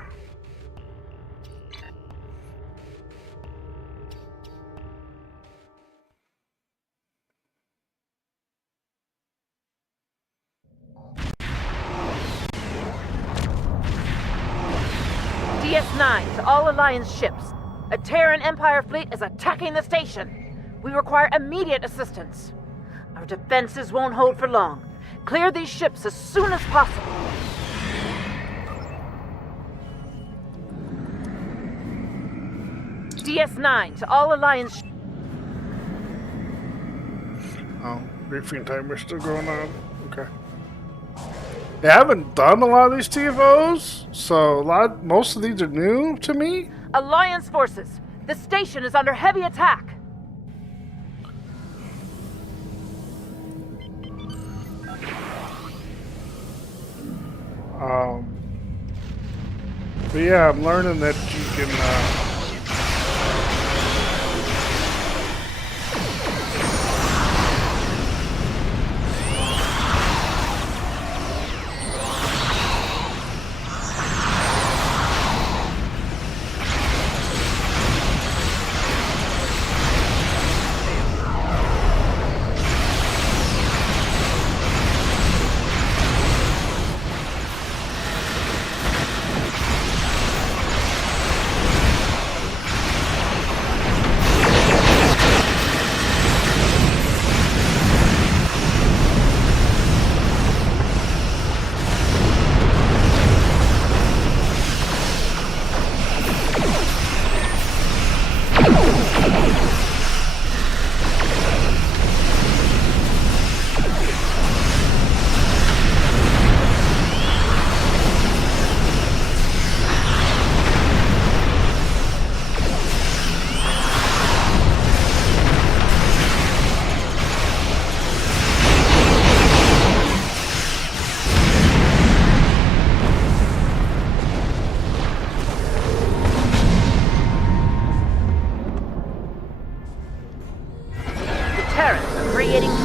DS9 to all Alliance ships. A Terran Empire fleet is attacking the station. We require immediate assistance. Our defenses won't hold for long. Clear these ships as soon as possible. DS9 to all Alliance... Oh, briefing timer's still going on. Okay. Yeah, I haven't done a lot of these TFOs, so most of these are new to me. Alliance forces, the station is under heavy attack. But yeah, I'm learning that you can,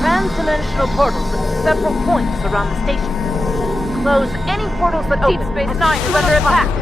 Trans-dimensional portals at several points around the station. Close any portals that open. Deep Space Nine is under attack.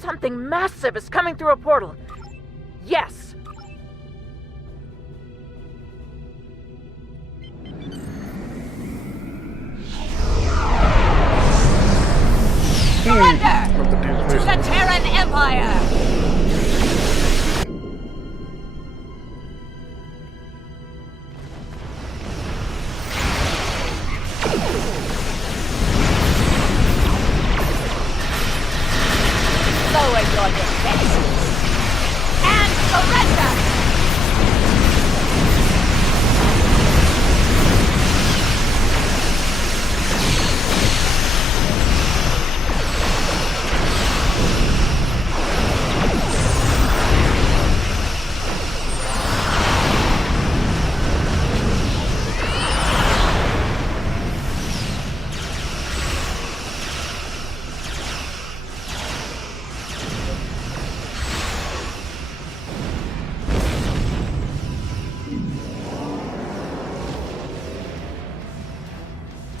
Something massive is coming through a portal. Yes. Surrender to the Terran Empire! Lower your defenses and surrender!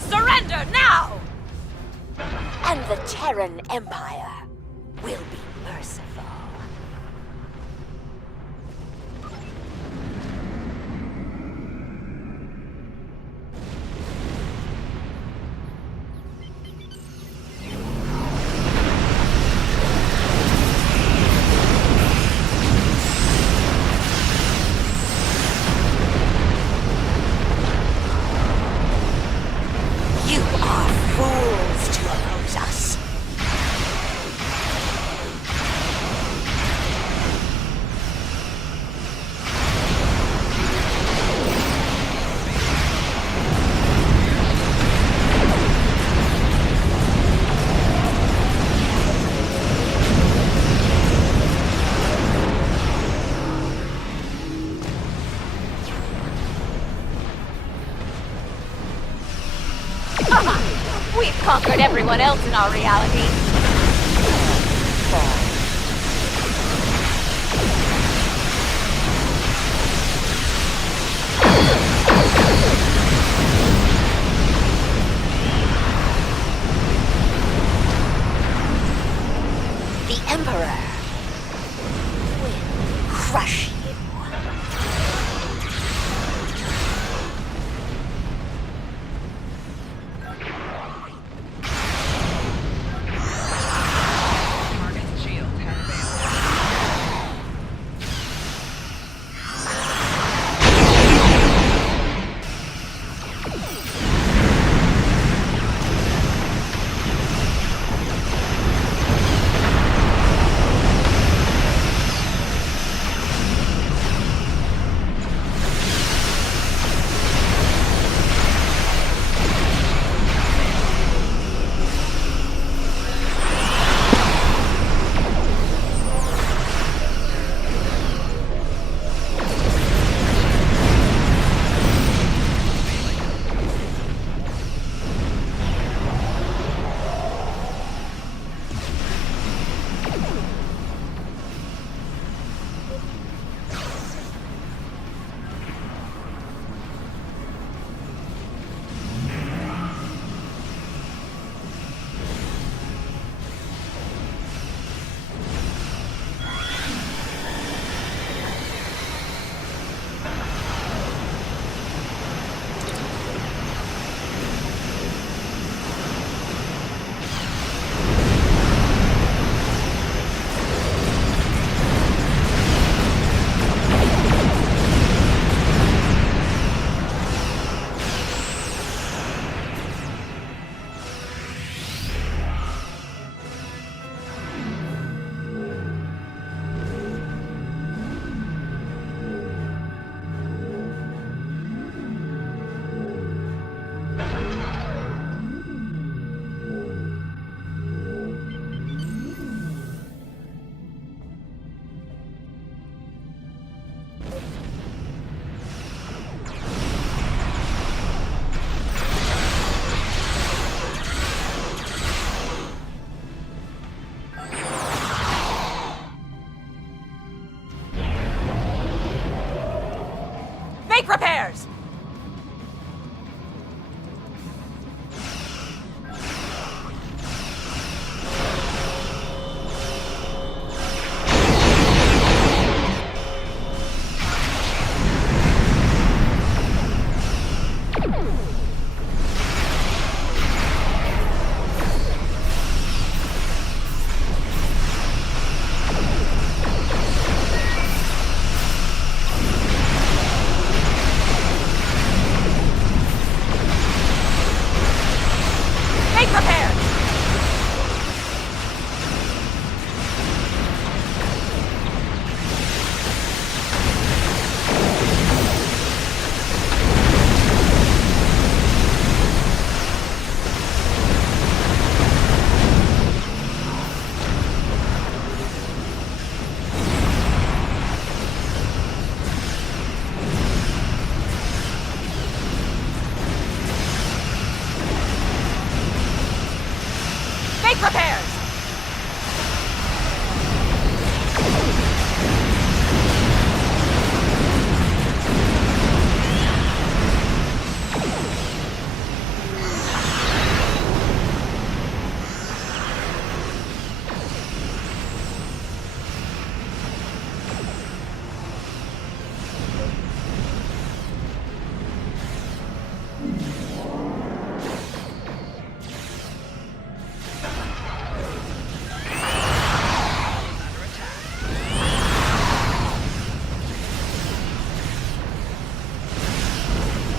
Surrender now! And the Terran Empire will be merciful. You are fools to oppose us. We've conquered everyone else in our reality. The Emperor will crush you. Make repairs! Make repairs!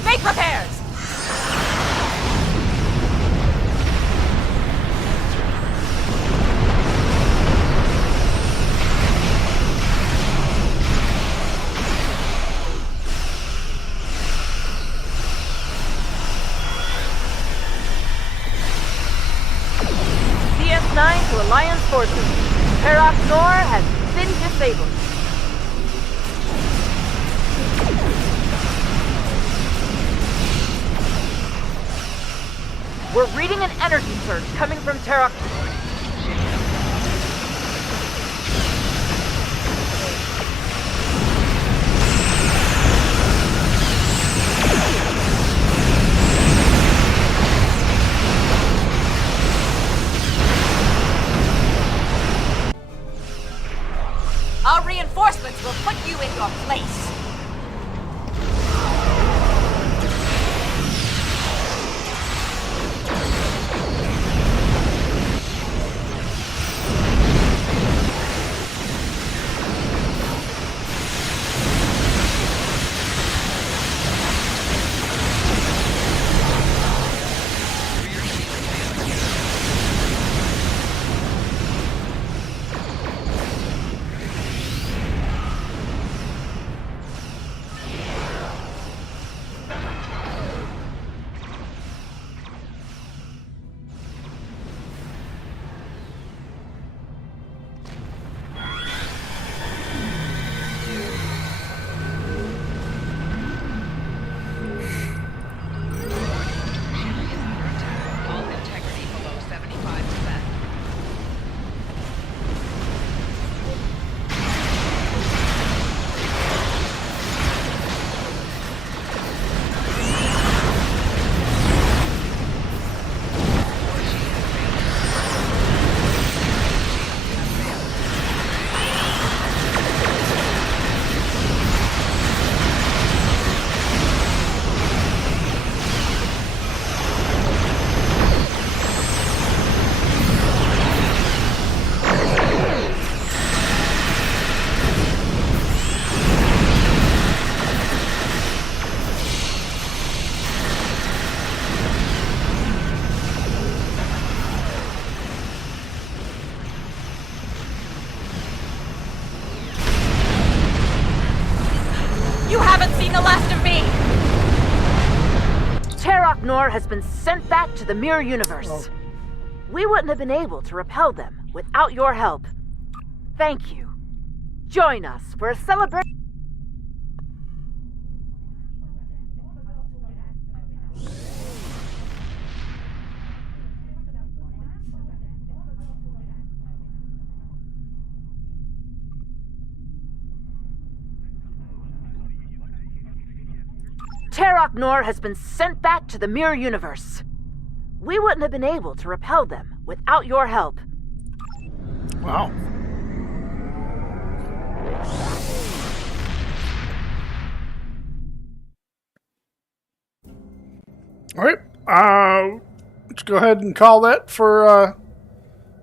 Make repairs! DS-9 to Alliance forces. Terok Nor has been disabled. We're reading an energy surge coming from Terok. Our reinforcements will put you in your place. You haven't seen the last of me! Terok Nor has been sent back to the Mirror Universe. We wouldn't have been able to repel them without your help. Thank you. Join us for a celebration. Terok Nor has been sent back to the Mirror Universe. We wouldn't have been able to repel them without your help. Wow. All right. Let's go ahead and call that for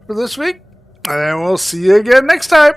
this week. And then we'll see you again next time.